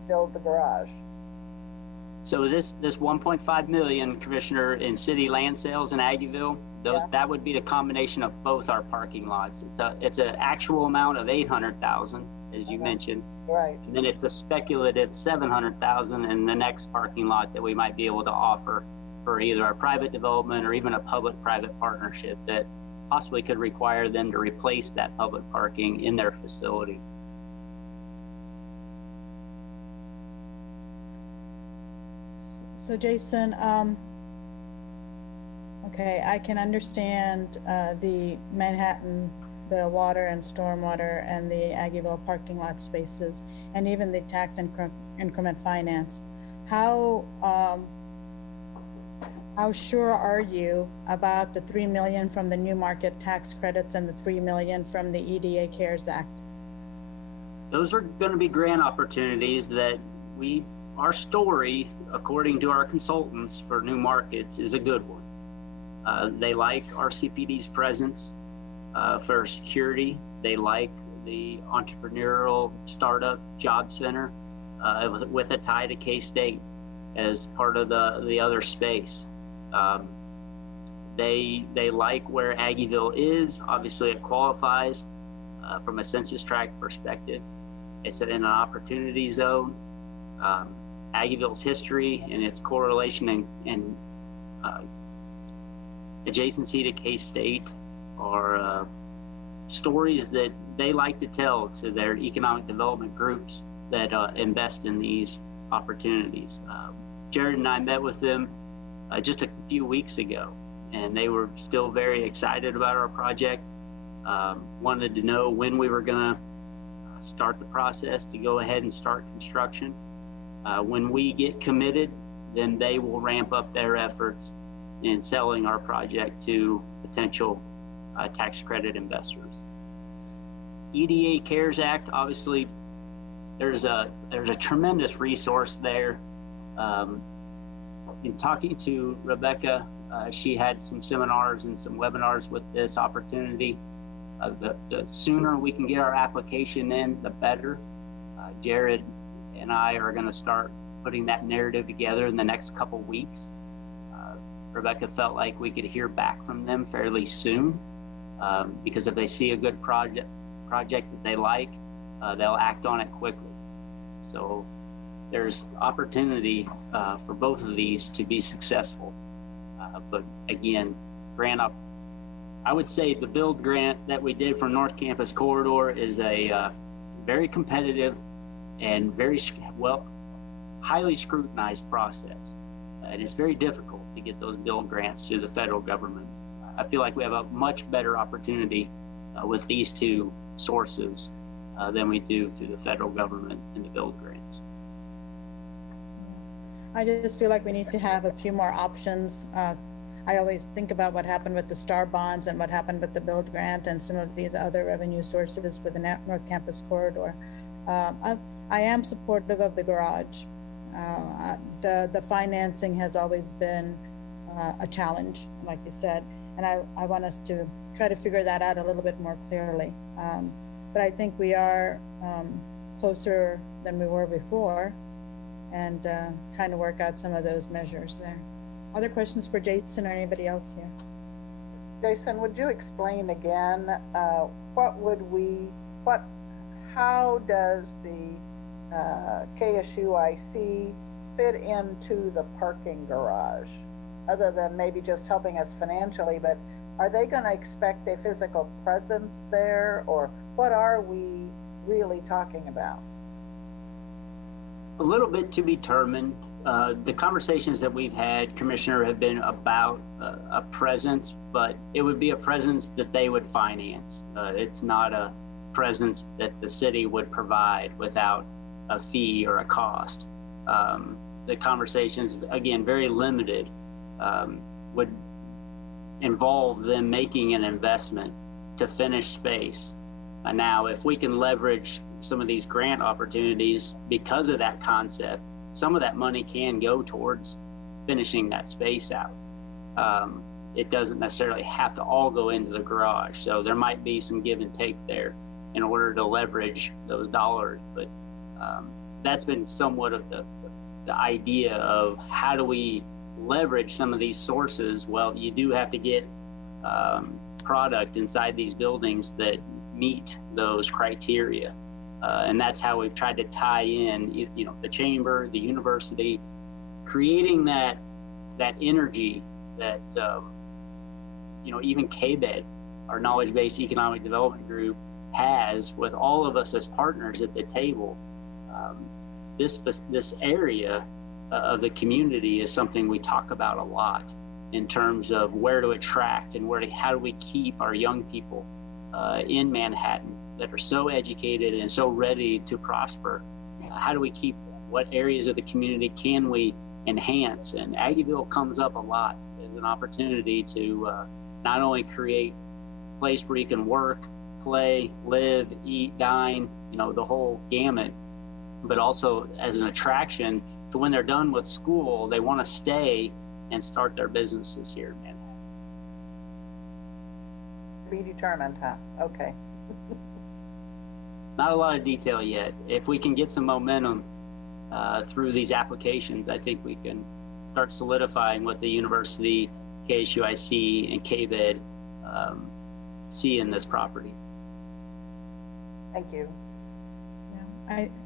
build the garage? So this 1.5 million, Commissioner, in city land sales in Aggieville, that would be the combination of both our parking lots. It's an actual amount of 800,000, as you mentioned. Right. And then it's a speculative 700,000 in the next parking lot that we might be able to offer for either a private development or even a public-private partnership that possibly could require them to replace that public parking in their facility. So Jason, okay, I can understand the Manhattan, the water and stormwater and the Aggieville parking lot spaces, and even the tax increment finance. How sure are you about the $3 million from the new market tax credits and the $3 million from the EDA CARES Act? Those are going to be grant opportunities that our story, according to our consultants for new markets, is a good one. They like RCPD's presence for security. They like the entrepreneurial startup job center with a tie to K-State as part of the other space. They like where Aggieville is. Obviously, it qualifies from a census tract perspective. It's in an opportunity zone. Aggieville's history and its correlation and adjacency to K-State are stories that they like to tell to their economic development groups that invest in these opportunities. Jared and I met with them just a few weeks ago, and they were still very excited about our project, wanted to know when we were going to start the process to go ahead and start construction. When we get committed, then they will ramp up their efforts in selling our project to potential tax credit investors. EDA CARES Act, obviously, there's a tremendous resource there. In talking to Rebecca, she had some seminars and some webinars with this opportunity. The sooner we can get our application in, the better. Jared and I are going to start putting that narrative together in the next couple weeks. Rebecca felt like we could hear back from them fairly soon because if they see a good project that they like, they'll act on it quickly. So there's opportunity for both of these to be successful. But again, I would say the build grant that we did for North Campus Corridor is a very competitive and very highly scrutinized process. It is very difficult to get those build grants through the federal government. I feel like we have a much better opportunity with these two sources than we do through the federal government and the build grants. I just feel like we need to have a few more options. I always think about what happened with the STAR bonds and what happened with the build grant and some of these other revenue sources for the North Campus Corridor. I am supportive of the garage. The financing has always been a challenge, like you said, and I want us to try to figure that out a little bit more clearly. But I think we are closer than we were before, and trying to work out some of those measures there. Other questions for Jason or anybody else here? Jason, would you explain again, how does the KSUIC fit into the parking garage? Other than maybe just helping us financially, but are they gonna expect a physical presence there, or what are we really talking about? A little bit to be determined. The conversations that we've had, Commissioner, have been about a presence, but it would be a presence that they would finance. It's not a presence that the city would provide without a fee or a cost. The conversations, again, very limited, would involve them making an investment to finish space. Now, if we can leverage some of these grant opportunities because of that concept, some of that money can go towards finishing that space out. It doesn't necessarily have to all go into the garage. So there might be some give and take there in order to leverage those dollars. But that's been somewhat of the idea of how do we leverage some of these sources. Well, you do have to get product inside these buildings that meet those criteria. And that's how we've tried to tie in, the chamber, the university, creating that energy that, even KBED, our knowledge-based economic development group, has with all of us as partners at the table. This area of the community is something we talk about a lot in terms of where to attract and how do we keep our young people in Manhattan that are so educated and so ready to prosper. How do we keep them? What areas of the community can we enhance? And Aggieville comes up a lot as an opportunity to not only create a place where you can work, play, live, eat, dine, the whole gamut, but also as an attraction to when they're done with school, they want to stay and start their businesses here in Manhattan. Be determined, huh? Okay. Not a lot of detail yet. If we can get some momentum through these applications, I think we can start solidifying what the university, KSUIC, and KBED see in this property. Thank you.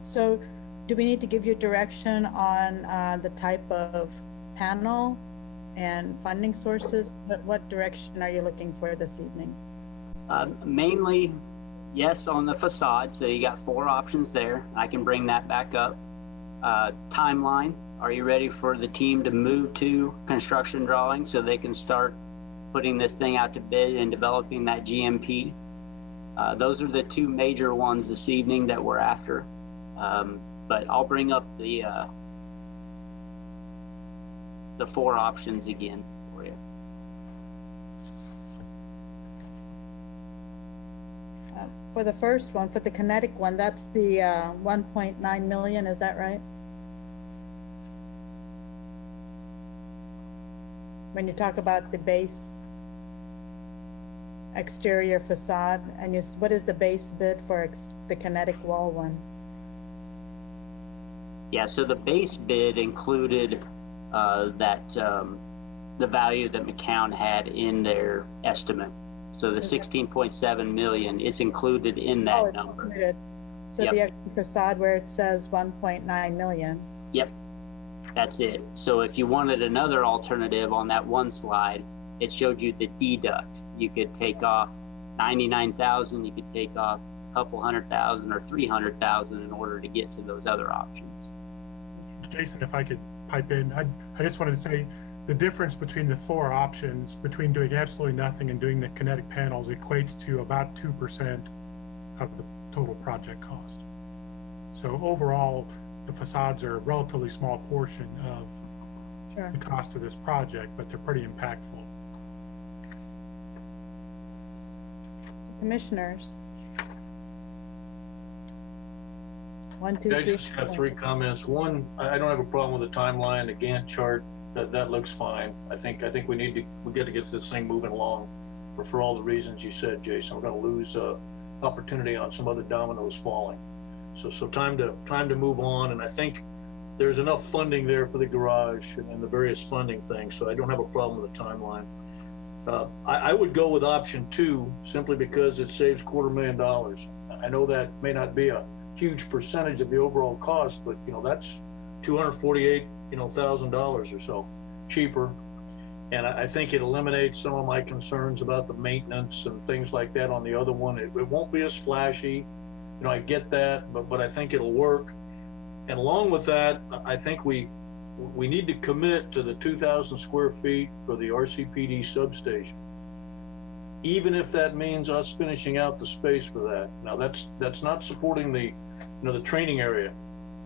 So do we need to give you direction on the type of panel and funding sources? What direction are you looking for this evening? Mainly, yes, on the facade. So you got 4 options there. I can bring that back up. Timeline. Are you ready for the team to move to construction drawing so they can start putting this thing out to bid and developing that GMP? Those are the 2 major ones this evening that we're after. But I'll bring up the 4 options again for you. For the first one, for the kinetic one, that's the 1.9 million, is that right? When you talk about the base exterior facade, and what is the base bid for the kinetic wall one? Yeah, so the base bid included the value that McCown had in their estimate. So the 16.7 million, it's included in that number. Included. So Yep. the facade where it says 1.9 million. Yep, that's it. So if you wanted another alternative on that one slide, it showed you the deduct. You could take off 99,000, you could take off a couple 100,000 or 300,000 in order to get to those other options. Jason, if I could pipe in, I just wanted to say the difference between the 4 options, between doing absolutely nothing and doing the kinetic panels, equates to about 2% of the total project cost. So overall, the facades are a relatively small portion of the cost of this project, but they're pretty impactful. Commissioners. 1, 2, I 3. just have 3 comments. One, I don't have a problem with the timeline, the Gantt chart. That looks fine. I think we got to get this thing moving along for all the reasons you said, Jason. We're going to lose opportunity on some other dominoes falling. So time to move on. And I think there's enough funding there for the garage and the various funding things. So I don't have a problem with the timeline. I would go with option 2 simply because it saves $250,000. I know that may not be a huge percentage of the overall cost, but that's $248,000 or so cheaper. And I think it eliminates some of my concerns about the maintenance and things like that on the other one. It won't be as flashy. I get that, but I think it'll work. And along with that, I think we need to commit to the 2,000 square feet for the RCPD substation, even if that means us finishing out the space for that. Now that's not supporting the training area,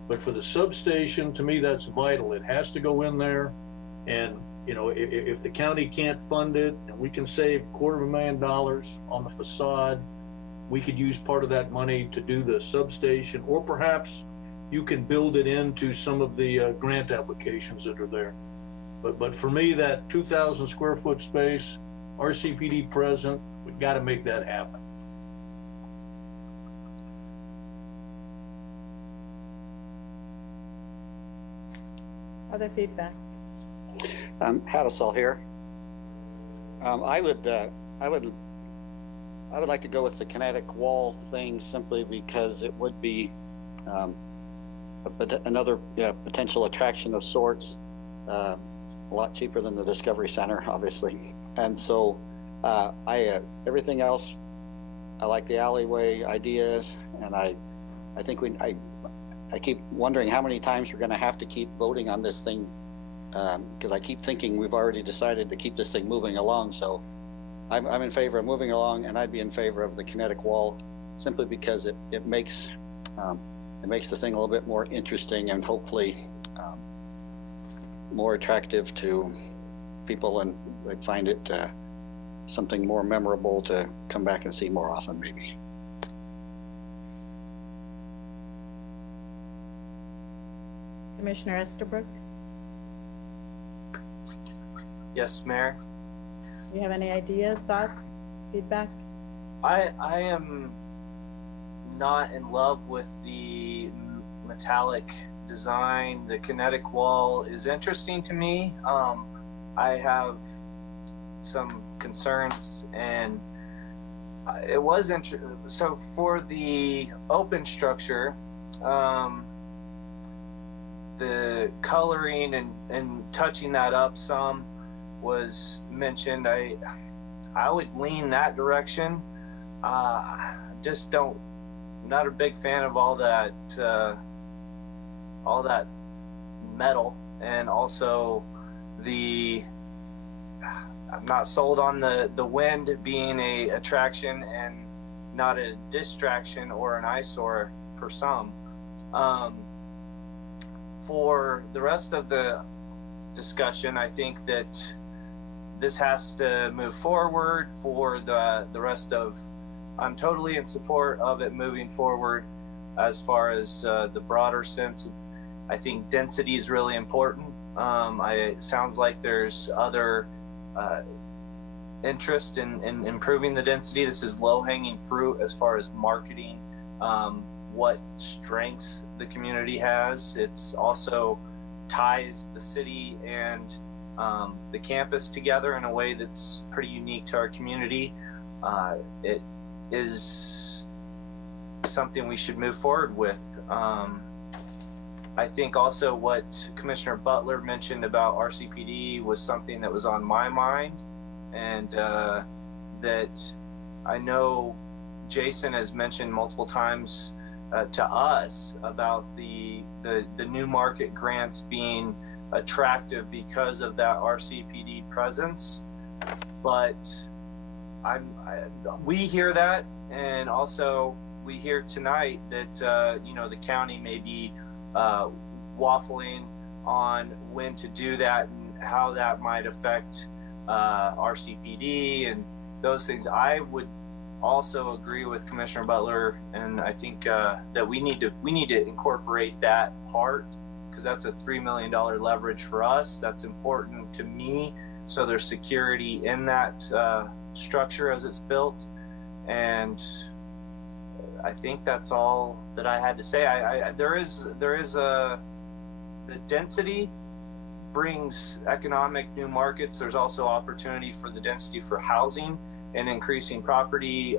but for the substation, to me, that's vital. It has to go in there. And if the county can't fund it and we can save $250,000 on the facade, we could use part of that money to do the substation, or perhaps you can build it into some of the grant applications that are there. But for me, that 2,000 square foot space, RCPD present, we've got to make that happen. Other feedback? Hadisol here. I would like to go with the kinetic wall thing simply because it would be another potential attraction of sorts, a lot cheaper than the Discovery Center, obviously. And so everything else, I like the alleyway ideas, and I think I keep wondering how many times we're going to have to keep voting on this thing, because I keep thinking we've already decided to keep this thing moving along. So I'm in favor of moving along, and I'd be in favor of the kinetic wall simply because it makes the thing a little bit more interesting and hopefully more attractive to people, and they find it something more memorable to come back and see more often, maybe. Commissioner Estabrook? Yes, Mayor. Do you have any ideas, thoughts, feedback? I am not in love with the metallic design. The kinetic wall is interesting to me. I have some concerns, and it was interesting. So for the open structure, the coloring and touching that up some was mentioned. I would lean that direction. Just don't. I'm not a big fan of all that metal, and also I'm not sold on the wind being a attraction and not a distraction or an eyesore for some. For the rest of the discussion, I think that this has to move forward. For the rest of, I'm totally in support of it moving forward. As far as the broader sense, I think density is really important. It sounds like there's other interest in improving the density. This is low-hanging fruit as far as marketing what strengths the community has. It's also ties the city and the campus together in a way that's pretty unique to our community. It is something we should move forward with. I think also what Commissioner Butler mentioned about RCPD was something that was on my mind, and that I know Jason has mentioned multiple times to us about the new market grants being attractive because of that RCPD presence. But we hear that, and also we hear tonight that the county may be waffling on when to do that and how that might affect RCPD and those things. I would also agree with Commissioner Butler, and I think that we need to incorporate that part, because that's a $3 million leverage for us. That's important to me. So there's security in that structure as it's built. And I think that's all that I had to say. The density brings economic new markets. There's also opportunity for the density for housing and increasing property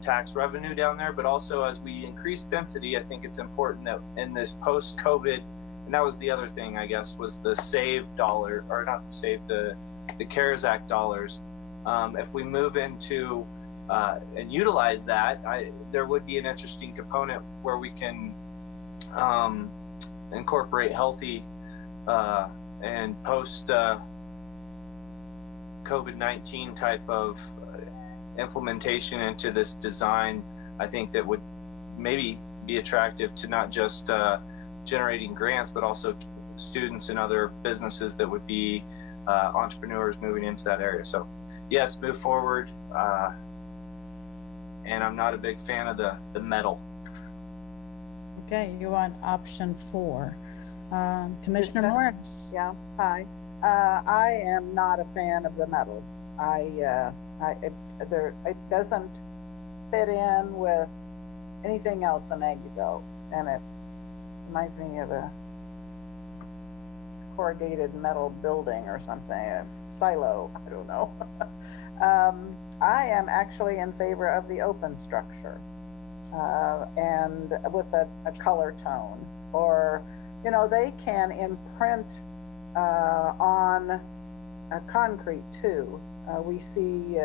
tax revenue down there. But also, as we increase density, I think it's important that in this post-COVID, and that was the other thing, I guess, was the SAVE dollar, or not the SAVE, the CARES Act dollars. If we move into and utilize that, there would be an interesting component where we can incorporate healthy and post COVID-19 type of implementation into this design. I think that would maybe be attractive to not just generating grants, but also students and other businesses that would be entrepreneurs moving into that area. So yes, move forward. And I'm not a big fan of the metal. Okay, you want option 4. Commissioner Morris. Yeah, hi. I am not a fan of the metal. It doesn't fit in with anything else in Aggieville, and it reminds me of a corrugated metal building or something, a silo, I don't know. I am actually in favor of the open structure, and with a color tone, or, you know, they can imprint on concrete too. We see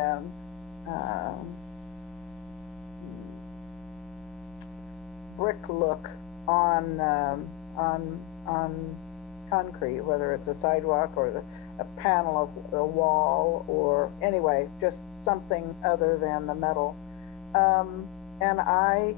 brick look on concrete, whether it's a sidewalk or a panel of the wall, or anyway, just something other than the metal. And I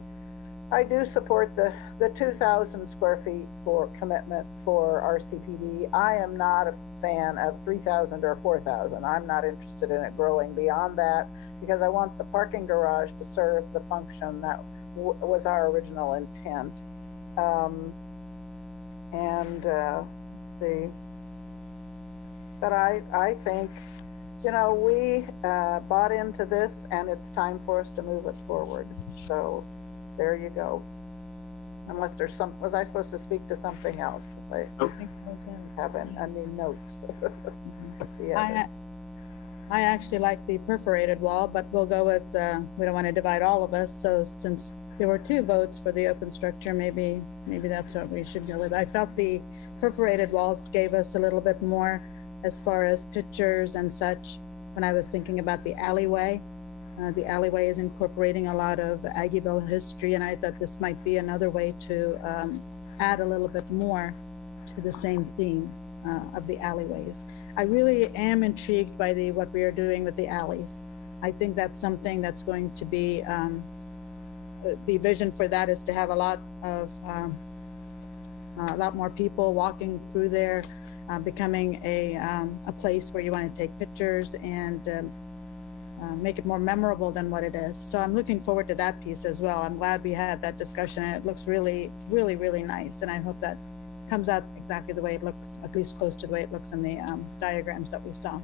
do support the 2,000 square feet for commitment for RCPD. I am not a fan of 3,000 or 4,000. I'm not interested in it growing beyond that, because I want the parking garage to serve the function that was our original intent. See, but I think, you know, we bought into this, and it's time for us to move it forward. So there you go. Unless there's was I supposed to speak to something else? I think I was having any notes. I actually like the perforated wall, but we'll go with, we don't want to divide all of us. So since there were 2 votes for the open structure, maybe that's what we should go with. I felt the perforated walls gave us a little bit more as far as pictures and such when I was thinking about the alleyway. The alleyway is incorporating a lot of Aggieville history, and I thought this might be another way to add a little bit more to the same theme of the alleyways. I really am intrigued by what we are doing with the alleys. I think that's something that's going to be, the vision for that is to have a lot more people walking through there, becoming a place where you want to take pictures and make it more memorable than what it is. So I'm looking forward to that piece as well. I'm glad we had that discussion, and it looks really, really, really nice. And I hope that comes out exactly the way it looks, at least close to the way it looks in the diagrams that we saw.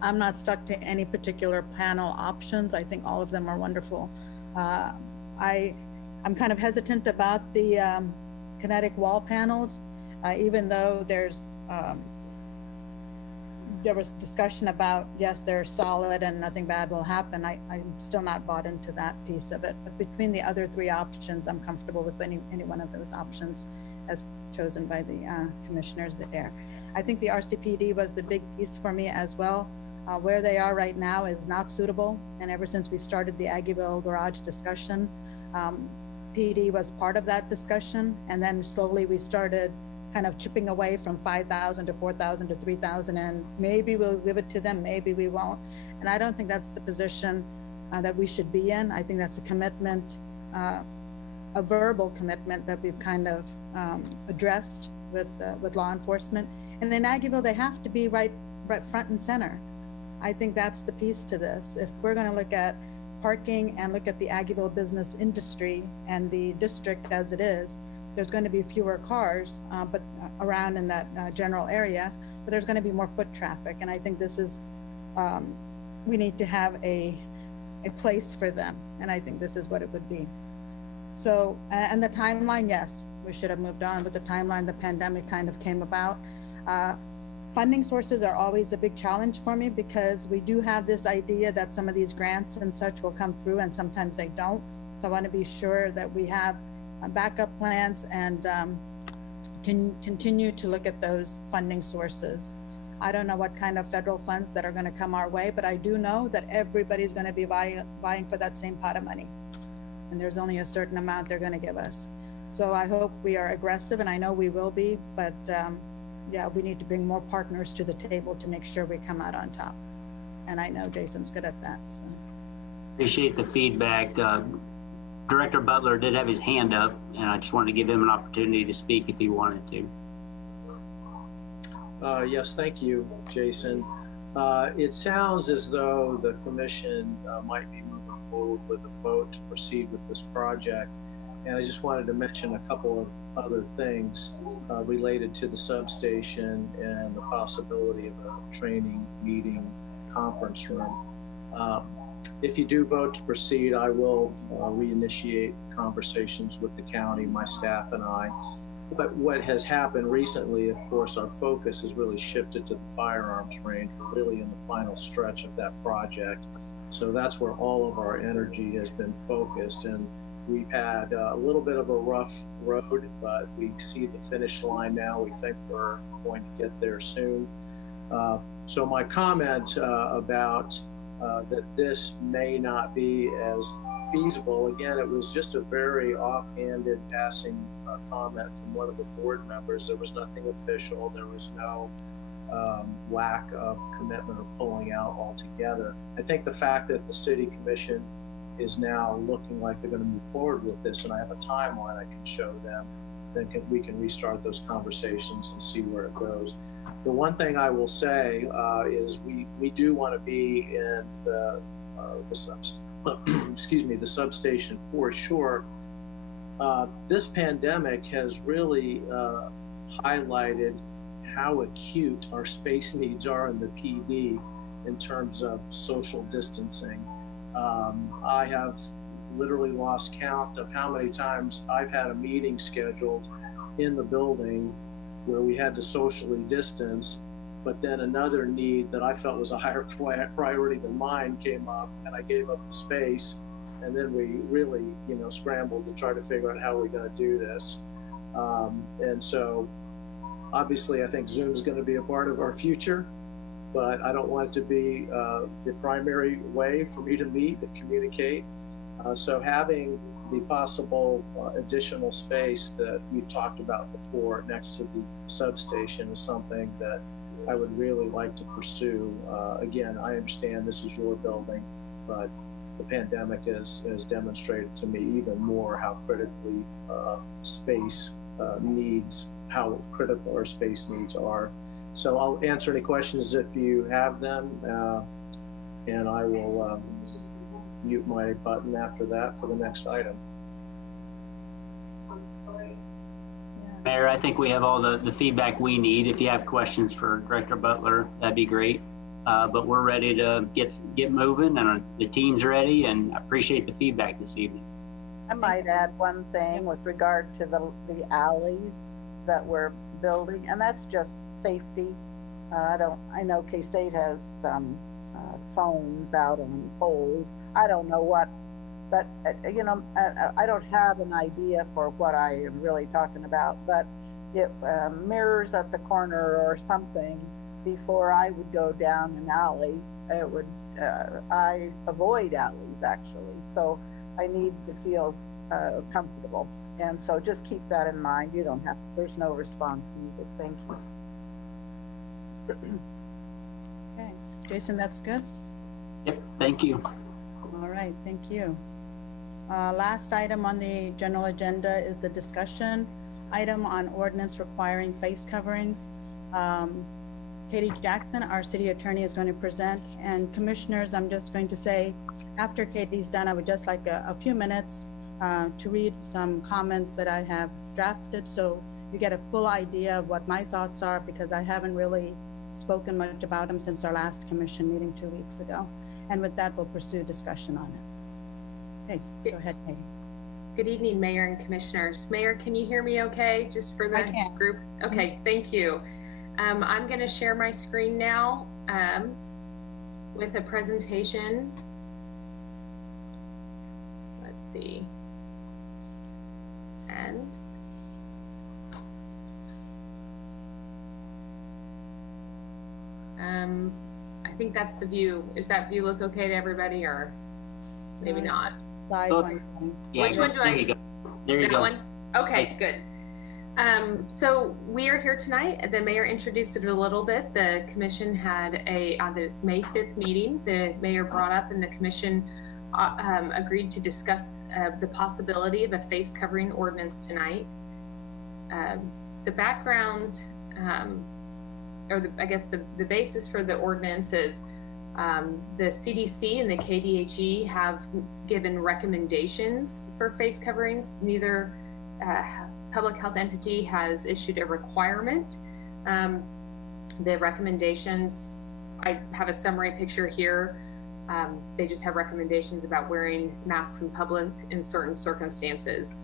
I'm not stuck to any particular panel options. I think all of them are wonderful. I'm kind of hesitant about the kinetic wall panels, even though there was discussion about, yes, they're solid and nothing bad will happen. I'm still not bought into that piece of it. But between the other 3 options, I'm comfortable with any one of those options as chosen by the commissioners there. I think the RCPD was the big piece for me as well. Where they are right now is not suitable. And ever since we started the Aggieville garage discussion, PD was part of that discussion. And then slowly we started kind of chipping away from 5,000 to 4,000 to 3,000, and maybe we'll give it to them, maybe we won't. And I don't think that's the position that we should be in. I think that's a commitment, a verbal commitment that we've kind of addressed with law enforcement. And in Aggieville, they have to be right front and center. I think that's the piece to this. If we're going to look at parking and look at the Aggieville business industry and the district as it is, there's going to be fewer cars, but around in that general area, but there's going to be more foot traffic. And I think this is, we need to have a place for them. And I think this is what it would be. So, and the timeline, yes, we should have moved on with the timeline. The pandemic kind of came about. Funding sources are always a big challenge for me because we do have this idea that some of these grants and such will come through and sometimes they don't. So I want to be sure that we have backup plans and can continue to look at those funding sources. I don't know what kind of federal funds that are going to come our way, but I do know that everybody's going to be vying for that same pot of money. And there's only a certain amount they're going to give us. So I hope we are aggressive, and I know we will be, but yeah, we need to bring more partners to the table to make sure we come out on top. And I know Jason's good at that. So. Appreciate the feedback. Director Butler did have his hand up, and I just wanted to give him an opportunity to speak if he wanted to. Yes, thank you, Jason. It sounds as though the commission might be moving forward with a vote to proceed with this project. And I just wanted to mention a couple of other things related to the substation and the possibility of a training, meeting, conference room. If you do vote to proceed, I will reinitiate conversations with the county, my staff and I. But what has happened recently, of course, our focus has really shifted to the firearms range. We're really in the final stretch of that project. So that's where all of our energy has been focused. And we've had a little bit of a rough road, but we see the finish line now. We think we're going to get there soon. So my comment about that this may not be as feasible, again, it was just a very offhanded passing comment from one of the board members. There was nothing official. There was no lack of commitment or pulling out altogether. I think the fact that the city commission is now looking like they're going to move forward with this, and I have a timeline I can show them, then we can restart those conversations and see where it goes. The one thing I will say is we do want to be in the substation for sure. This pandemic has really highlighted how acute our space needs are in the PD in terms of social distancing. I have literally lost count of how many times I've had a meeting scheduled in the building where we had to socially distance, but then another need that I felt was a higher priority than mine came up, and I gave up the space, and then we really, scrambled to try to figure out how we're going to do this. And so, obviously, I think Zoom is going to be a part of our future, but I don't want it to be the primary way for me to meet and communicate. So having the possible additional space that we've talked about before next to the substation is something that I would really like to pursue. Again, I understand this is your building, but the pandemic has demonstrated to me even more how critically space needs, how critical our space needs are. So I'll answer any questions if you have them, and I will mute my button after that for the next item. Mayor, I think we have all the feedback we need. If you have questions for Director Butler, that'd be great. But we're ready to get moving, and the team's ready, and I appreciate the feedback this evening. I might add one thing with regard to the alleys that we're building, and that's just safety. I know K-State has some phones out on poles. I don't know what, but I don't have an idea for what I am really talking about, but if mirrors at the corner or something before I would go down an alley, I avoid alleys actually. So I need to feel comfortable. And so just keep that in mind. You don't have to, there's no response needed. Thank you. Okay, Jason, that's good? Yep, thank you. All right, thank you. Last item on the general agenda is the discussion item on ordinance requiring face coverings. Katie Jackson, our city attorney, is going to present. And commissioners, I'm just going to say, after Katie's done, I would just like a few minutes to read some comments that I have drafted, so you get a full idea of what my thoughts are, because I haven't really spoken much about them since our last commission meeting 2 weeks ago. And with that, we'll pursue discussion on it. Okay, go ahead, Katie. Good evening, Mayor and Commissioners. Mayor, can you hear me okay, just for the group? Okay, thank you. I'm going to share my screen now with a presentation. Let's see. And I think that's the view. Is that view look okay to everybody, or maybe not? Side one. Which one do I? There you go. One? Okay, good. So we are here tonight. The mayor introduced it a little bit. The commission had on its May 5th meeting, the mayor brought up and the commission agreed to discuss the possibility of a face covering ordinance tonight. The background, I guess the basis for the ordinance is the CDC and the KDHE have given recommendations for face coverings. Neither public health entity has issued a requirement. The recommendations, I have a summary picture here. They just have recommendations about wearing masks in public in certain circumstances.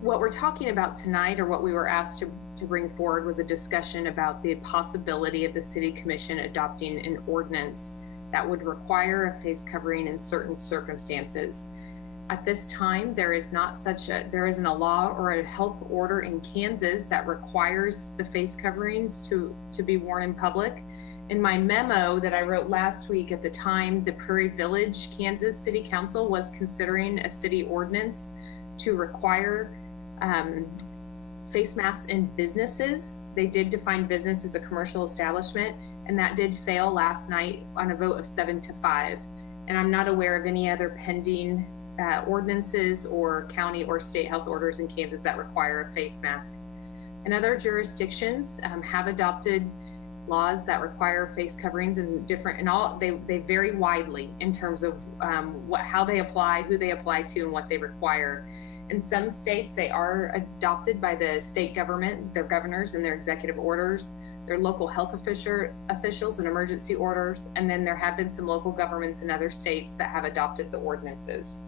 What we're talking about tonight, or what we were asked to bring forward, was a discussion about the possibility of the City Commission adopting an ordinance that would require a face covering in certain circumstances. At this time, there isn't a law or a health order in Kansas that requires the face coverings to be worn in public. In my memo that I wrote last week, at the time, the Prairie Village, Kansas City Council was considering a city ordinance to require face masks in businesses. They did define business as a commercial establishment, and that did fail last night on a vote of 7-5. And I'm not aware of any other pending ordinances or county or state health orders in Kansas that require a face mask. And other jurisdictions have adopted laws that require face coverings, and they vary widely in terms of how they apply, who they apply to, and what they require. In some states, they are adopted by the state government, their governors and their executive orders, their local health officials and emergency orders, and then there have been some local governments in other states that have adopted the ordinances.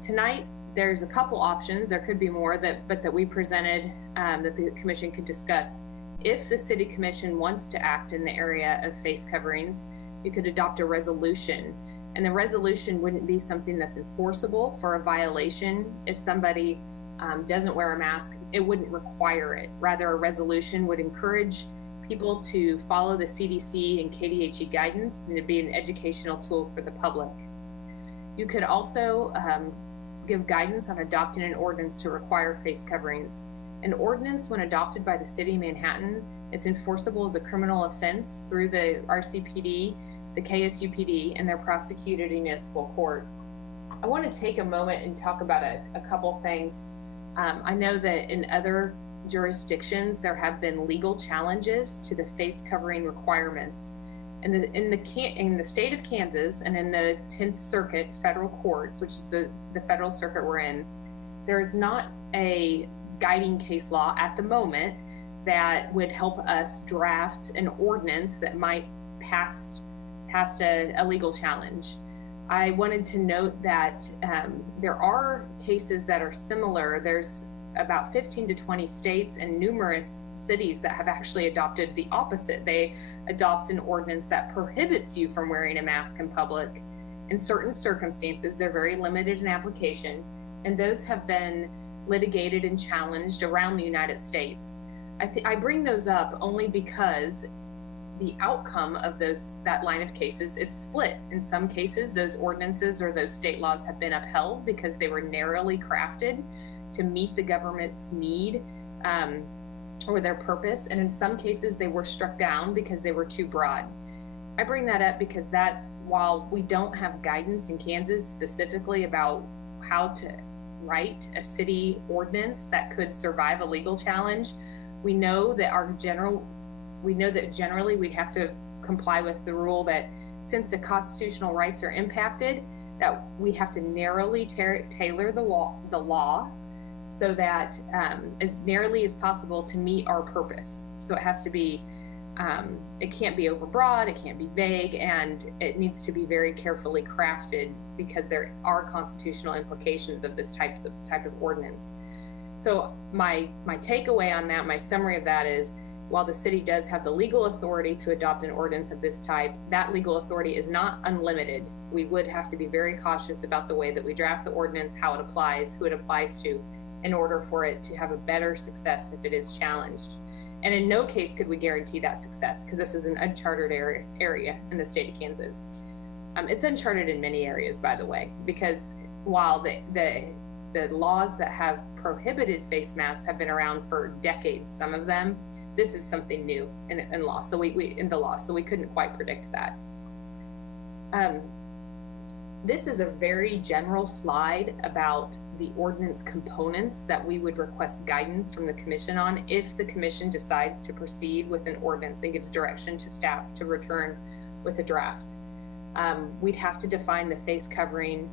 Tonight, there's a couple options. There could be more that we presented that the commission could discuss. If the City Commission wants to act in the area of face coverings, you could adopt a resolution. And the resolution wouldn't be something that's enforceable for a violation. If somebody doesn't wear a mask, it wouldn't require it. Rather, a resolution would encourage people to follow the CDC and KDHE guidance, and it'd be an educational tool for the public. You could also give guidance on adopting an ordinance to require face coverings. An ordinance, when adopted by the City of Manhattan, it's enforceable as a criminal offense through the RCPD, the KSUPD, and they're prosecuted in municipal court. I want to take a moment and talk about a couple things. I know that in other jurisdictions, there have been legal challenges to the face covering requirements. In the state of Kansas and in the 10th Circuit federal courts, which is the federal circuit we're in, there is not a guiding case law at the moment that would help us draft an ordinance that might pass a legal challenge. I wanted to note that there are cases that are similar. There's about 15 to 20 states and numerous cities that have actually adopted the opposite. They adopt an ordinance that prohibits you from wearing a mask in public. In certain circumstances, they're very limited in application, and those have been litigated and challenged around the United States. I bring those up only because the outcome of that line of cases, it's split. In some cases, those ordinances or those state laws have been upheld because they were narrowly crafted to meet the government's need or their purpose. And in some cases, they were struck down because they were too broad. I bring that up because while we don't have guidance in Kansas specifically about how to write a city ordinance that could survive a legal challenge, we know that generally we'd have to comply with the rule that since the constitutional rights are impacted, that we have to narrowly tailor the law so that as narrowly as possible to meet our purpose. So it has to be, it can't be overbroad, it can't be vague, and it needs to be very carefully crafted because there are constitutional implications of this type of ordinance. So my takeaway on that, my summary of that is, while the city does have the legal authority to adopt an ordinance of this type, that legal authority is not unlimited. We would have to be very cautious about the way that we draft the ordinance, how it applies, who it applies to, in order for it to have a better success if it is challenged. And in no case could we guarantee that success, because this is an uncharted area in the state of Kansas. It's uncharted in many areas, by the way, because while the laws that have prohibited face masks have been around for decades, some of them, this is something new in law. So in the law, so we couldn't quite predict that. This is a very general slide about the ordinance components that we would request guidance from the commission on if the commission decides to proceed with an ordinance and gives direction to staff to return with a draft. We'd have to define the face covering,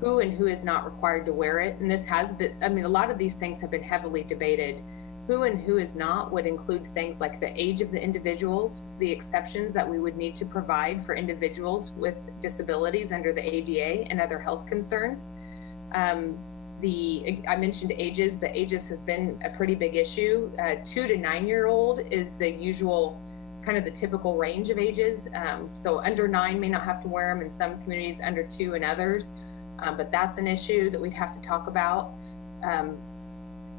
who and who is not required to wear it. And this has been, I mean, a lot of these things have been heavily debated. Who and who is not would include things like the age of the individuals, the exceptions that we would need to provide for individuals with disabilities under the ADA and other health concerns. I mentioned ages, but ages has been a pretty big issue. 2 to 9 year old is the usual, kind of the typical range of ages. So under 9 may not have to wear them in some communities, under 2 in others. But that's an issue that we'd have to talk about.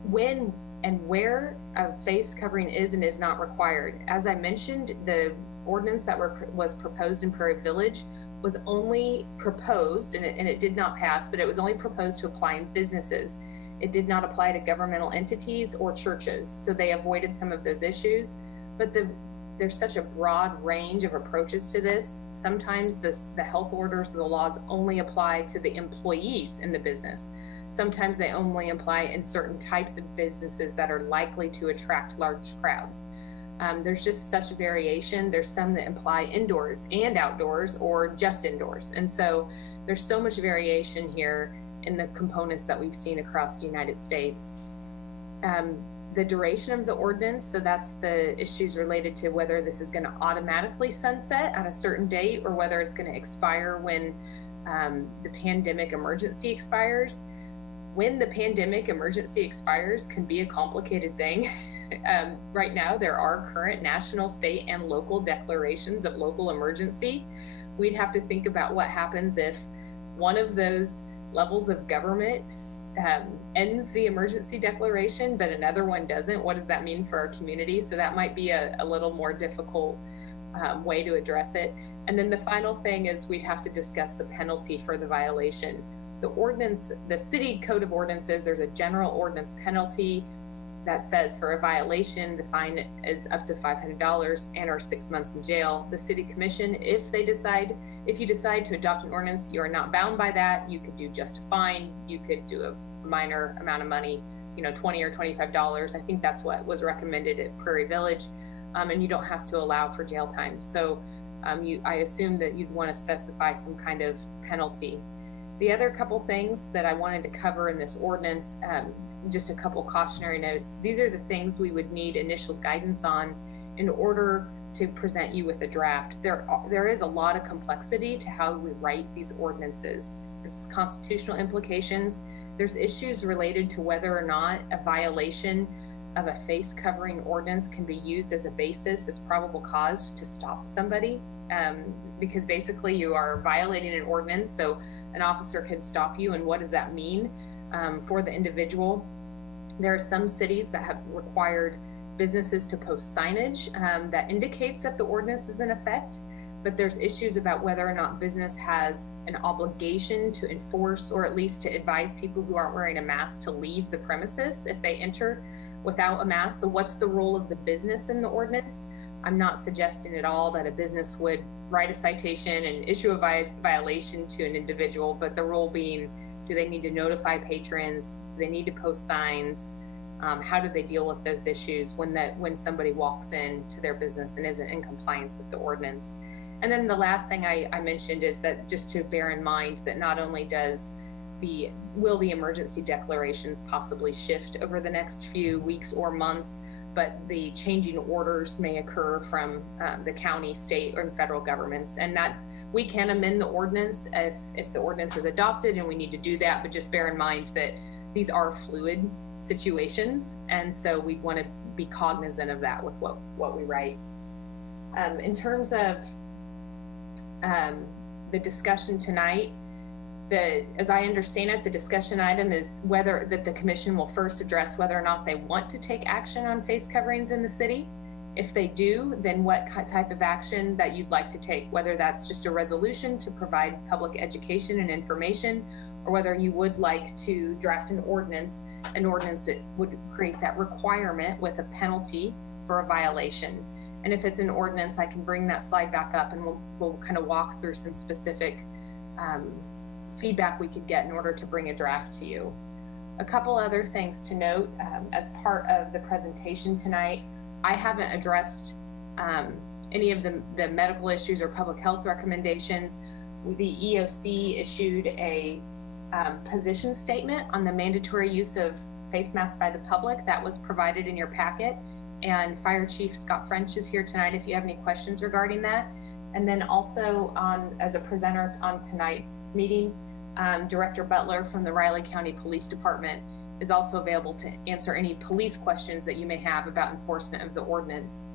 When and where a face covering is and is not required. As I mentioned, the ordinance that was proposed in Prairie Village was only proposed, and it did not pass, but it was only proposed to apply in businesses. It did not apply to governmental entities or churches, so they avoided some of those issues. But there's such a broad range of approaches to this. Sometimes the health orders, the laws only apply to the employees in the business. Sometimes they only apply in certain types of businesses that are likely to attract large crowds. There's just such variation. There's some that apply indoors and outdoors or just indoors. And so there's so much variation here in the components that we've seen across the United States. The duration of the ordinance, so that's the issues related to whether this is going to automatically sunset at a certain date or whether it's going to expire when the pandemic emergency expires. When the pandemic emergency expires can be a complicated thing. Right now, there are current national, state, and local declarations of local emergency. We'd have to think about what happens if one of those levels of government ends the emergency declaration, but another one doesn't. What does that mean for our community? So that might be a little more difficult way to address it. And then the final thing is we'd have to discuss the penalty for the violation. The ordinance, the city code of ordinances, there's a general ordinance penalty that says for a violation, the fine is up to $500 and or 6 months in jail. The city commission, if you decide to adopt an ordinance, you are not bound by that. You could do just a fine. You could do a minor amount of money, $20 or $25. I think that's what was recommended at Prairie Village. And you don't have to allow for jail time. So I assume that you'd want to specify some kind of penalty. The other couple things that I wanted to cover in this ordinance, just a couple cautionary notes. These are the things we would need initial guidance on in order to present you with a draft. There is a lot of complexity to how we write these ordinances. There's constitutional implications. There's issues related to whether or not a violation of a face covering ordinance can be used as a basis, as probable cause to stop somebody. Because basically you are violating an ordinance, so an officer could stop you, and what does that mean for the individual? There are some cities that have required businesses to post signage that indicates that the ordinance is in effect, but there's issues about whether or not business has an obligation to enforce or at least to advise people who aren't wearing a mask to leave the premises if they enter without a mask. So what's the role of the business in the ordinance? I'm not suggesting at all that a business would write a citation and issue a violation to an individual, but the role being, do they need to notify patrons? Do they need to post signs? How do they deal with those issues when somebody walks into their business and isn't in compliance with the ordinance? And then the last thing I mentioned is that just to bear in mind that not only will the emergency declarations possibly shift over the next few weeks or months, but the changing orders may occur from the county, state, or federal governments, and that we can amend the ordinance if the ordinance is adopted, and we need to do that. But just bear in mind that these are fluid situations, and so we want to be cognizant of that with what we write. In terms of the discussion tonight, as I understand it, the discussion item is whether that the commission will first address whether or not they want to take action on face coverings in the city. If they do, then what type of action that you'd like to take, whether that's just a resolution to provide public education and information, or whether you would like to draft an ordinance that would create that requirement with a penalty for a violation. And if it's an ordinance, I can bring that slide back up and we'll kind of walk through some specific feedback we could get in order to bring a draft to you. A couple other things to note as part of the presentation tonight. I haven't addressed any of the medical issues or public health recommendations. The EOC issued a position statement on the mandatory use of face masks by the public that was provided in your packet. And Fire Chief Scott French is here tonight if you have any questions regarding that. And then also as a presenter on tonight's meeting, Director Butler from the Riley County Police Department is also available to answer any police questions that you may have about enforcement of the ordinance.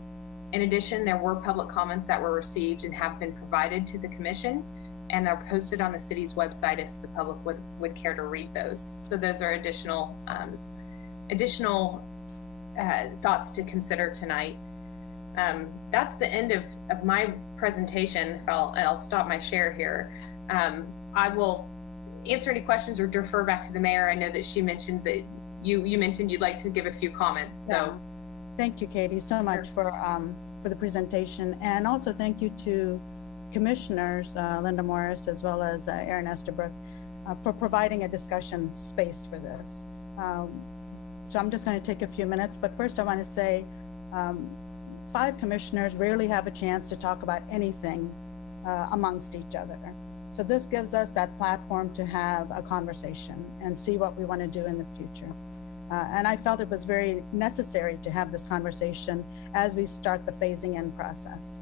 In addition, there were public comments that were received and have been provided to the commission and are posted on the city's website if the public would care to read those. So those are additional thoughts to consider tonight. That's the end of my presentation. I'll stop my share here. I will answer any questions or defer back to the mayor. I know that she mentioned that you mentioned you'd like to give a few comments. So yeah. Thank you, Katie, so much for the presentation, and also thank you to Commissioners Linda Morris as well as Aaron Estabrook for providing a discussion space for this. So I'm just going to take a few minutes, but first I want to say 5 commissioners rarely have a chance to talk about anything amongst each other. So this gives us that platform to have a conversation and see what we want to do in the future. And I felt it was very necessary to have this conversation as we start the phasing in process.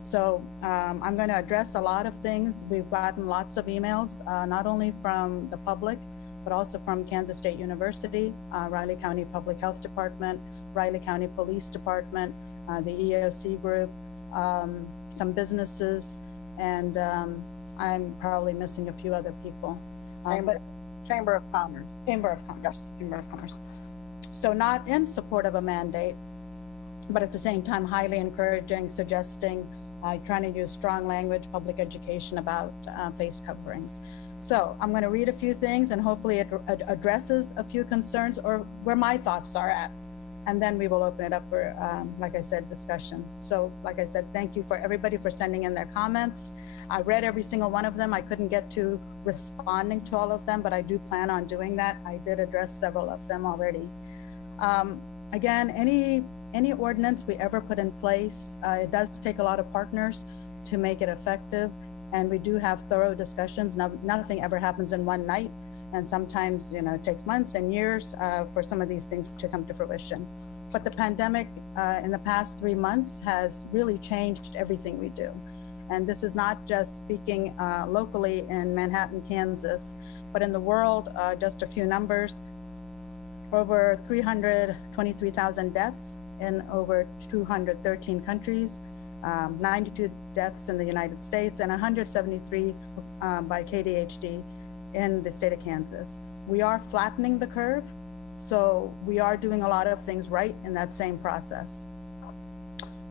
So I'm going to address a lot of things. We've gotten lots of emails, not only from the public, but also from Kansas State University, Riley County Public Health Department, Riley County Police Department, the EOC group, some businesses, and I'm probably missing a few other people. Chamber of Commerce. Chamber of Commerce, Chamber of Commerce. So not in support of a mandate, but at the same time, highly encouraging, suggesting, trying to use strong language, public education about face coverings. So I'm going to read a few things and hopefully it addresses a few concerns or where my thoughts are at. And then we will open it up for, like I said, discussion. So like I said, thank you for everybody for sending in their comments. I read every single one of them. I couldn't get to responding to all of them, but I do plan on doing that. I did address several of them already. Again, any ordinance we ever put in place, it does take a lot of partners to make it effective. And we do have thorough discussions. Now, nothing ever happens in one night. And sometimes, it takes months and years for some of these things to come to fruition. But the pandemic in the past 3 months has really changed everything we do. And this is not just speaking locally in Manhattan, Kansas, but in the world, just a few numbers, over 323,000 deaths in over 213 countries, 92 deaths in the United States, and 173 by KDHD in the state of Kansas. We are flattening the curve, so we are doing a lot of things right in that same process.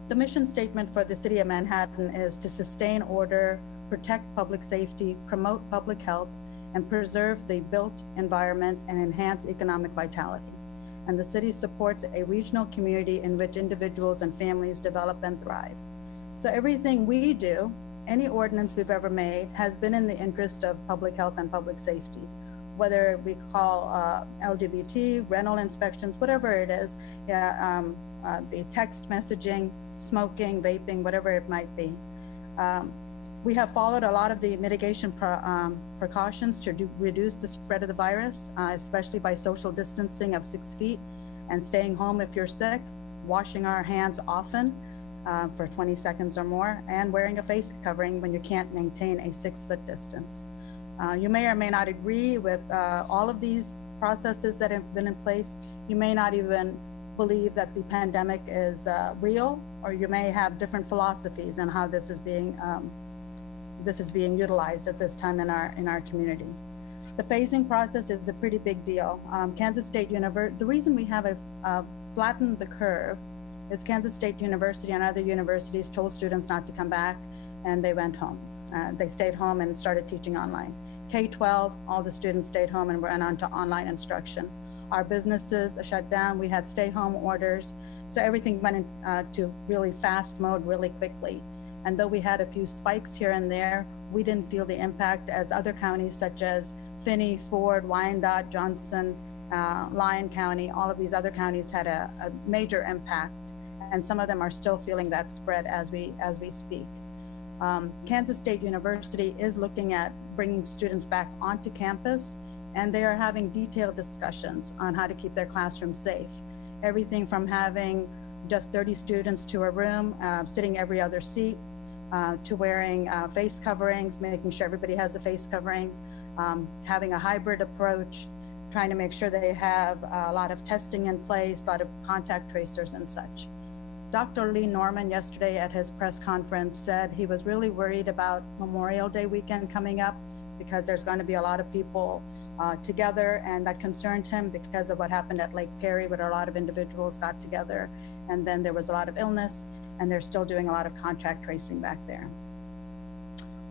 The mission statement for the city of Manhattan is to sustain order, protect public safety, promote public health, and preserve the built environment and enhance economic vitality. And the city supports a regional community in which individuals and families develop and thrive. So everything we do, any ordinance we've ever made, has been in the interest of public health and public safety, whether we call LGBT, rental inspections, whatever it is, the text messaging, smoking, vaping, whatever it might be. We have followed a lot of the mitigation precautions to reduce the spread of the virus, especially by social distancing of 6 feet and staying home if you're sick, washing our hands often for 20 seconds or more, and wearing a face covering when you can't maintain a 6-foot distance. You may or may not agree with all of these processes that have been in place. You may not even believe that the pandemic is real, or you may have different philosophies on how this is being utilized at this time in our community. The phasing process is a pretty big deal. Kansas State University, the reason we have flattened the curve is Kansas State University and other universities told students not to come back, and they went home. They stayed home and started teaching online. K-12, all the students stayed home and went on to online instruction. Our businesses shut down. We had stay-home orders. So everything went into really fast mode really quickly. And though we had a few spikes here and there, we didn't feel the impact as other counties such as Finney, Ford, Wyandotte, Johnson, Lyon County, all of these other counties had a major impact. And some of them are still feeling that spread as we speak. Kansas State University is looking at bringing students back onto campus, and they are having detailed discussions on how to keep their classrooms safe. Everything from having just 30 students to a room, sitting every other seat, to wearing face coverings, making sure everybody has a face covering, having a hybrid approach, trying to make sure they have a lot of testing in place, a lot of contact tracers and such. Dr. Lee Norman yesterday at his press conference said he was really worried about Memorial Day weekend coming up because there's going to be a lot of people together, and that concerned him because of what happened at Lake Perry, where a lot of individuals got together, and then there was a lot of illness, and they're still doing a lot of contact tracing back there.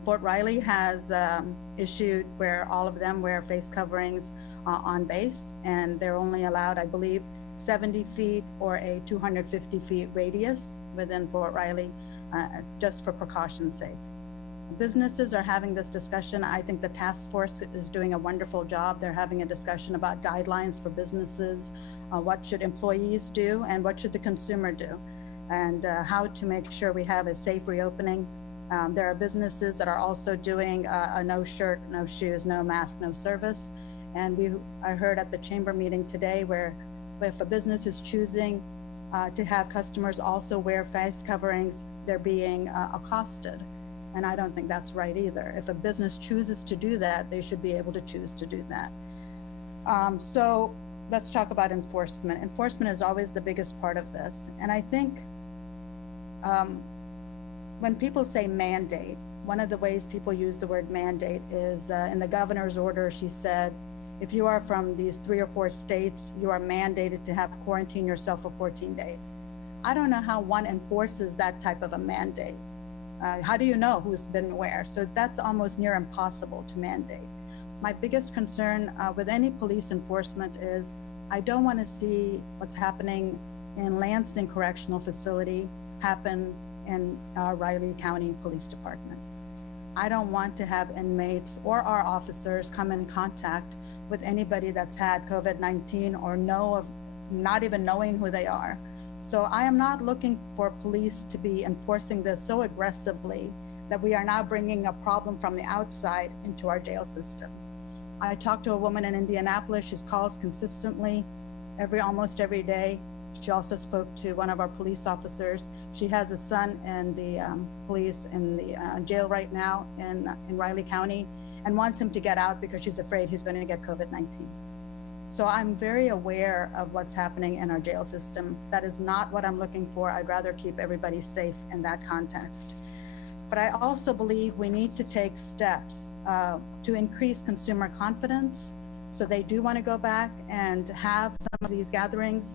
Fort Riley has issued where all of them wear face coverings on base, and they're only allowed, I believe, 70 feet or a 250 feet radius within Fort Riley, just for precaution's sake. Businesses are having this discussion. I think the task force is doing a wonderful job. They're having a discussion about guidelines for businesses, what should employees do and what should the consumer do, and how to make sure we have a safe reopening. There are businesses that are also doing a no shirt, no shoes, no mask, no service. And I heard at the chamber meeting today where if a business is choosing to have customers also wear face coverings, they're being accosted. And I don't think that's right either. If a business chooses to do that, they should be able to choose to do that. So let's talk about enforcement. Enforcement is always the biggest part of this. And I think when people say mandate, one of the ways people use the word mandate is in the governor's order, she said, if you are from these 3 or 4 states, you are mandated to have quarantine yourself for 14 days. I don't know how one enforces that type of a mandate. How do you know who's been where? So that's almost near impossible to mandate. My biggest concern with any police enforcement is I don't want to see what's happening in Lansing Correctional Facility happen in Riley County Police Department. I don't want to have inmates or our officers come in contact with anybody that's had COVID-19 or know of, not even knowing who they are. So I am not looking for police to be enforcing this so aggressively that we are now bringing a problem from the outside into our jail system. I talked to a woman in Indianapolis. She calls consistently almost every day. She also spoke to one of our police officers. She has a son in the police in the jail right now in Riley County and wants him to get out because she's afraid he's going to get COVID-19. So I'm very aware of what's happening in our jail system. That is not what I'm looking for. I'd rather keep everybody safe in that context. But I also believe we need to take steps to increase consumer confidence so they do want to go back and have some of these gatherings.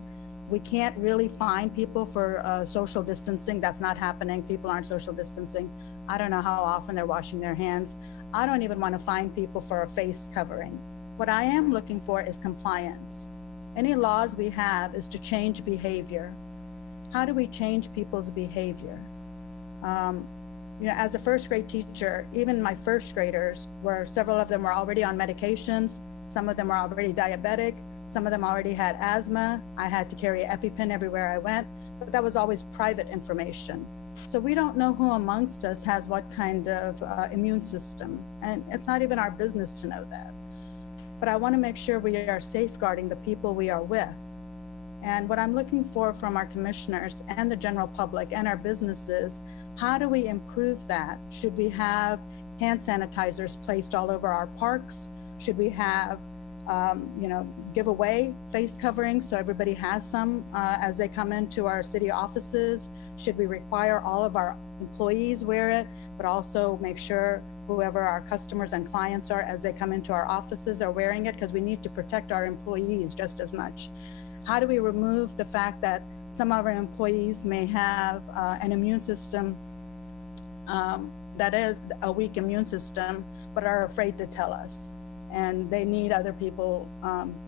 We can't really fine people for social distancing. That's not happening. People aren't social distancing. I don't know how often they're washing their hands. I don't even want to fine people for a face covering. What I am looking for is compliance. Any laws we have is to change behavior. How do we change people's behavior? As a first grade teacher, even my first graders several of them were already on medications. Some of them were already diabetic. Some of them already had asthma. I had to carry an EpiPen everywhere I went, but that was always private information. So we don't know who amongst us has what kind of immune system, and it's not even our business to know that. But I want to make sure we are safeguarding the people we are with. And what I'm looking for from our commissioners and the general public and our businesses, how do we improve that? Should we have hand sanitizers placed all over our parks? Should we have, give away face coverings so everybody has some as they come into our city offices? Should we require all of our employees wear it, but also make sure whoever our customers and clients are as they come into our offices are wearing it? Because we need to protect our employees just as much. How do we remove the fact that some of our employees may have an immune system that is a weak immune system, but are afraid to tell us? And they need other people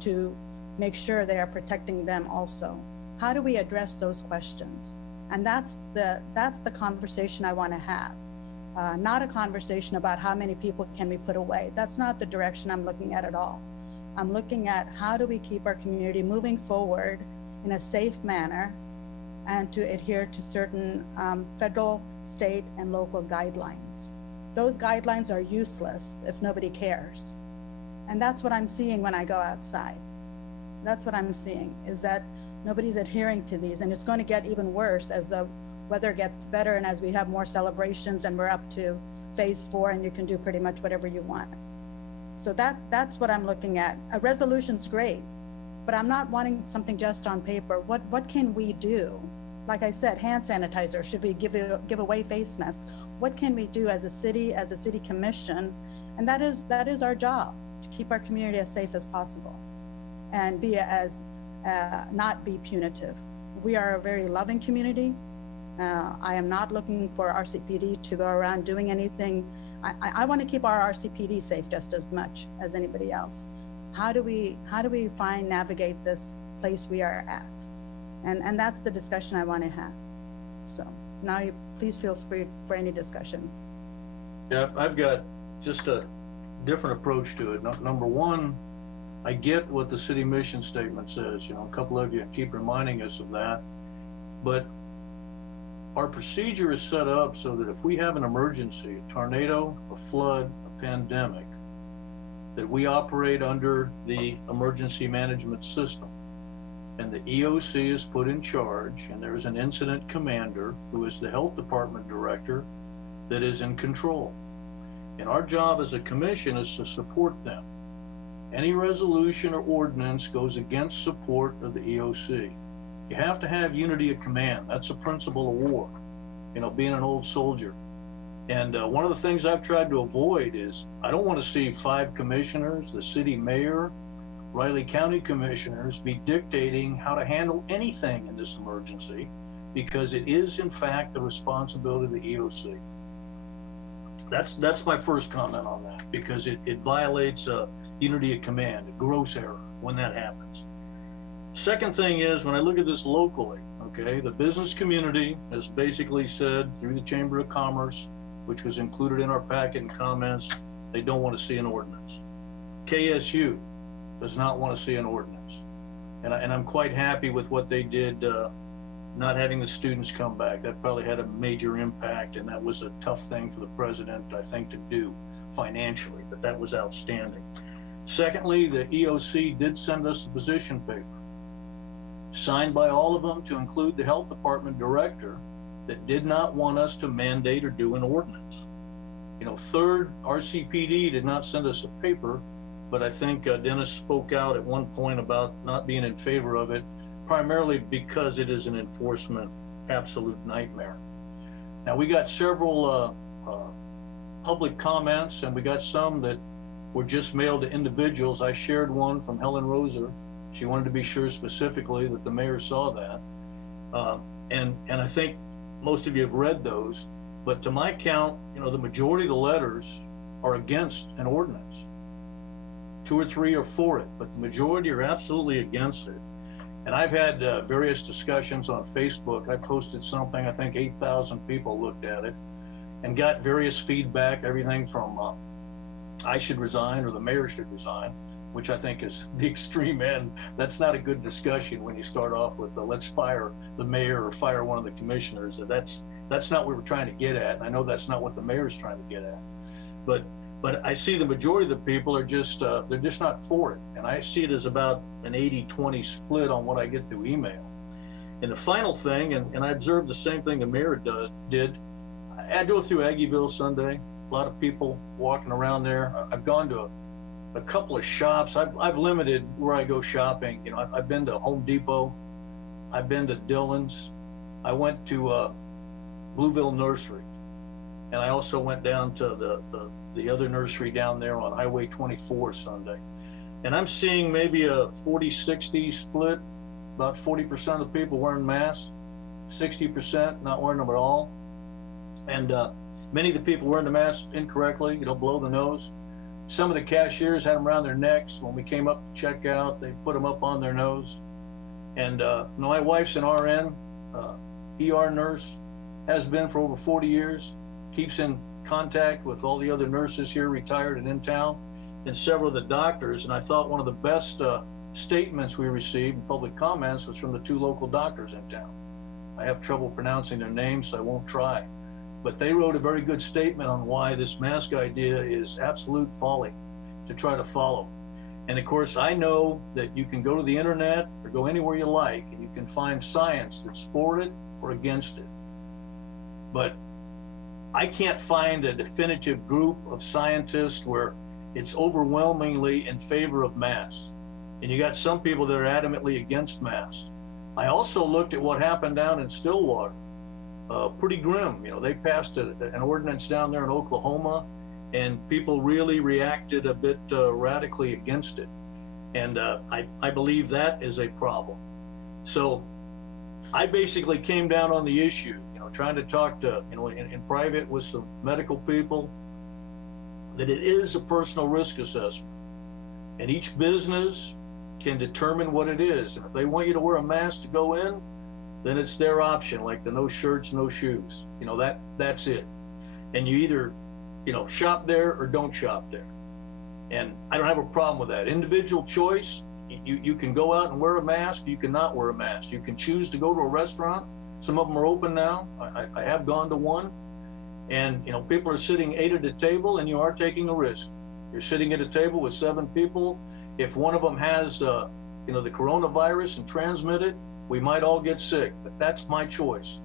to make sure they are protecting them also. How do we address those questions? And that's the conversation I want to have. Not a conversation about how many people can we put away. That's not the direction I'm looking at all. I'm looking at how do we keep our community moving forward in a safe manner and to adhere to certain federal, state, and local guidelines. Those guidelines are useless if nobody cares. And that's what I'm seeing when I go outside. That's what I'm seeing, is that nobody's adhering to these, and it's going to get even worse as the weather gets better and as we have more celebrations and we're up to phase 4 and you can do pretty much whatever you want. So that's what I'm looking at. A resolution's great, but I'm not wanting something just on paper. What can we do? Like I said, hand sanitizer, should we give away face masks? What can we do as a city commission? And that is our job, to keep our community as safe as possible and be not be punitive. We are a very loving community. I am not looking for RCPD to go around doing anything. I want to keep our RCPD safe just as much as anybody else. How do we navigate this place we are at? And that's the discussion I want to have. So now you please feel free for any discussion. Yeah, I've got just a different approach to it. Number one, I get what the city mission statement says. A couple of you keep reminding us of that, but our procedure is set up so that if we have an emergency, a tornado, a flood, a pandemic, that we operate under the emergency management system. And the EOC is put in charge, and there is an incident commander who is the health department director that is in control. And our job as a commission is to support them. Any resolution or ordinance goes against support of the EOC. You have to have unity of command. That's a principle of war, being an old soldier. And one of the things I've tried to avoid is I don't want to see 5 commissioners, the city mayor, Riley County commissioners be dictating how to handle anything in this emergency, because it is in fact the responsibility of the EOC. That's my first comment on that, because it violates unity of command, a gross error when that happens. Second thing is, when I look at this locally, okay, the business community has basically said through the Chamber of Commerce, which was included in our packet and comments, they don't want to see an ordinance. KSU does not want to see an ordinance. And I'm quite happy with what they did, not having the students come back. That probably had a major impact, and that was a tough thing for the president, I think, to do financially, but that was outstanding. Secondly, the EOC did send us a position paper, signed by all of them to include the health department director, that did not want us to mandate or do an ordinance. Third, RCPD did not send us a paper, but I think Dennis spoke out at one point about not being in favor of it, primarily because it is an enforcement absolute nightmare. Now, we got several public comments, and we got some that were just mailed to individuals. I shared one from Helen Roser. She wanted to be sure specifically that the mayor saw that. And I think most of you have read those, but to my count, the majority of the letters are against an ordinance. 2 or 3 are for it, but the majority are absolutely against it. And I've had various discussions on Facebook. I posted something, I think 8,000 people looked at it and got various feedback, everything from I should resign or the mayor should resign, which I think is the extreme end. That's not a good discussion when you start off with let's fire the mayor or fire one of the commissioners. That's That's not what we're trying to get at. And I know that's not what the mayor's trying to get at. But I see the majority of the people are just, they're just not for it. And I see it as about an 80-20 split on what I get through email. And the final thing, and I observed the same thing the mayor did, I drove through Aggieville Sunday, a lot of people walking around there. I've gone to a couple of shops. I've limited where I go shopping. You know, I've been to Home Depot, I've been to Dillon's, I went to Blueville Nursery, and I also went down to the other nursery down there on Highway 24 Sunday. And I'm seeing maybe a 40-60 split, about 40% of the people wearing masks, 60% not wearing them at all. And many of the people wearing the masks incorrectly, you know, below the nose. Some of the cashiers had them around their necks. When we came up to check out, they put them up on their nose. And my wife's an RN, ER nurse, has been for over 40 years, keeps in contact with all the other nurses here, retired and in town, and several of the doctors. And I thought one of the best statements we received in public comments was from the 2 local doctors in town. I have trouble pronouncing their names, so I won't try. But they wrote a very good statement on why this mask idea is absolute folly to try to follow. And of course, I know that you can go to the internet or go anywhere you like, and you can find science that's for it or against it. But I can't find a definitive group of scientists where it's overwhelmingly in favor of masks. And you got some people that are adamantly against masks. I also looked at what happened down in Stillwater. Pretty grim. You know, they passed an ordinance down there in Oklahoma, and people really reacted a bit radically against it. And I believe that is a problem. So I basically came down on the issue, you know, trying to talk to, you know, in private with some medical people, that it is a personal risk assessment. And each business can determine what it is. And if they want you to wear a mask to go in, then it's their option, like the no shirts, no shoes. You know, that's it. And you either, you know, shop there or don't shop there. And I don't have a problem with that. Individual choice, you can go out and wear a mask, you can not wear a mask. You can choose to go to a restaurant. Some of them are open now. I have gone to one. And, you know, people are sitting 8 at a table, and you are taking a risk. You're sitting at a table with 7 people. If one of them has, you know, the coronavirus and transmit it, we might all get sick, but that's my choice.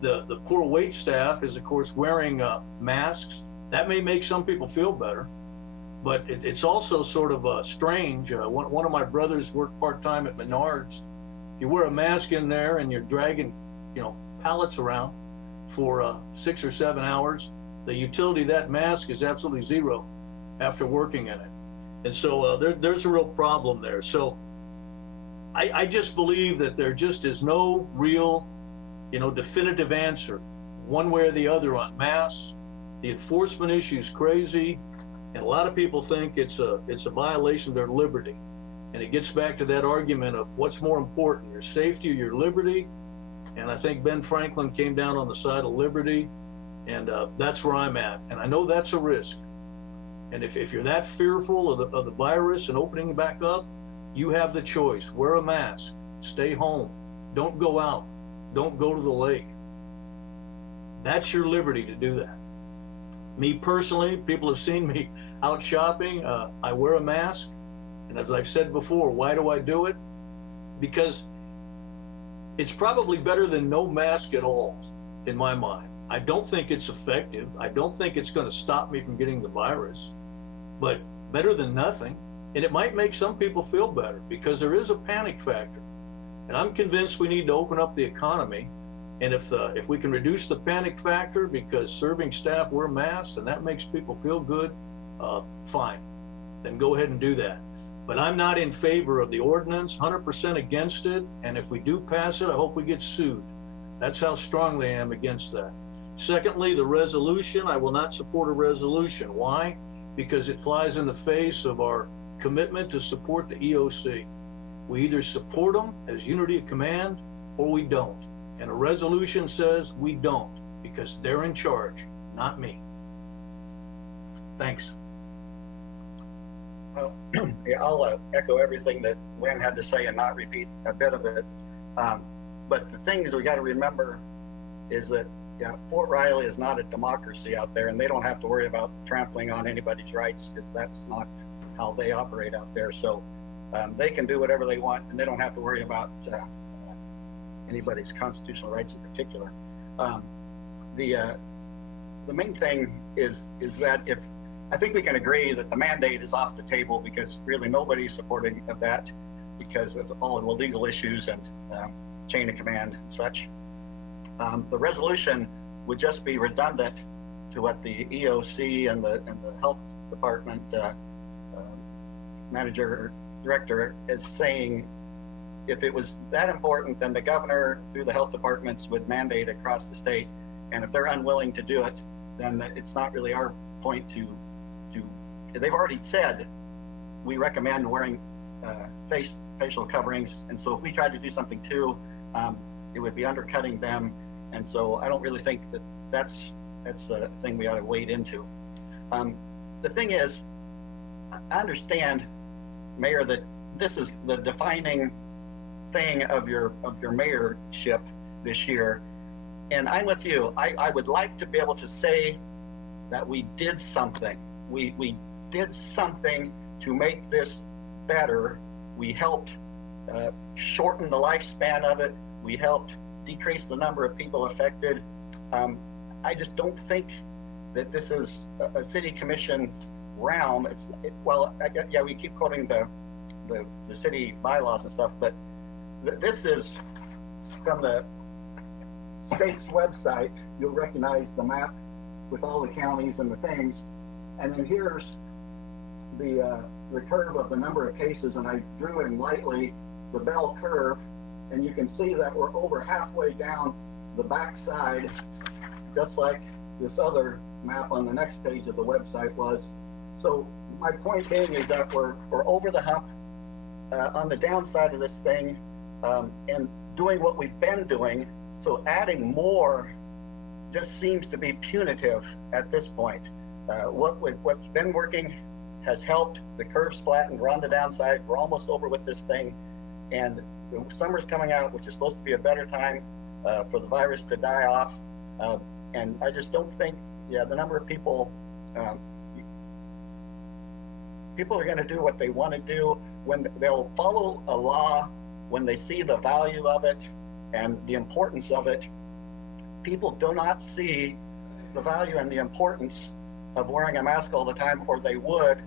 The poor wait staff is, of course, wearing masks. That may make some people feel better, but it's also sort of strange. One of my brothers worked part-time at Menards. You wear a mask in there and you're dragging, you know, pallets around for 6 or 7 hours. The utility of that mask is absolutely zero after working in it. And so there's a real problem there. So I just believe that there just is no real, you know, definitive answer one way or the other on masks. The enforcement issue is crazy, and a lot of people think it's a violation of their liberty. And it gets back to that argument of what's more important, your safety or your liberty. And I think Ben Franklin came down on the side of liberty, and that's where I'm at. And I know that's a risk. And if you're that fearful of the virus and opening it back up, you have the choice. Wear a mask, stay home, don't go out, don't go to the lake. That's your liberty to do that. Me personally, people have seen me out shopping. I wear a mask. And as I've said before, why do I do it? Because it's probably better than no mask at all, in my mind. I don't think it's effective. I don't think it's going to stop me from getting the virus, but better than nothing. And it might make some people feel better because there is a panic factor. And I'm convinced we need to open up the economy. And if we can reduce the panic factor because serving staff wear masks and that makes people feel good, fine, then go ahead and do that. But I'm not in favor of the ordinance, 100% against it. And if we do pass it, I hope we get sued. That's how strongly I am against that. Secondly, the resolution, I will not support a resolution. Why? Because it flies in the face of our commitment to support the EOC. We either support them as unity of command or we don't. And a resolution says we don't because they're in charge, not me. Thanks. Well, yeah, I'll echo everything that Wynn had to say and not repeat a bit of it. But the thing is we got to remember is that yeah, Fort Riley is not a democracy out there, and they don't have to worry about trampling on anybody's rights because that's not how they operate out there. So they can do whatever they want, and they don't have to worry about anybody's constitutional rights in particular. The main thing is that if I think we can agree that the mandate is off the table because really nobody's supporting of that because of all the legal issues and chain of command and such. The resolution would just be redundant to what the EOC and the health department manager or director is saying. If it was that important, then the governor through the health departments would mandate across the state. And if they're unwilling to do it, then it's not really our point to they've already said we recommend wearing facial coverings. And so if we tried to do something too, it would be undercutting them. And so I don't really think that that's the thing we ought to wade into. The thing is, I understand, Mayor, that this is the defining thing of your mayorship this year. And I'm with you. I would like to be able to say that we did something. We did something to make this better. We helped shorten the lifespan of it. We helped decrease the number of people affected. I just don't think that this is a city commission realm. Yeah, we keep quoting the city bylaws and stuff, but this is from the state's website. You'll recognize the map with all the counties and the things. And then here's the curve of the number of cases, and I drew in lightly the bell curve, and you can see that we're over halfway down the backside, just like this other map on the next page of the website was. So my point being is that we're over the hump on the downside of this thing, and doing what we've been doing. So adding more just seems to be punitive at this point. What's been working has helped. The curve's flattened. We're on the downside. We're almost over with this thing. And the summer's coming out, which is supposed to be a better time for the virus to die off. And I just don't think, the number of people are going to do what they want to do. When they'll follow a law, when they see the value of it and the importance of it. People do not see the value and the importance of wearing a mask all the time, or they would,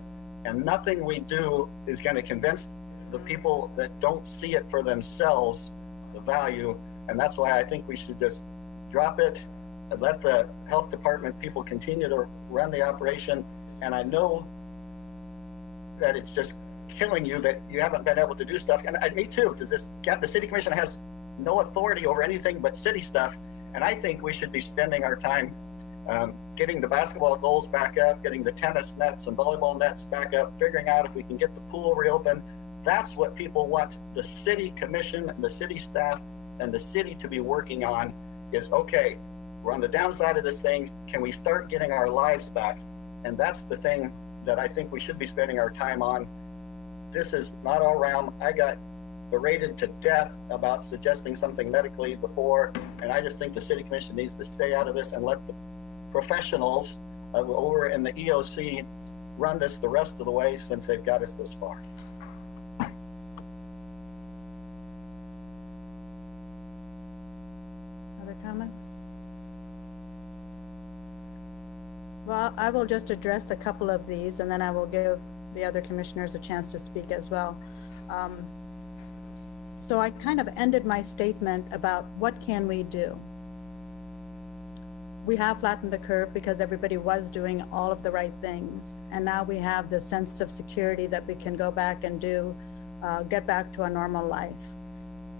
and nothing we do is going to convince the people that don't see it for themselves the value. And that's why I think we should just drop it and let the health department people continue to run the operation. And I know that it's just killing you that you haven't been able to do stuff. And me too, because the city commission has no authority over anything but city stuff. And I think we should be spending our time getting the basketball goals back up, getting the tennis nets and volleyball nets back up, figuring out if we can get the pool reopened. That's what people want the city commission and the city staff and the city to be working on is, okay, we're on the downside of this thing. Can we start getting our lives back? And that's the thing that I think we should be spending our time on. This is not our realm. I got berated to death about suggesting something medically before, and I just think the city commission needs to stay out of this and let the professionals over in the EOC run this the rest of the way since they've got us this far. Other comments? Well, I will just address a couple of these and then I will give the other commissioners a chance to speak as well. So I kind of ended my statement about what can we do? We have flattened the curve because everybody was doing all of the right things. And now we have the sense of security that we can go back and get back to a normal life.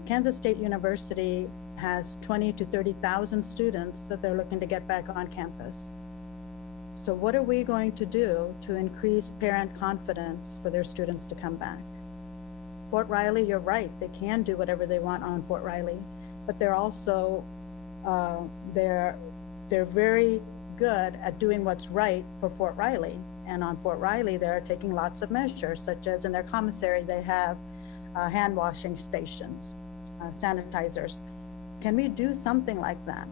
Kansas State University has 20 to 30,000 students that they're looking to get back on campus. So what are we going to do to increase parent confidence for their students to come back? Fort Riley, you're right, they can do whatever they want on Fort Riley, but they're also, they're very good at doing what's right for Fort Riley. And on Fort Riley, they're taking lots of measures, such as in their commissary, they have hand washing stations, sanitizers. Can we do something like that?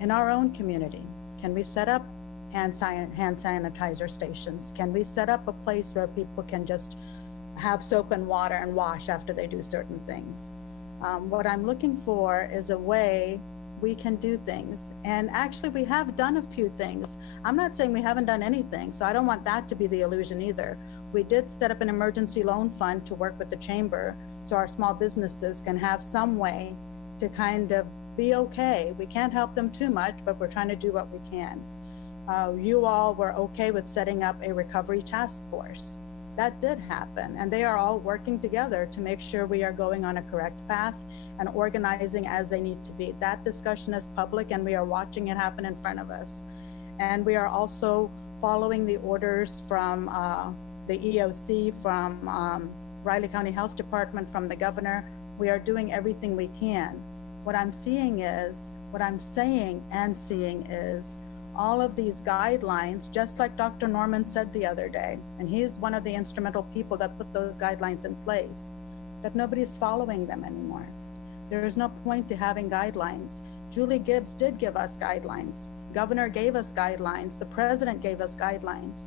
in our own community? Can we set up hand sanitizer stations? Can we set up a place where people can just have soap and water and wash after they do certain things? What I'm looking for is a way we can do things. And actually we have done a few things. I'm not saying we haven't done anything, so I don't want that to be the illusion either. We did set up an emergency loan fund to work with the chamber so our small businesses can have some way to kind of be okay. We can't help them too much, but we're trying to do what we can. You all were okay with setting up a recovery task force. That did happen, and they are all working together to make sure we are going on a correct path and organizing as they need to be. That discussion is public, and we are watching it happen in front of us. And we are also following the orders from the EOC, from Riley County Health Department, from the governor. We are doing everything we can. What I'm saying and seeing is all of these guidelines, just like Dr. Norman said the other day, and he's one of the instrumental people that put those guidelines in place, that nobody's following them anymore. There is no point to having guidelines. Julie Gibbs did give us guidelines. Governor gave us guidelines. The president gave us guidelines.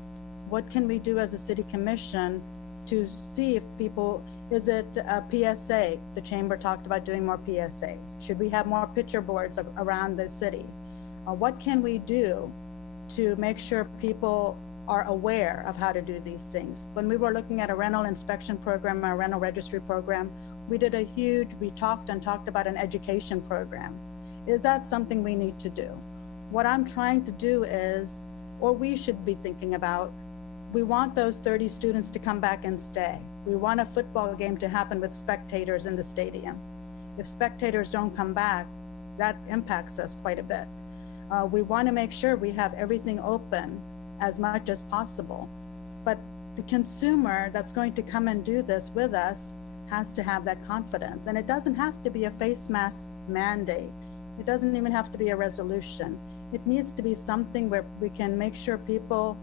What can we do as a city commission to see if people, is it a PSA? The chamber talked about doing more PSAs. Should we have more picture boards around the city? What can we do to make sure people are aware of how to do these things? When we were looking at a rental inspection program, a rental registry program, we talked about an education program. Is that something we need to do? What I'm trying to do is, or we should be thinking about, we want those 30 students to come back and stay. We want a football game to happen with spectators in the stadium. If spectators don't come back, that impacts us quite a bit. We want to make sure we have everything open as much as possible. But the consumer that's going to come and do this with us has to have that confidence. And it doesn't have to be a face mask mandate. It doesn't even have to be a resolution. It needs to be something where we can make sure people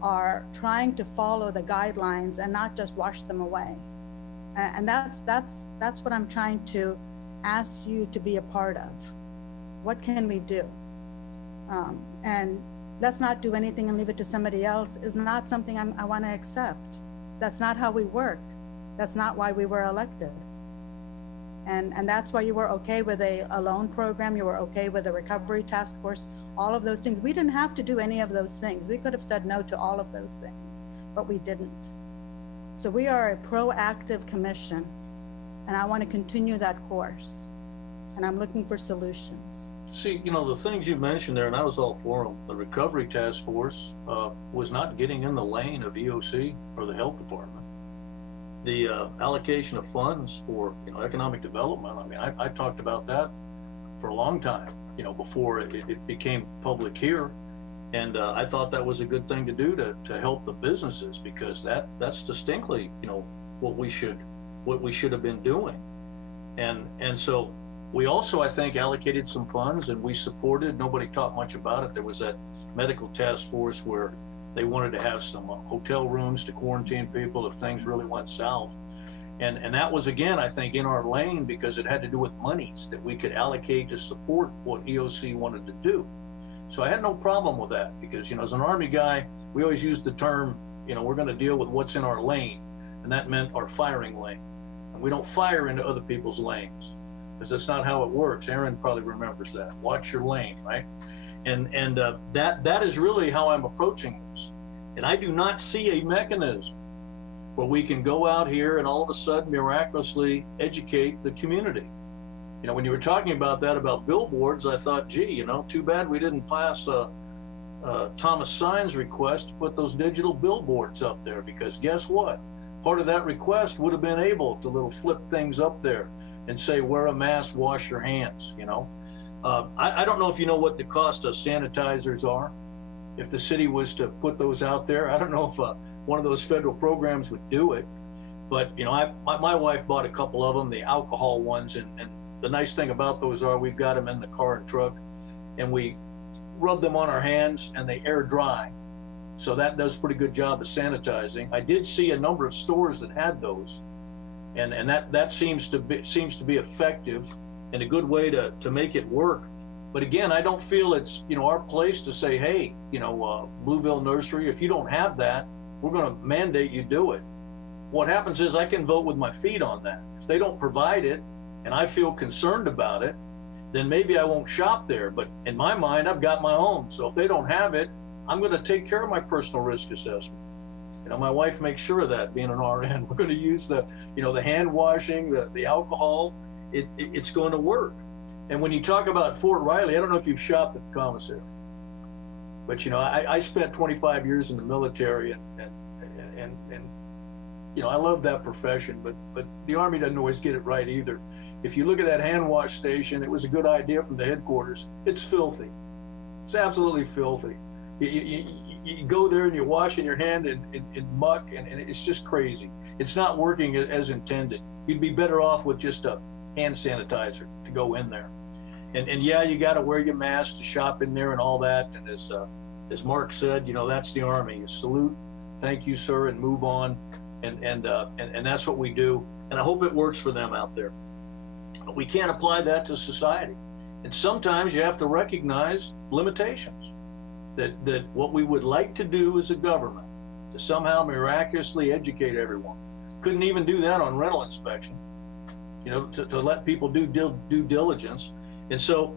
are trying to follow the guidelines and not just wash them away. And that's what I'm trying to ask you to be a part of. What can we do? And let's not do anything and leave it to somebody else is not something I want to accept. That's not how we work. That's not why we were elected. And that's why you were okay with a loan program. You were okay with a recovery task force, all of those things. We didn't have to do any of those things. We could have said no to all of those things, but we didn't. So we are a proactive commission, and I want to continue that course. And I'm looking for solutions. See, the things you mentioned there, and I was all for them. The recovery task force was not getting in the lane of EOC or the health department. The allocation of funds for economic development. I mean, I talked about that for a long time. Before it became public here, and I thought that was a good thing to do to help the businesses, because that's distinctly what we should have been doing, and so. We also, I think, allocated some funds, and we supported, nobody talked much about it. There was that medical task force where they wanted to have some hotel rooms to quarantine people if things really went south. And that was, again, I think, in our lane, because it had to do with monies that we could allocate to support what EOC wanted to do. So I had no problem with that, because, as an Army guy, we always used the term, we're going to deal with what's in our lane. And that meant our firing lane. And we don't fire into other people's lanes, because that's not how it works. Aaron probably remembers that. Watch your lane, right? And that is really how I'm approaching this. And I do not see a mechanism where we can go out here and all of a sudden miraculously educate the community. When you were talking about that, about billboards, I thought, gee, too bad we didn't pass Thomas Sine's request to put those digital billboards up there, because guess what? Part of that request would have been able to little flip things up there and say, wear a mask, wash your hands, I don't know if you know what the cost of sanitizers are. If the city was to put those out there, I don't know if one of those federal programs would do it. But, my wife bought a couple of them, the alcohol ones. And the nice thing about those are we've got them in the car and truck, and we rub them on our hands and they air dry. So that does a pretty good job of sanitizing. I did see a number of stores that had those. And that seems to be effective, and a good way to make it work But again, I don't feel it's, our place to say, hey, Blueville Nursery, if you don't have that, we're going to mandate you do it. What happens is I can vote with my feet on that. If they don't provide it and I feel concerned about it, then maybe I won't shop there. But in my mind, I've got my own. So if they don't have it, I'm going to take care of my personal risk assessment. My wife makes sure of that, being an RN. We're going to use the hand washing, the alcohol. It's going to work. And when you talk about Fort Riley, I don't know if you've shopped at the commissary, but I spent 25 years in the military, and I love that profession, but the Army doesn't always get it right either. If you look at that hand wash station, it was a good idea from the headquarters. It's filthy. It's absolutely filthy. You go there and you're washing your hand in muck, and it's just crazy. It's not working as intended. You'd be better off with just a hand sanitizer to go in there. And yeah, you got to wear your mask to shop in there and all that. And as Mark said, that's the Army. You salute, thank you, sir, and move on. And that's what we do. And I hope it works for them out there. But we can't apply that to society. And sometimes you have to recognize limitations. That what we would like to do as a government, to somehow miraculously educate everyone, couldn't even do that on rental inspection, to let people do due diligence. And so,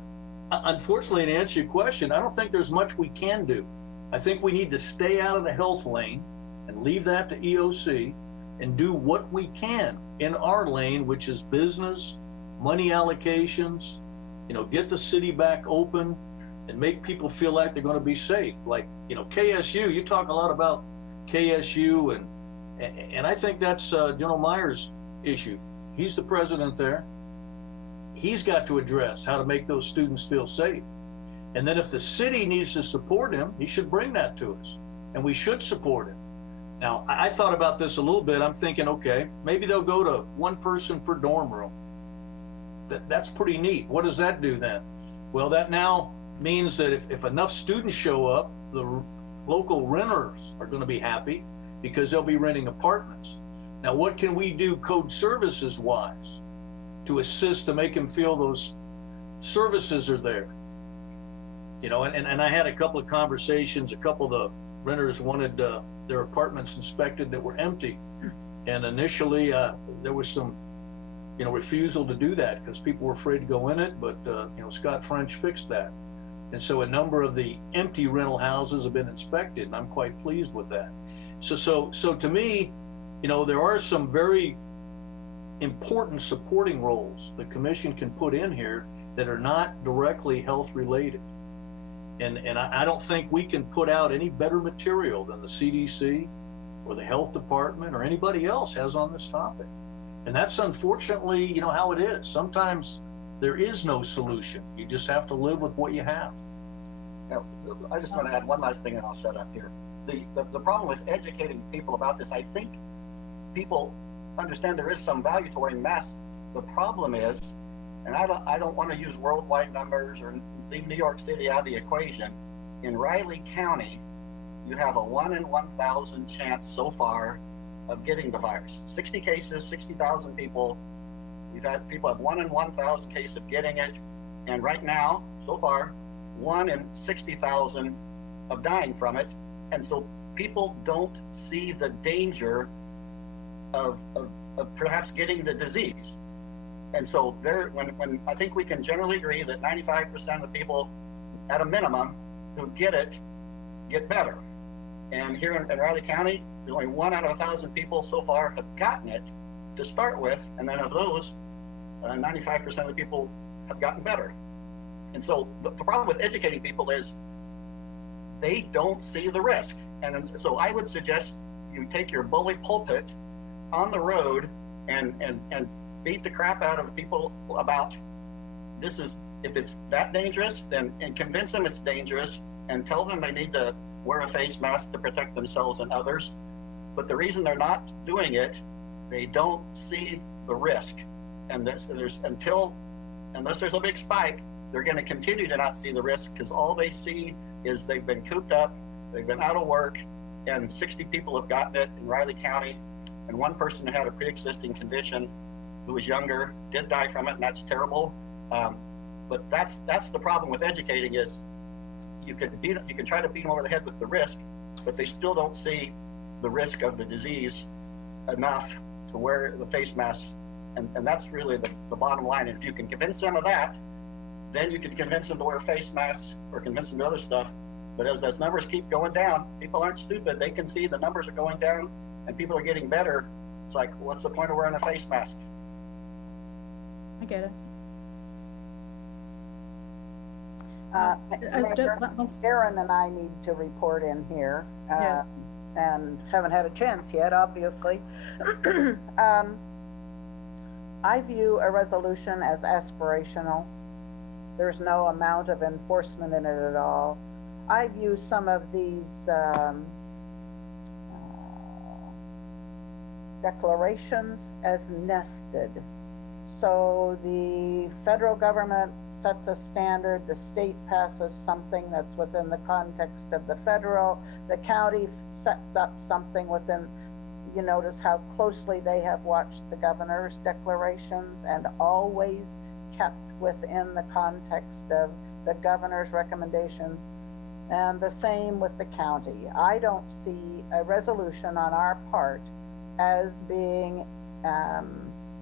unfortunately, to answer your question, I don't think there's much we can do. I think we need to stay out of the health lane and leave that to EOC and do what we can in our lane, which is business, money allocations, get the city back open, and make people feel like they're going to be safe. Like, KSU, you talk a lot about KSU, and I think that's General Myers' issue. He's the president there. He's got to address how to make those students feel safe. And then if the city needs to support him, he should bring that to us, and we should support him. Now, I thought about this a little bit. I'm thinking, okay, maybe they'll go to one person per dorm room. That's pretty neat. What does that do then? Well, that now means that if enough students show up, the local renters are going to be happy because they'll be renting apartments. Now, what can we do code services wise to assist to make them feel those services are there? And I had a couple of conversations. A couple of the renters wanted their apartments inspected that were empty. And initially there was some refusal to do that because people were afraid to go in it, but Scott French fixed that. And so a number of the empty rental houses have been inspected, and I'm quite pleased with that. So to me, there are some very important supporting roles the commission can put in here that are not directly health related. And I don't think we can put out any better material than the CDC or the health department or anybody else has on this topic. And that's unfortunately, how it is. Sometimes there is no solution. You just have to live with what you have. Yeah, I just want to add one last thing and I'll shut up here. The problem with educating people about this, I think people understand there is some value to wearing masks. The problem is, and I don't want to use worldwide numbers or leave New York City out of the equation. In Riley County, you have a 1 in 1,000 chance so far of getting the virus. 60 cases, 60,000 people. We've had people have 1 in 1,000 case of getting it. And right now, so far, 1 in 60,000 of dying from it. And so people don't see the danger of perhaps getting the disease. And so when I think we can generally agree that 95% of the people at a minimum who get it get better. And here in Riley County, only 1 out of 1,000 people so far have gotten it to start with. And then of those, 95% of the people have gotten better. And so the problem with educating people is they don't see the risk. And so I would suggest you take your bully pulpit on the road and beat the crap out of people about this is, if it's that dangerous, then and convince them it's dangerous and tell them they need to wear a face mask to protect themselves and others. But the reason they're not doing it, they don't see the risk. And unless there's a big spike, they're going to continue to not see the risk because all they see is they've been cooped up, they've been out of work, and 60 people have gotten it in Riley County, and one person who had a pre-existing condition who was younger did die from it, and that's terrible. But that's the problem with educating is you can try to beat them over the head with the risk, but they still don't see the risk of the disease enough to wear the face mask. And that's really the bottom line. And if you can convince them of that, then you can convince them to wear face masks or convince them to other stuff. But as those numbers keep going down, people aren't stupid. They can see the numbers are going down and people are getting better. It's like, what's the point of wearing a face mask? I get it. Aaron and I need to report in here, and haven't had a chance yet, obviously. I view a resolution as aspirational. There's no amount of enforcement in it at all. I view some of these declarations as nested. So the federal government sets a standard, the state passes something that's within the context of the federal, the county sets up something within, you notice how closely they have watched the governor's declarations and always kept within the context of the governor's recommendations, and the same with the county. I don't see a resolution on our part as being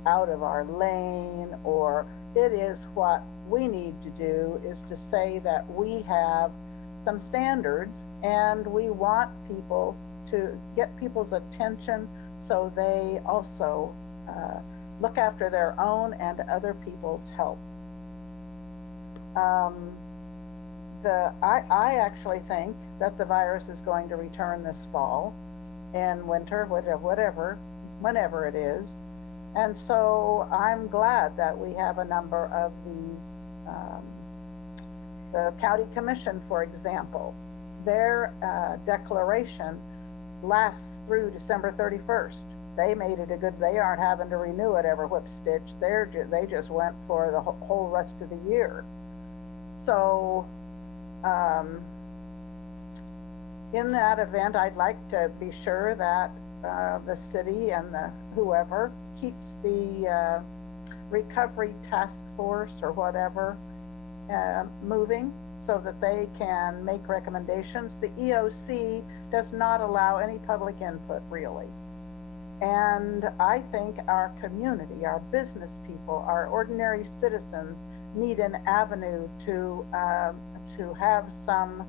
out of our lane, or it is what we need to do is to say that we have some standards and we want people to get people's attention so they also look after their own and other people's health. I actually think that the virus is going to return this fall and winter, whenever it is. And so I'm glad that we have a number of these, the county commission, for example, their declaration lasts through December 31st. They made it they aren't having to renew it every whip stitch. They just went for the whole rest of the year. So in that event, I'd like to be sure that the city and whoever keeps the recovery task force or whatever moving so that they can make recommendations. The EOC does not allow any public input, really. And I think our community, our business people, our ordinary citizens need an avenue to have some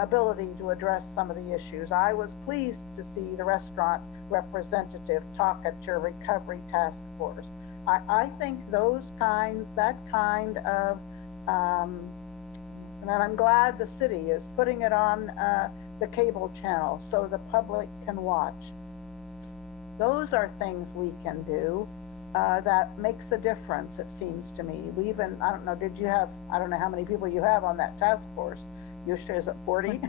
ability to address some of the issues. I was pleased to see the restaurant representative talk at your recovery task force. I think that kind of, and I'm glad the city is putting it on the cable channel so the public can watch. Those are things we can do that makes a difference, it seems to me. I don't know, I don't know how many people you have on that task force. Is it 40?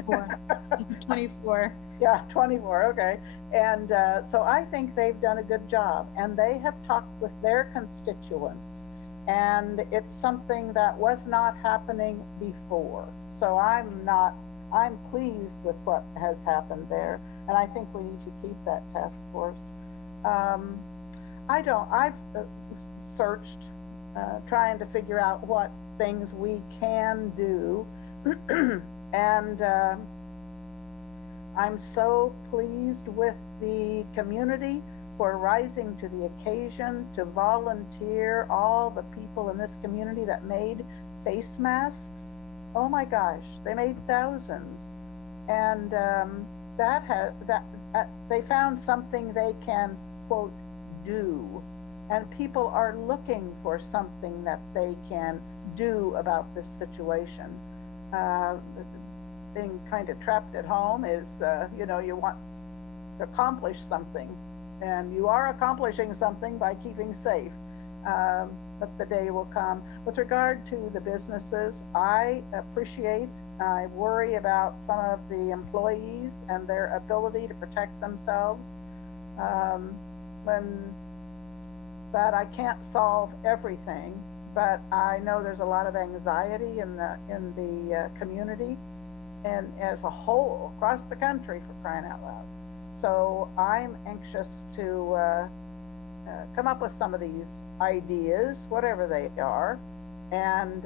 24. Yeah, 24, okay. And so I think they've done a good job, and they have talked with their constituents, and it's something that was not happening before. So I'm pleased with what has happened there, and I think we need to keep that task force. I've searched, trying to figure out what things we can do. And I'm so pleased with the community for rising to the occasion to volunteer, all the people in this community that made face masks. Oh my gosh, they made thousands. And they found something they can, quote, do. And people are looking for something that they can do about this situation. Being kind of trapped at home is, you want to accomplish something, and you are accomplishing something by keeping safe, but the day will come. With regard to the businesses, I worry about some of the employees and their ability to protect themselves. But I can't solve everything. But I know there's a lot of anxiety in the community and as a whole across the country, for crying out loud. So I'm anxious to come up with some of these ideas, whatever they are, And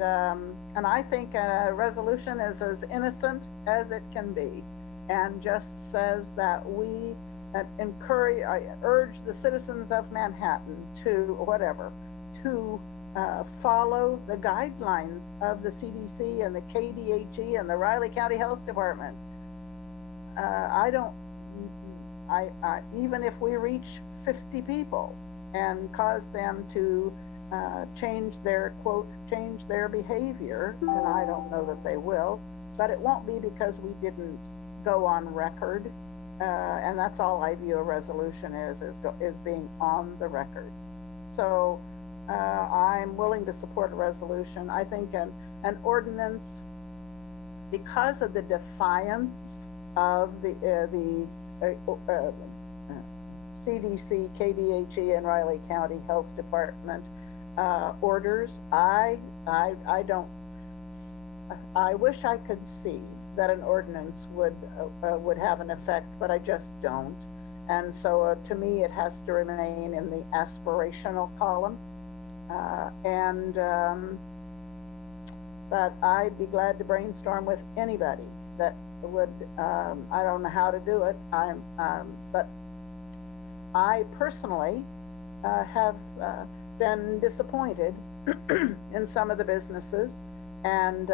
I think a resolution is as innocent as it can be, and just says that we urge the citizens of Manhattan to follow the guidelines of the CDC and the KDHE and the Riley County Health Department. Even if we reach 50 people and cause them to change their behavior, and I don't know that they will, but it won't be because we didn't go on record, and that's all I view a resolution is being on the record. So I'm willing to support a resolution. I think an ordinance, because of the defiance of the CDC, KDHE, and Riley County Health Department orders, I wish I could see that an ordinance would have an effect, but I just don't. And so to me, it has to remain in the aspirational column. But I'd be glad to brainstorm with anybody that would, I don't know how to do it, but I personally have been disappointed in some of the businesses, and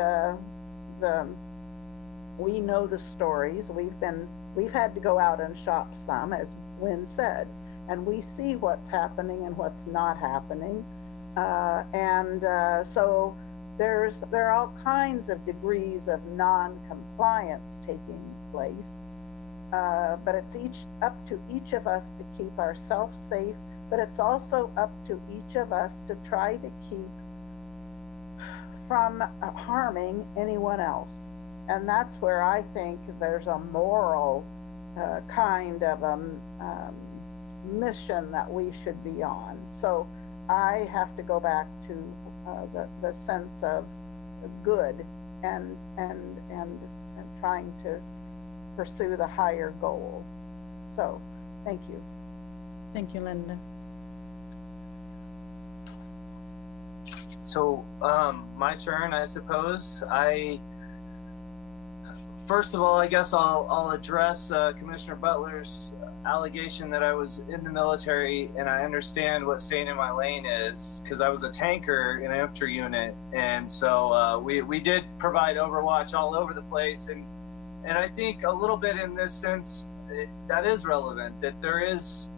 we know the stories. We've had to go out and shop some, as Lynn said, and we see what's happening and what's not happening. So there are all kinds of degrees of non-compliance taking place, but it's up to each of us to keep ourselves safe, but it's also up to each of us to try to keep from harming anyone else. And that's where I think there's a moral kind of mission that we should be on. So I have to go back to the sense of good and trying to pursue the higher goal. So, thank you. Thank you, Linda. So, my turn, I suppose. First of all, I guess I'll address Commissioner Butler's allegation that I was in the military, and I understand what staying in my lane is, because I was a tanker in an infantry unit, and so we did provide overwatch all over the place, and I think a little bit in this sense that is relevant, that there is,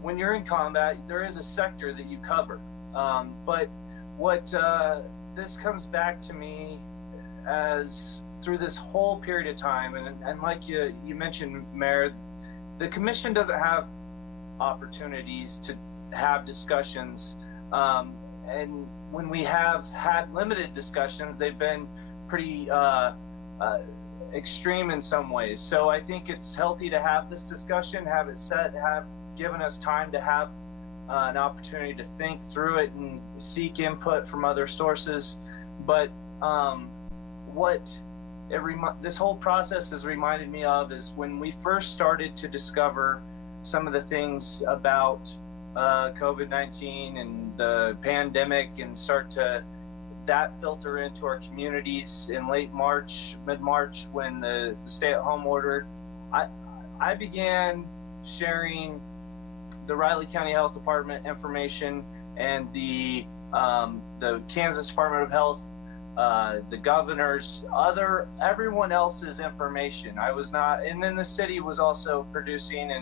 when you're in combat, there is a sector that you cover, but what this comes back to me as through this whole period of time, and like you mentioned, Mayor, the commission doesn't have opportunities to have discussions, and when we have had limited discussions, they've been pretty extreme in some ways. So I think it's healthy to have this discussion, have it set, have given us time to have an opportunity to think through it and seek input from other sources. But what this whole process has reminded me of is when we first started to discover some of the things about COVID-19 and the pandemic, and start to that filter into our communities in late March, mid-March, when the stay-at-home order, I began sharing the Riley County Health Department information and the Kansas Department of Health, the governor's, everyone else's information. I was not, and then the city was also producing,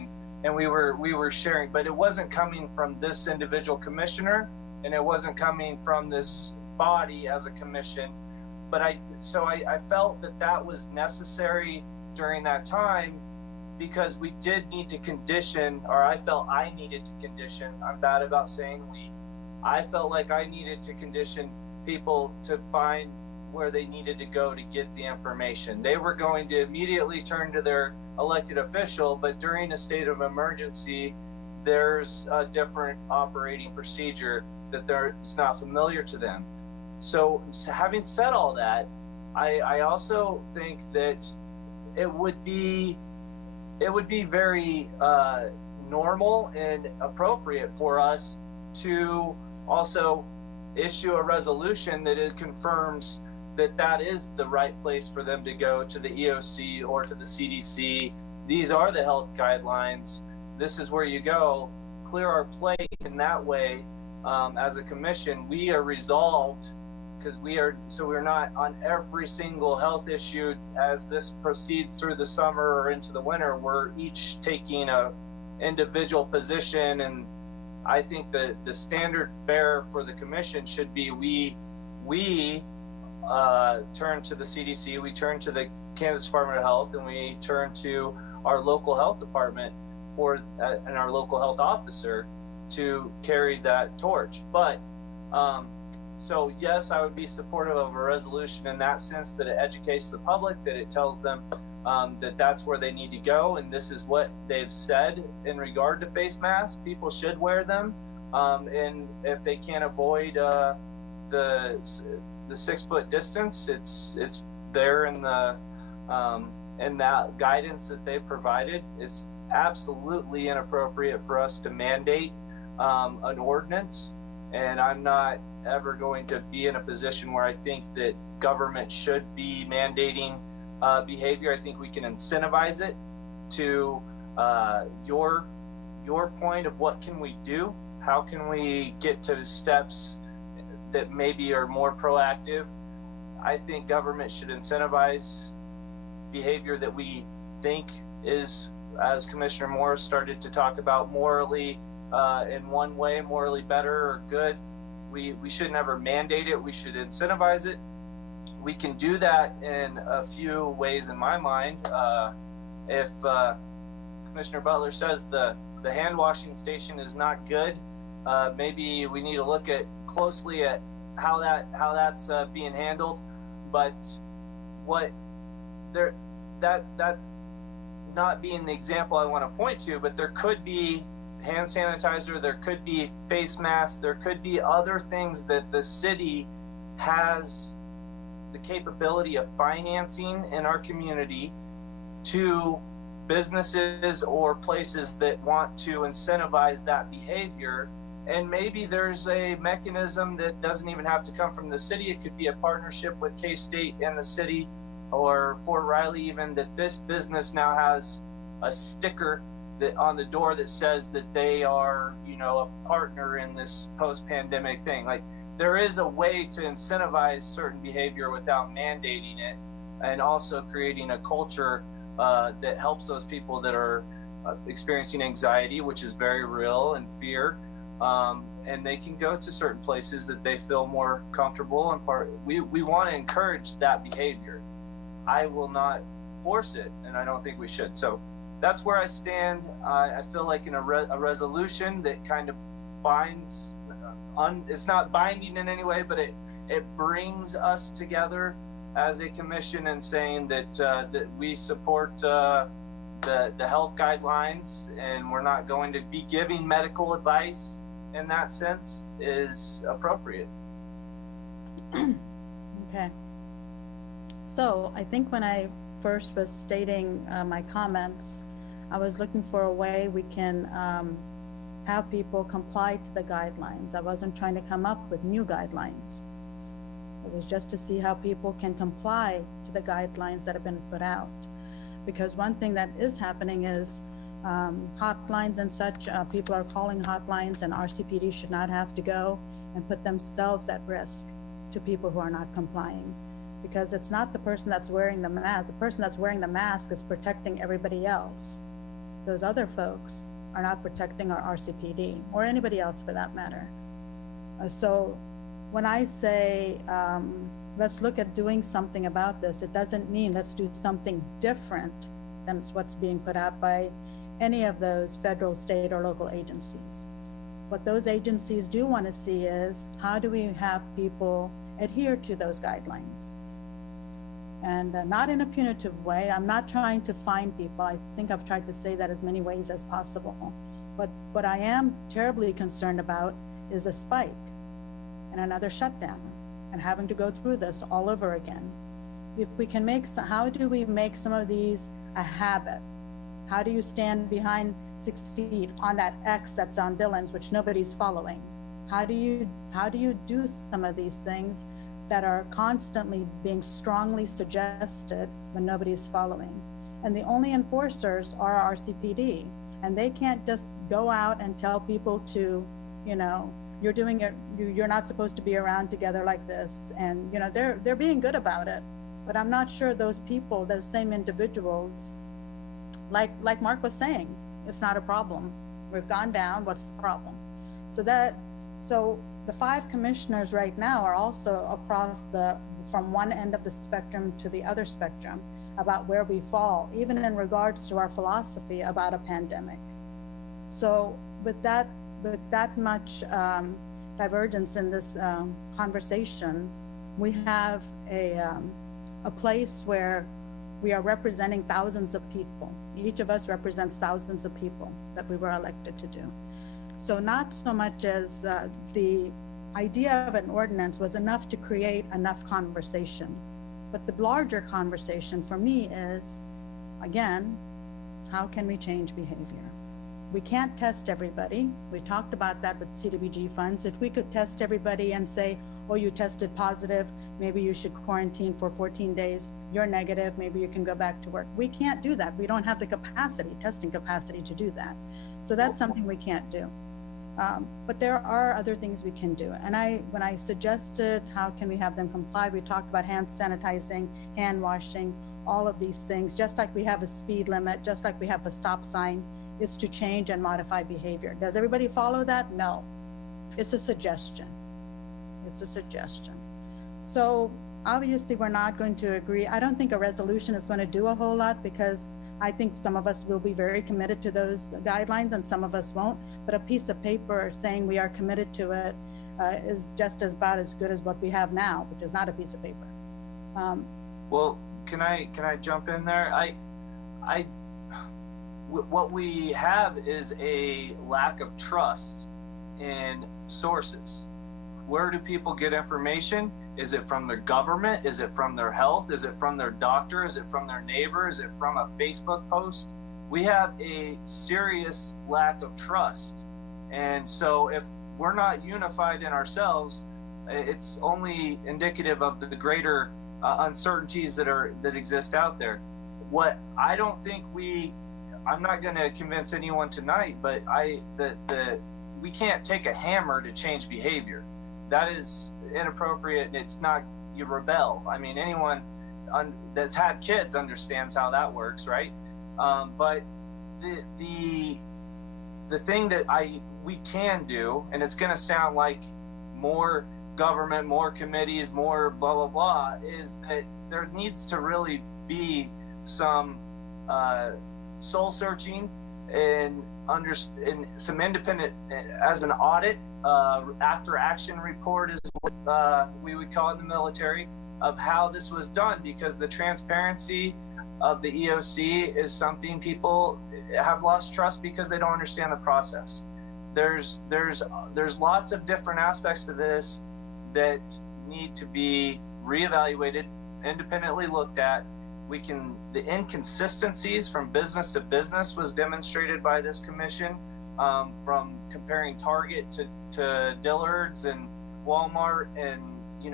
and we were sharing, but it wasn't coming from this individual commissioner, and it wasn't coming from this body as a commission. But I felt that was necessary during that time, because we did need to condition, or I felt I needed to condition, I'm bad about saying I felt like I needed to condition people to find where they needed to go to get the information. They were going to immediately turn to their elected official, but during a state of emergency, there's a different operating procedure that it's not familiar to them. So having said all that, I also think that it would be very normal and appropriate for us to also issue a resolution that it confirms that that is the right place for them to go, to the EOC or to the CDC. These are the health guidelines. This is where you go. Clear our plate in that way. As a commission, we are resolved because we're not on every single health issue as this proceeds through the summer or into the winter. We're each taking a individual position, and I think that the standard bearer for the commission should be we turn to the CDC, we turn to the Kansas Department of Health, and we turn to our local health department and our local health officer to carry that torch. But so yes, I would be supportive of a resolution in that sense, that it educates the public, that it tells them that that's where they need to go, and this is what they've said in regard to face masks. People should wear them, and if they can't avoid the 6 foot distance, it's there in that guidance that they provided. It's absolutely inappropriate for us to mandate an ordinance, and I'm not ever going to be in a position where I think that government should be mandating behavior. I think we can incentivize it. To your point of what can we do, how can we get to steps that maybe are more proactive? I think government should incentivize behavior that we think is, as Commissioner Morris started to talk about, morally in one way, morally better or good. We should never mandate it. We should incentivize it. We can do that in a few ways in my mind. If Commissioner Butler says the hand washing station is not good, maybe we need to look closely at how that's being handled. But that not being the example I want to point to, but there could be hand sanitizer, there could be face masks, there could be other things that the city has the capability of financing in our community to businesses or places that want to incentivize that behavior. And maybe there's a mechanism that doesn't even have to come from the city. It could be a partnership with K-State and the city, or Fort Riley even, that this business now has a sticker that on the door that says that they are, a partner in this post-pandemic thing. Like, there is a way to incentivize certain behavior without mandating it, and also creating a culture that helps those people that are experiencing anxiety, which is very real, and fear. And they can go to certain places that they feel more comfortable. We want to encourage that behavior. I will not force it, and I don't think we should. So that's where I stand. I feel like in a resolution that kind of binds, it's not binding in any way, but it brings us together as a commission and saying that we support the health guidelines, and we're not going to be giving medical advice in that sense, is appropriate. Okay. So I think when I first was stating my comments, I was looking for a way we can have people comply to the guidelines. I wasn't trying to come up with new guidelines. It was just to see how people can comply to the guidelines that have been put out. Because one thing that is happening is hotlines and such, people are calling hotlines, and RCPD should not have to go and put themselves at risk to people who are not complying. Because it's not the person that's wearing the mask. The person that's wearing the mask is protecting everybody else. Those other folks are not protecting our RCPD, or anybody else for that matter. So when I say, let's look at doing something about this, it doesn't mean let's do something different than what's being put out by any of those federal, state, or local agencies. What those agencies do want to see is, how do we have people adhere to those guidelines? And not in a punitive way. I'm not trying to fine people. I think I've tried to say that as many ways as possible. But what I am terribly concerned about is a spike and another shutdown, and having to go through this all over again. If we can how do we make some of these a habit? How do you stand behind 6 feet on that X that's on Dillon's, which nobody's following? How do you do some of these things that are constantly being strongly suggested when nobody's following? And the only enforcers are our RCPD, and they can't just go out and tell people to, you know, you're doing it, you're not supposed to be around together like this. And, you know, they're being good about it, but I'm not sure those people, those same individuals, like Mark was saying, it's not a problem. We've gone down, what's the problem? So the 5 commissioners right now are also across from one end of the spectrum to the other spectrum about where we fall, even in regards to our philosophy about a pandemic. So with that much divergence in this conversation, we have a place where we are representing thousands of people. Each of us represents thousands of people that we were elected to do. So not so much as the idea of an ordinance was enough to create enough conversation, but the larger conversation for me is, again, how can we change behavior? We can't test everybody. We talked about that with CDBG funds. If we could test everybody and say, oh, you tested positive, maybe you should quarantine for 14 days, you're negative, maybe you can go back to work. We can't do that. We don't have the testing capacity to do that. So that's something we can't do. But there are other things we can do. And when I suggested how can we have them comply, we talked about hand sanitizing, hand washing, all of these things, just like we have a speed limit, just like we have a stop sign. It's to change and modify behavior. Does everybody follow that? No. It's a suggestion. It's a suggestion. So obviously we're not going to agree. I don't think a resolution is going to do a whole lot, because I think some of us will be very committed to those guidelines and some of us won't. But a piece of paper saying we are committed to it is just about as good as what we have now, which is not a piece of paper. Well, can I jump in there? What we have is a lack of trust in sources. Where do people get information? Is it from their government? Is it from their health? Is it from their doctor? Is it from their neighbor? Is it from a Facebook post? We have a serious lack of trust. And so if we're not unified in ourselves, it's only indicative of the greater uncertainties that exist out there. What I don't think I'm not going to convince anyone tonight, but we can't take a hammer to change behavior. That is inappropriate, and it's not, you rebel. I mean, anyone that's had kids understands how that works, right? But the thing that we can do, and it's going to sound like more government, more committees, more blah blah blah, is that there needs to really be some soul searching and some independent, as an audit, after action report is what we would call it in the military, of how this was done, because the transparency of the EOC is something people have lost trust because they don't understand the process. There's lots of different aspects to this that need to be reevaluated, independently looked at. The inconsistencies from business to business was demonstrated by this commission, from comparing Target to Dillard's and Walmart, and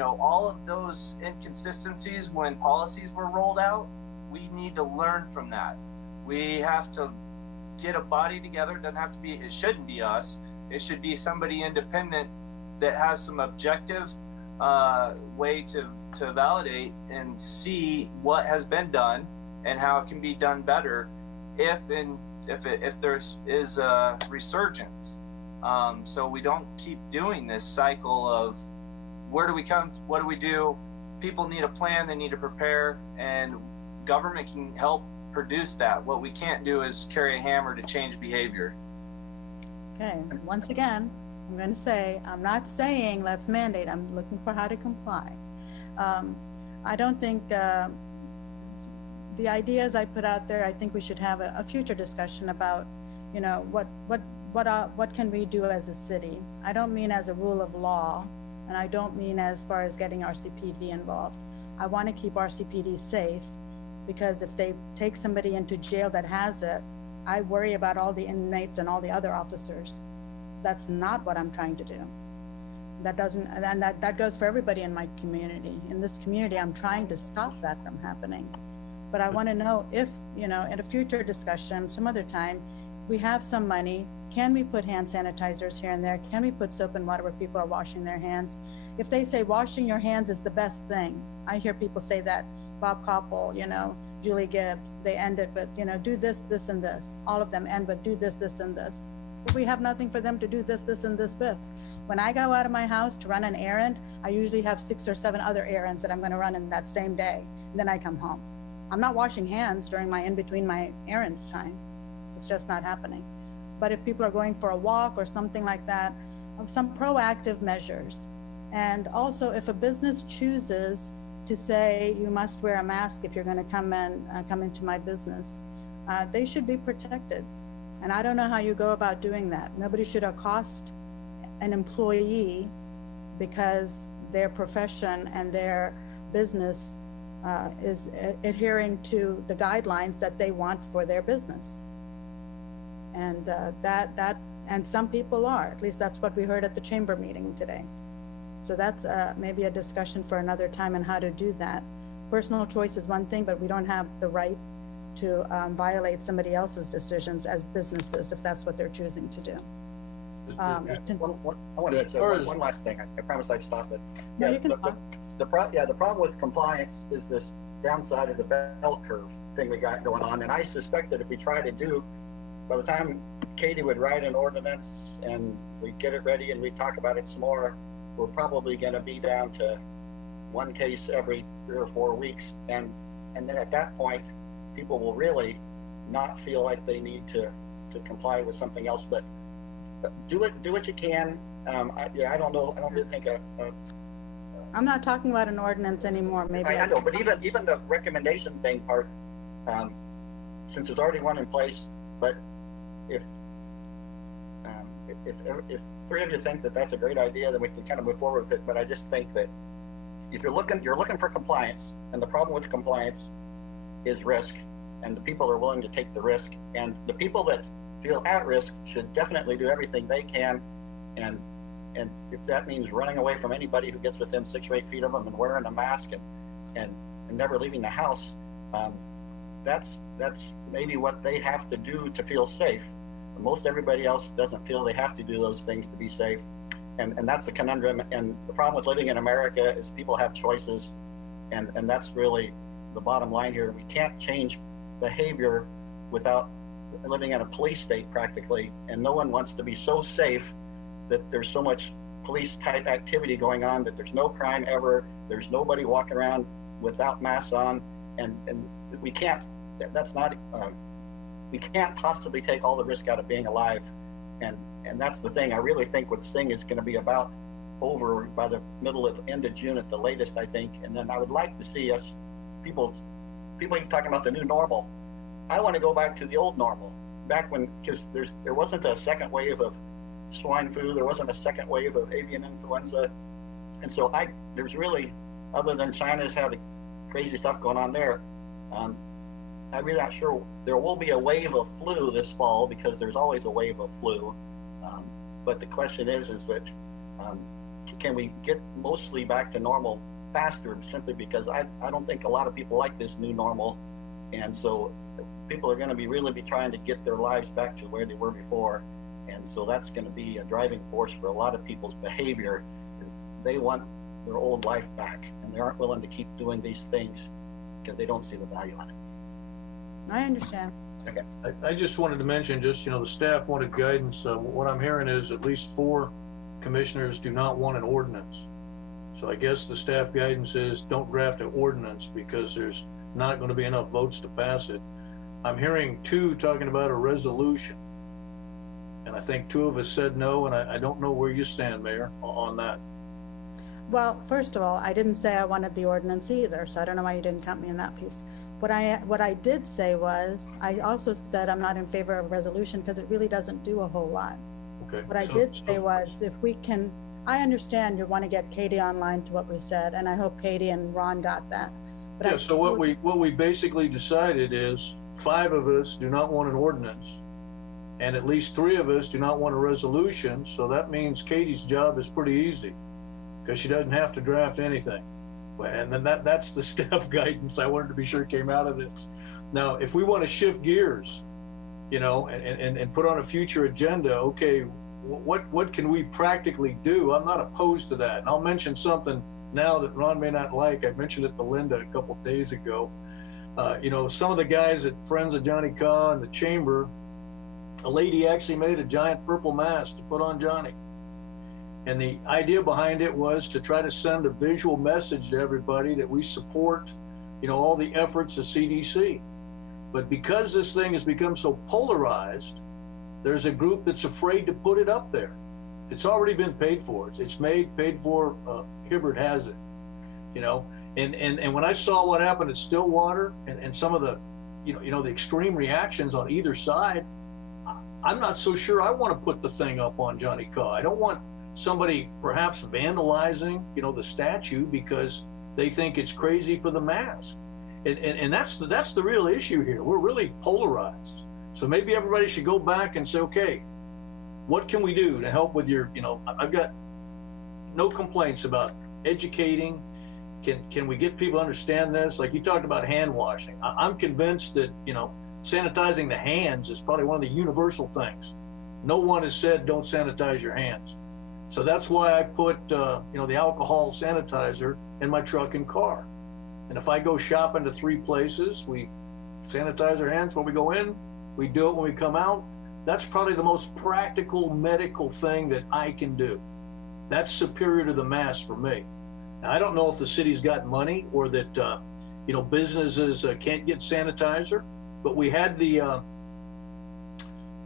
all of those inconsistencies when policies were rolled out. We need to learn from that. We have to get a body together. It shouldn't be us. It should be somebody independent that has some objective way to validate and see what has been done and how it can be done better if there is a resurgence. So we don't keep doing this cycle of where do we come, what do we do? People need a plan, they need to prepare, and government can help produce that. What we can't do is carry a hammer to change behavior. Okay, once again, I'm going to say, I'm not saying let's mandate, I'm looking for how to comply. I don't think the ideas I put out there, I think we should have a future discussion about, what can we do as a city? I don't mean as a rule of law, and I don't mean as far as getting RCPD involved. I want to keep RCPD safe, because if they take somebody into jail that has it, I worry about all the inmates and all the other officers. That's not what I'm trying to do. That doesn't, and that goes for everybody in my community. In this community, I'm trying to stop that from happening. But I want to know if, in a future discussion, some other time, we have some money, can we put hand sanitizers here and there? Can we put soap and water where people are washing their hands? If they say washing your hands is the best thing, I hear people say that, Bob Koppel, Julie Gibbs, they end it with, do this, this, and this. All of them end with do this, this, and this. But we have nothing for them to do this, this, and this with. When I go out of my house to run an errand, I usually have 6 or 7 other errands that I'm going to run in that same day. And then I come home. I'm not washing hands during in between my errands time. It's just not happening. But if people are going for a walk or something like that, some proactive measures. And also, if a business chooses to say you must wear a mask if you're going to come into my business, they should be protected. And I don't know how you go about doing that. Nobody should accost an employee because their profession and their business is adhering to the guidelines that they want for their business. And and some people are, at least that's what we heard at the chamber meeting today. So that's maybe a discussion for another time on how to do that. Personal choice is one thing, but we don't have the right to violate somebody else's decisions as businesses if that's what they're choosing to do. I wanted to say one last thing. I promised I'd stop it. No, you can talk. The problem with compliance is this downside of the bell curve thing we got going on. And I suspect that if we try to do, by the time Katie would write an ordinance and we get it ready and we talk about it some more, we're probably going to be down to one case every 3 or 4 weeks. And then at that point, people will really not feel like they need to comply with something else, but do what you can. I don't know. I don't really think I'm not talking about an ordinance anymore. Maybe I know, but even the recommendation thing part, since there's already one in place, but if 3 of you think that that's a great idea, then we can kind of move forward with it. But I just think that if you're looking for compliance, and the problem with compliance is risk, and the people are willing to take the risk, and the people that feel at risk should definitely do everything they can, and if that means running away from anybody who gets within 6 or 8 feet of them and wearing a mask and never leaving the house, that's maybe what they have to do to feel safe. Most everybody else doesn't feel they have to do those things to be safe, and that's the conundrum. And the problem with living in America is people have choices, and that's really the bottom line here. We can't change behavior without living in a police state practically, and no one wants to be so safe that there's so much police type activity going on that there's no crime ever, there's nobody walking around without masks on, and we can't, we can't possibly take all the risk out of being alive, and that's the thing. I really think what this thing is going to be about over by the end of June at the latest, I think. And then I would like to see us, people keep talking about the new normal. I want to go back to the old normal, back when, because there wasn't a second wave of swine flu, there wasn't a second wave of avian influenza, and so there's really, other than China's had crazy stuff going on there, I'm really not sure. There will be a wave of flu this fall because there's always a wave of flu, but the question is that can we get mostly back to normal faster, simply because I don't think a lot of people like this new normal, and so people are going to really be trying to get their lives back to where they were before. And so that's going to be a driving force for a lot of people's behavior, is they want their old life back, and they aren't willing to keep doing these things because they don't see the value in it. I understand. Okay. I just wanted to mention, the staff wanted guidance. What I'm hearing is at least 4 commissioners do not want an ordinance. So I guess the staff guidance is don't draft an ordinance because there's not going to be enough votes to pass it. I'm hearing 2 talking about a resolution. And I think 2 of us said no, and I don't know where you stand, Mayor, on that. Well, first of all, I didn't say I wanted the ordinance either, so I don't know why you didn't count me in that piece. What I did say was, I also said I'm not in favor of a resolution because it really doesn't do a whole lot. Okay. What I did say was, if we can, I understand you want to get Katie online to what we said, and I hope Katie and Ron got that. But yeah, so what we basically decided is 5 of us do not want an ordinance, and at least 3 of us do not want a resolution. So that means Katie's job is pretty easy. because she doesn't have to draft anything. And then that's the staff guidance I wanted to be sure came out of this. Now, if we want to shift gears, you know, and put on a future agenda, okay, what can we practically do? I'm not opposed to that. And I'll mention something now that Ron may not like. I mentioned it to Linda a couple of days ago. You know, some of the guys at Friends of Johnny Caw in the chamber, a lady actually made a giant purple mask to put on Johnny. And the idea behind it was to try to send a visual message to everybody that we support, you know, all the efforts of CDC. But because this thing has become so polarized, there's a group that's afraid to put it up there. It's already been paid for. It's paid for. Hibbert has it, you know. And when I saw what happened at Stillwater and some of the, you know, the extreme reactions on either side, I'm not so sure I want to put the thing up on Johnny Caw. I don't want somebody perhaps vandalizing, you know, the statue because they think it's crazy for the mask. And that's the real issue here. We're really polarized. So maybe everybody should go back and say, okay, what can we do to help with your, you know, I've got no complaints about educating. Can we get people to understand this? Like you talked about hand washing. I'm convinced that, you know, sanitizing the hands is probably one of the universal things. No one has said don't sanitize your hands. So that's why I put, you know, the alcohol sanitizer in my truck and car. And if I go shopping to 3 places, we sanitize our hands when we go in, we do it when we come out. That's probably the most practical medical thing that I can do. That's superior to the mask for me. Now, I don't know if the city's got money or that, you know, businesses can't get sanitizer, but we had the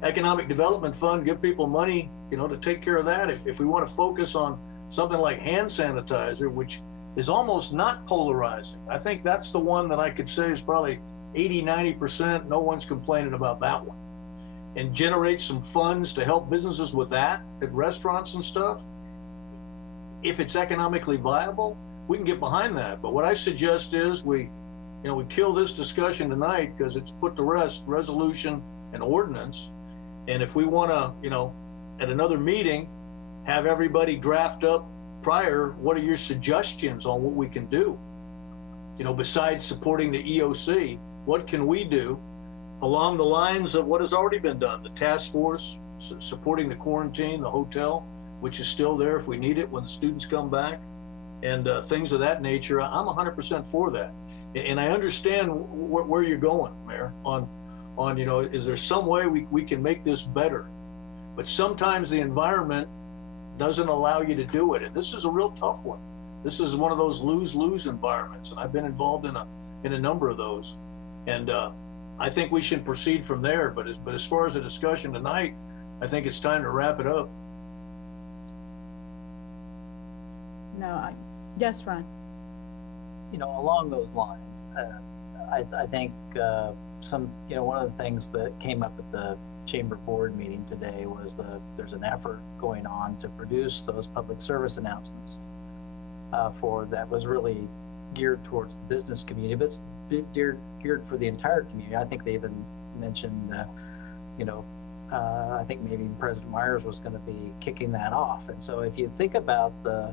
Economic Development Fund give people money, you know, to take care of that. If we want to focus on something like hand sanitizer, which is almost not polarizing, I think that's the one that I could say is probably 80–90%. No one's complaining about that one. And generate some funds to help businesses with that at restaurants and stuff. If it's economically viable, we can get behind that. But what I suggest is we kill this discussion tonight because it's put to rest resolution and ordinance. And if we want to, you know, at another meeting, have everybody draft up prior, what are your suggestions on what we can do? You know, besides supporting the EOC, what can we do along the lines of what has already been done? The task force, supporting the quarantine, the hotel, which is still there if we need it when the students come back, and things of that nature. I'm 100% for that. And I understand where you're going, Mayor, on, you know, is there some way we can make this better? But sometimes the environment doesn't allow you to do it. And this is a real tough one. This is one of those lose-lose environments. And I've been involved in a number of those. And I think we should proceed from there. But as far as the discussion tonight, I think it's time to wrap it up. No, yes, Ron. You know, along those lines, I think one of the things that came up at the chamber board meeting today was there's an effort going on to produce those public service announcements that was really geared towards the business community, but it's geared for the entire community. I think they even mentioned, I think maybe President Myers was going to be kicking that off. And so if you think about the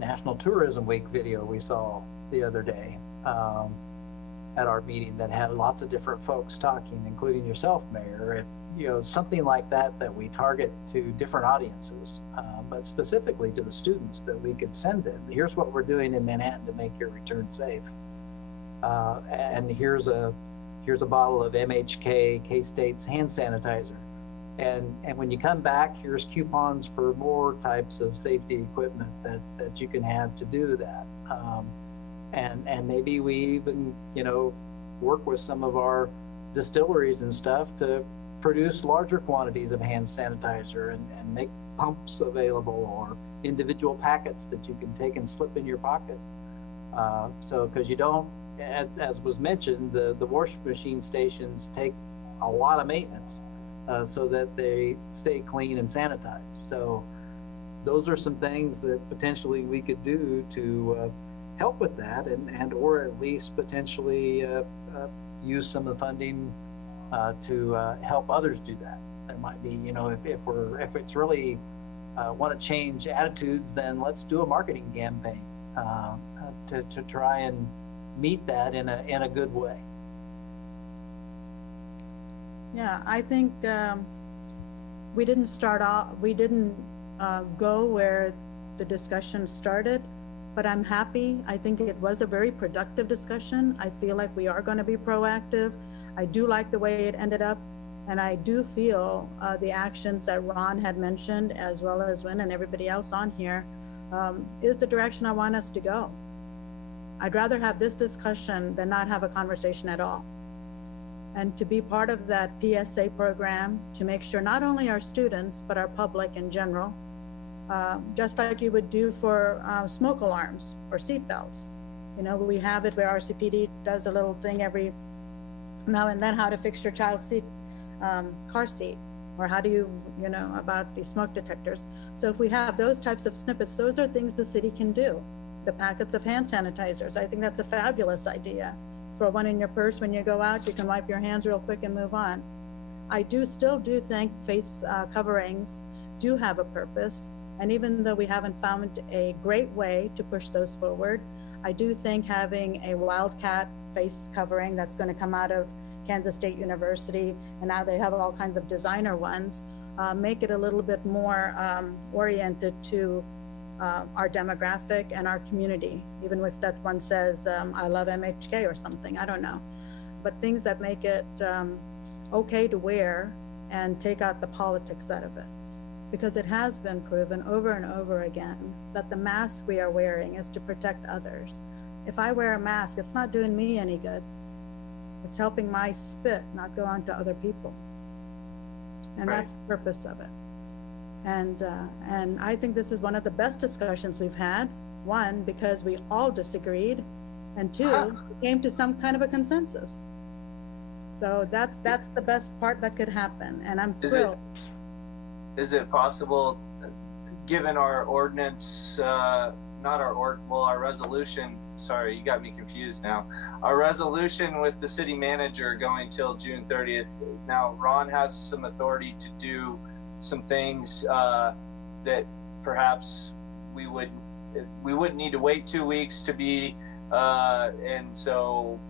National Tourism Week video we saw the other day at our meeting that had lots of different folks talking, including yourself, Mayor, if you know something like that we target to different audiences, but specifically to the students that we could send them. Here's what we're doing in Manhattan to make your return safe, and here's a bottle of MHK K-State's hand sanitizer. And when you come back, here's coupons for more types of safety equipment that you can have to do that. And maybe we even, work with some of our distilleries and stuff to produce larger quantities of hand sanitizer and make pumps available or individual packets that you can take and slip in your pocket. Because you don't, as was mentioned, the wash machine stations take a lot of maintenance. So that they stay clean and sanitized. So those are some things that potentially we could do to help with that and or at least potentially use some of the funding to help others do that. There might be, if it's really want to change attitudes, then let's do a marketing campaign to try and meet that in a good way. Yeah, I think we didn't go where the discussion started, but I'm happy. I think it was a very productive discussion. I feel like we are going to be proactive. I do like the way it ended up, and I do feel the actions that Ron had mentioned, as well as Wynn and everybody else on here, is the direction I want us to go. I'd rather have this discussion than not have a conversation at all. And to be part of that PSA program, to make sure not only our students, but our public in general, just like you would do for smoke alarms or seat belts. You know, we have it where RCPD does a little thing every now and then, how to fix your child's seat, car seat, or how do you know, about the smoke detectors. So if we have those types of snippets, those are things the city can do. The packets of hand sanitizers, I think that's a fabulous idea. Throw one in your purse when you go out, you can wipe your hands real quick and move on. I still do think face coverings do have a purpose. And even though we haven't found a great way to push those forward, I do think having a Wildcat face covering that's going to come out of Kansas State University, and now they have all kinds of designer ones, make it a little bit more oriented to our demographic and our community, even if that one says, I love MHK or something, I don't know. But things that make it okay to wear and take out the politics out of it. Because it has been proven over and over again that the mask we are wearing is to protect others. If I wear a mask, it's not doing me any good. It's helping my spit not go on to other people. And Right. That's the purpose of it. And I think this is one of the best discussions we've had. One, because we all disagreed, and two, we came to some kind of a consensus. So that's the best part that could happen, and I'm thrilled. Is it possible, given our ordinance, our resolution, sorry, you got me confused now. Our resolution with the city manager going till June 30th. Now, Ron has some authority to do some things that perhaps we wouldn't need to wait 2 weeks to be, and so,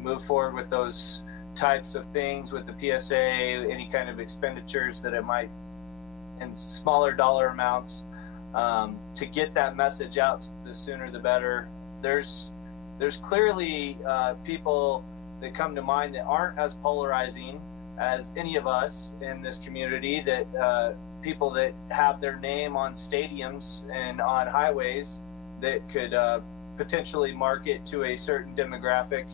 move forward with those types of things with the PSA, any kind of expenditures that it might, in smaller dollar amounts, to get that message out, the sooner the better. There's clearly people that come to mind that aren't as polarizing as any of us in this community, that people that have their name on stadiums and on highways that could potentially market to a certain demographic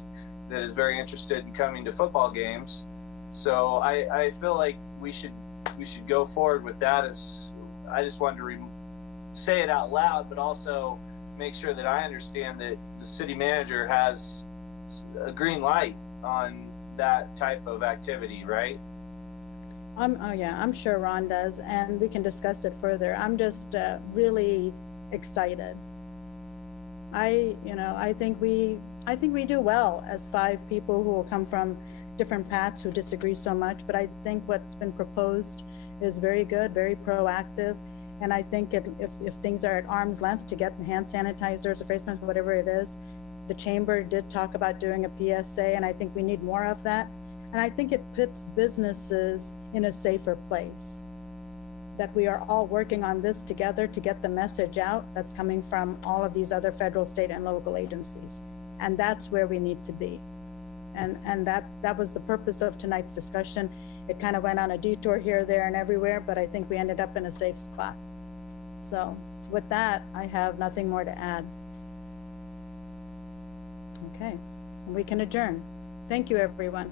that is very interested in coming to football games. So I feel like we should go forward with that. As I just wanted to say it out loud, but also make sure that I understand that the city manager has a green light on that type of activity, right? Oh yeah, I'm sure Ron does, and we can discuss it further. I'm just really excited. I think we do well as 5 people who will come from different paths who disagree so much, but I think what's been proposed is very good, very proactive. And I think if things are at arm's length to get hand sanitizers or face masks, whatever it is, the chamber did talk about doing a PSA, and I think we need more of that. And I think it puts businesses in a safer place, that we are all working on this together to get the message out that's coming from all of these other federal, state, and local agencies. And that's where we need to be. And that was the purpose of tonight's discussion. It kind of went on a detour here, there, and everywhere, but I think we ended up in a safe spot. So with that, I have nothing more to add. Okay, we can adjourn. Thank you, everyone.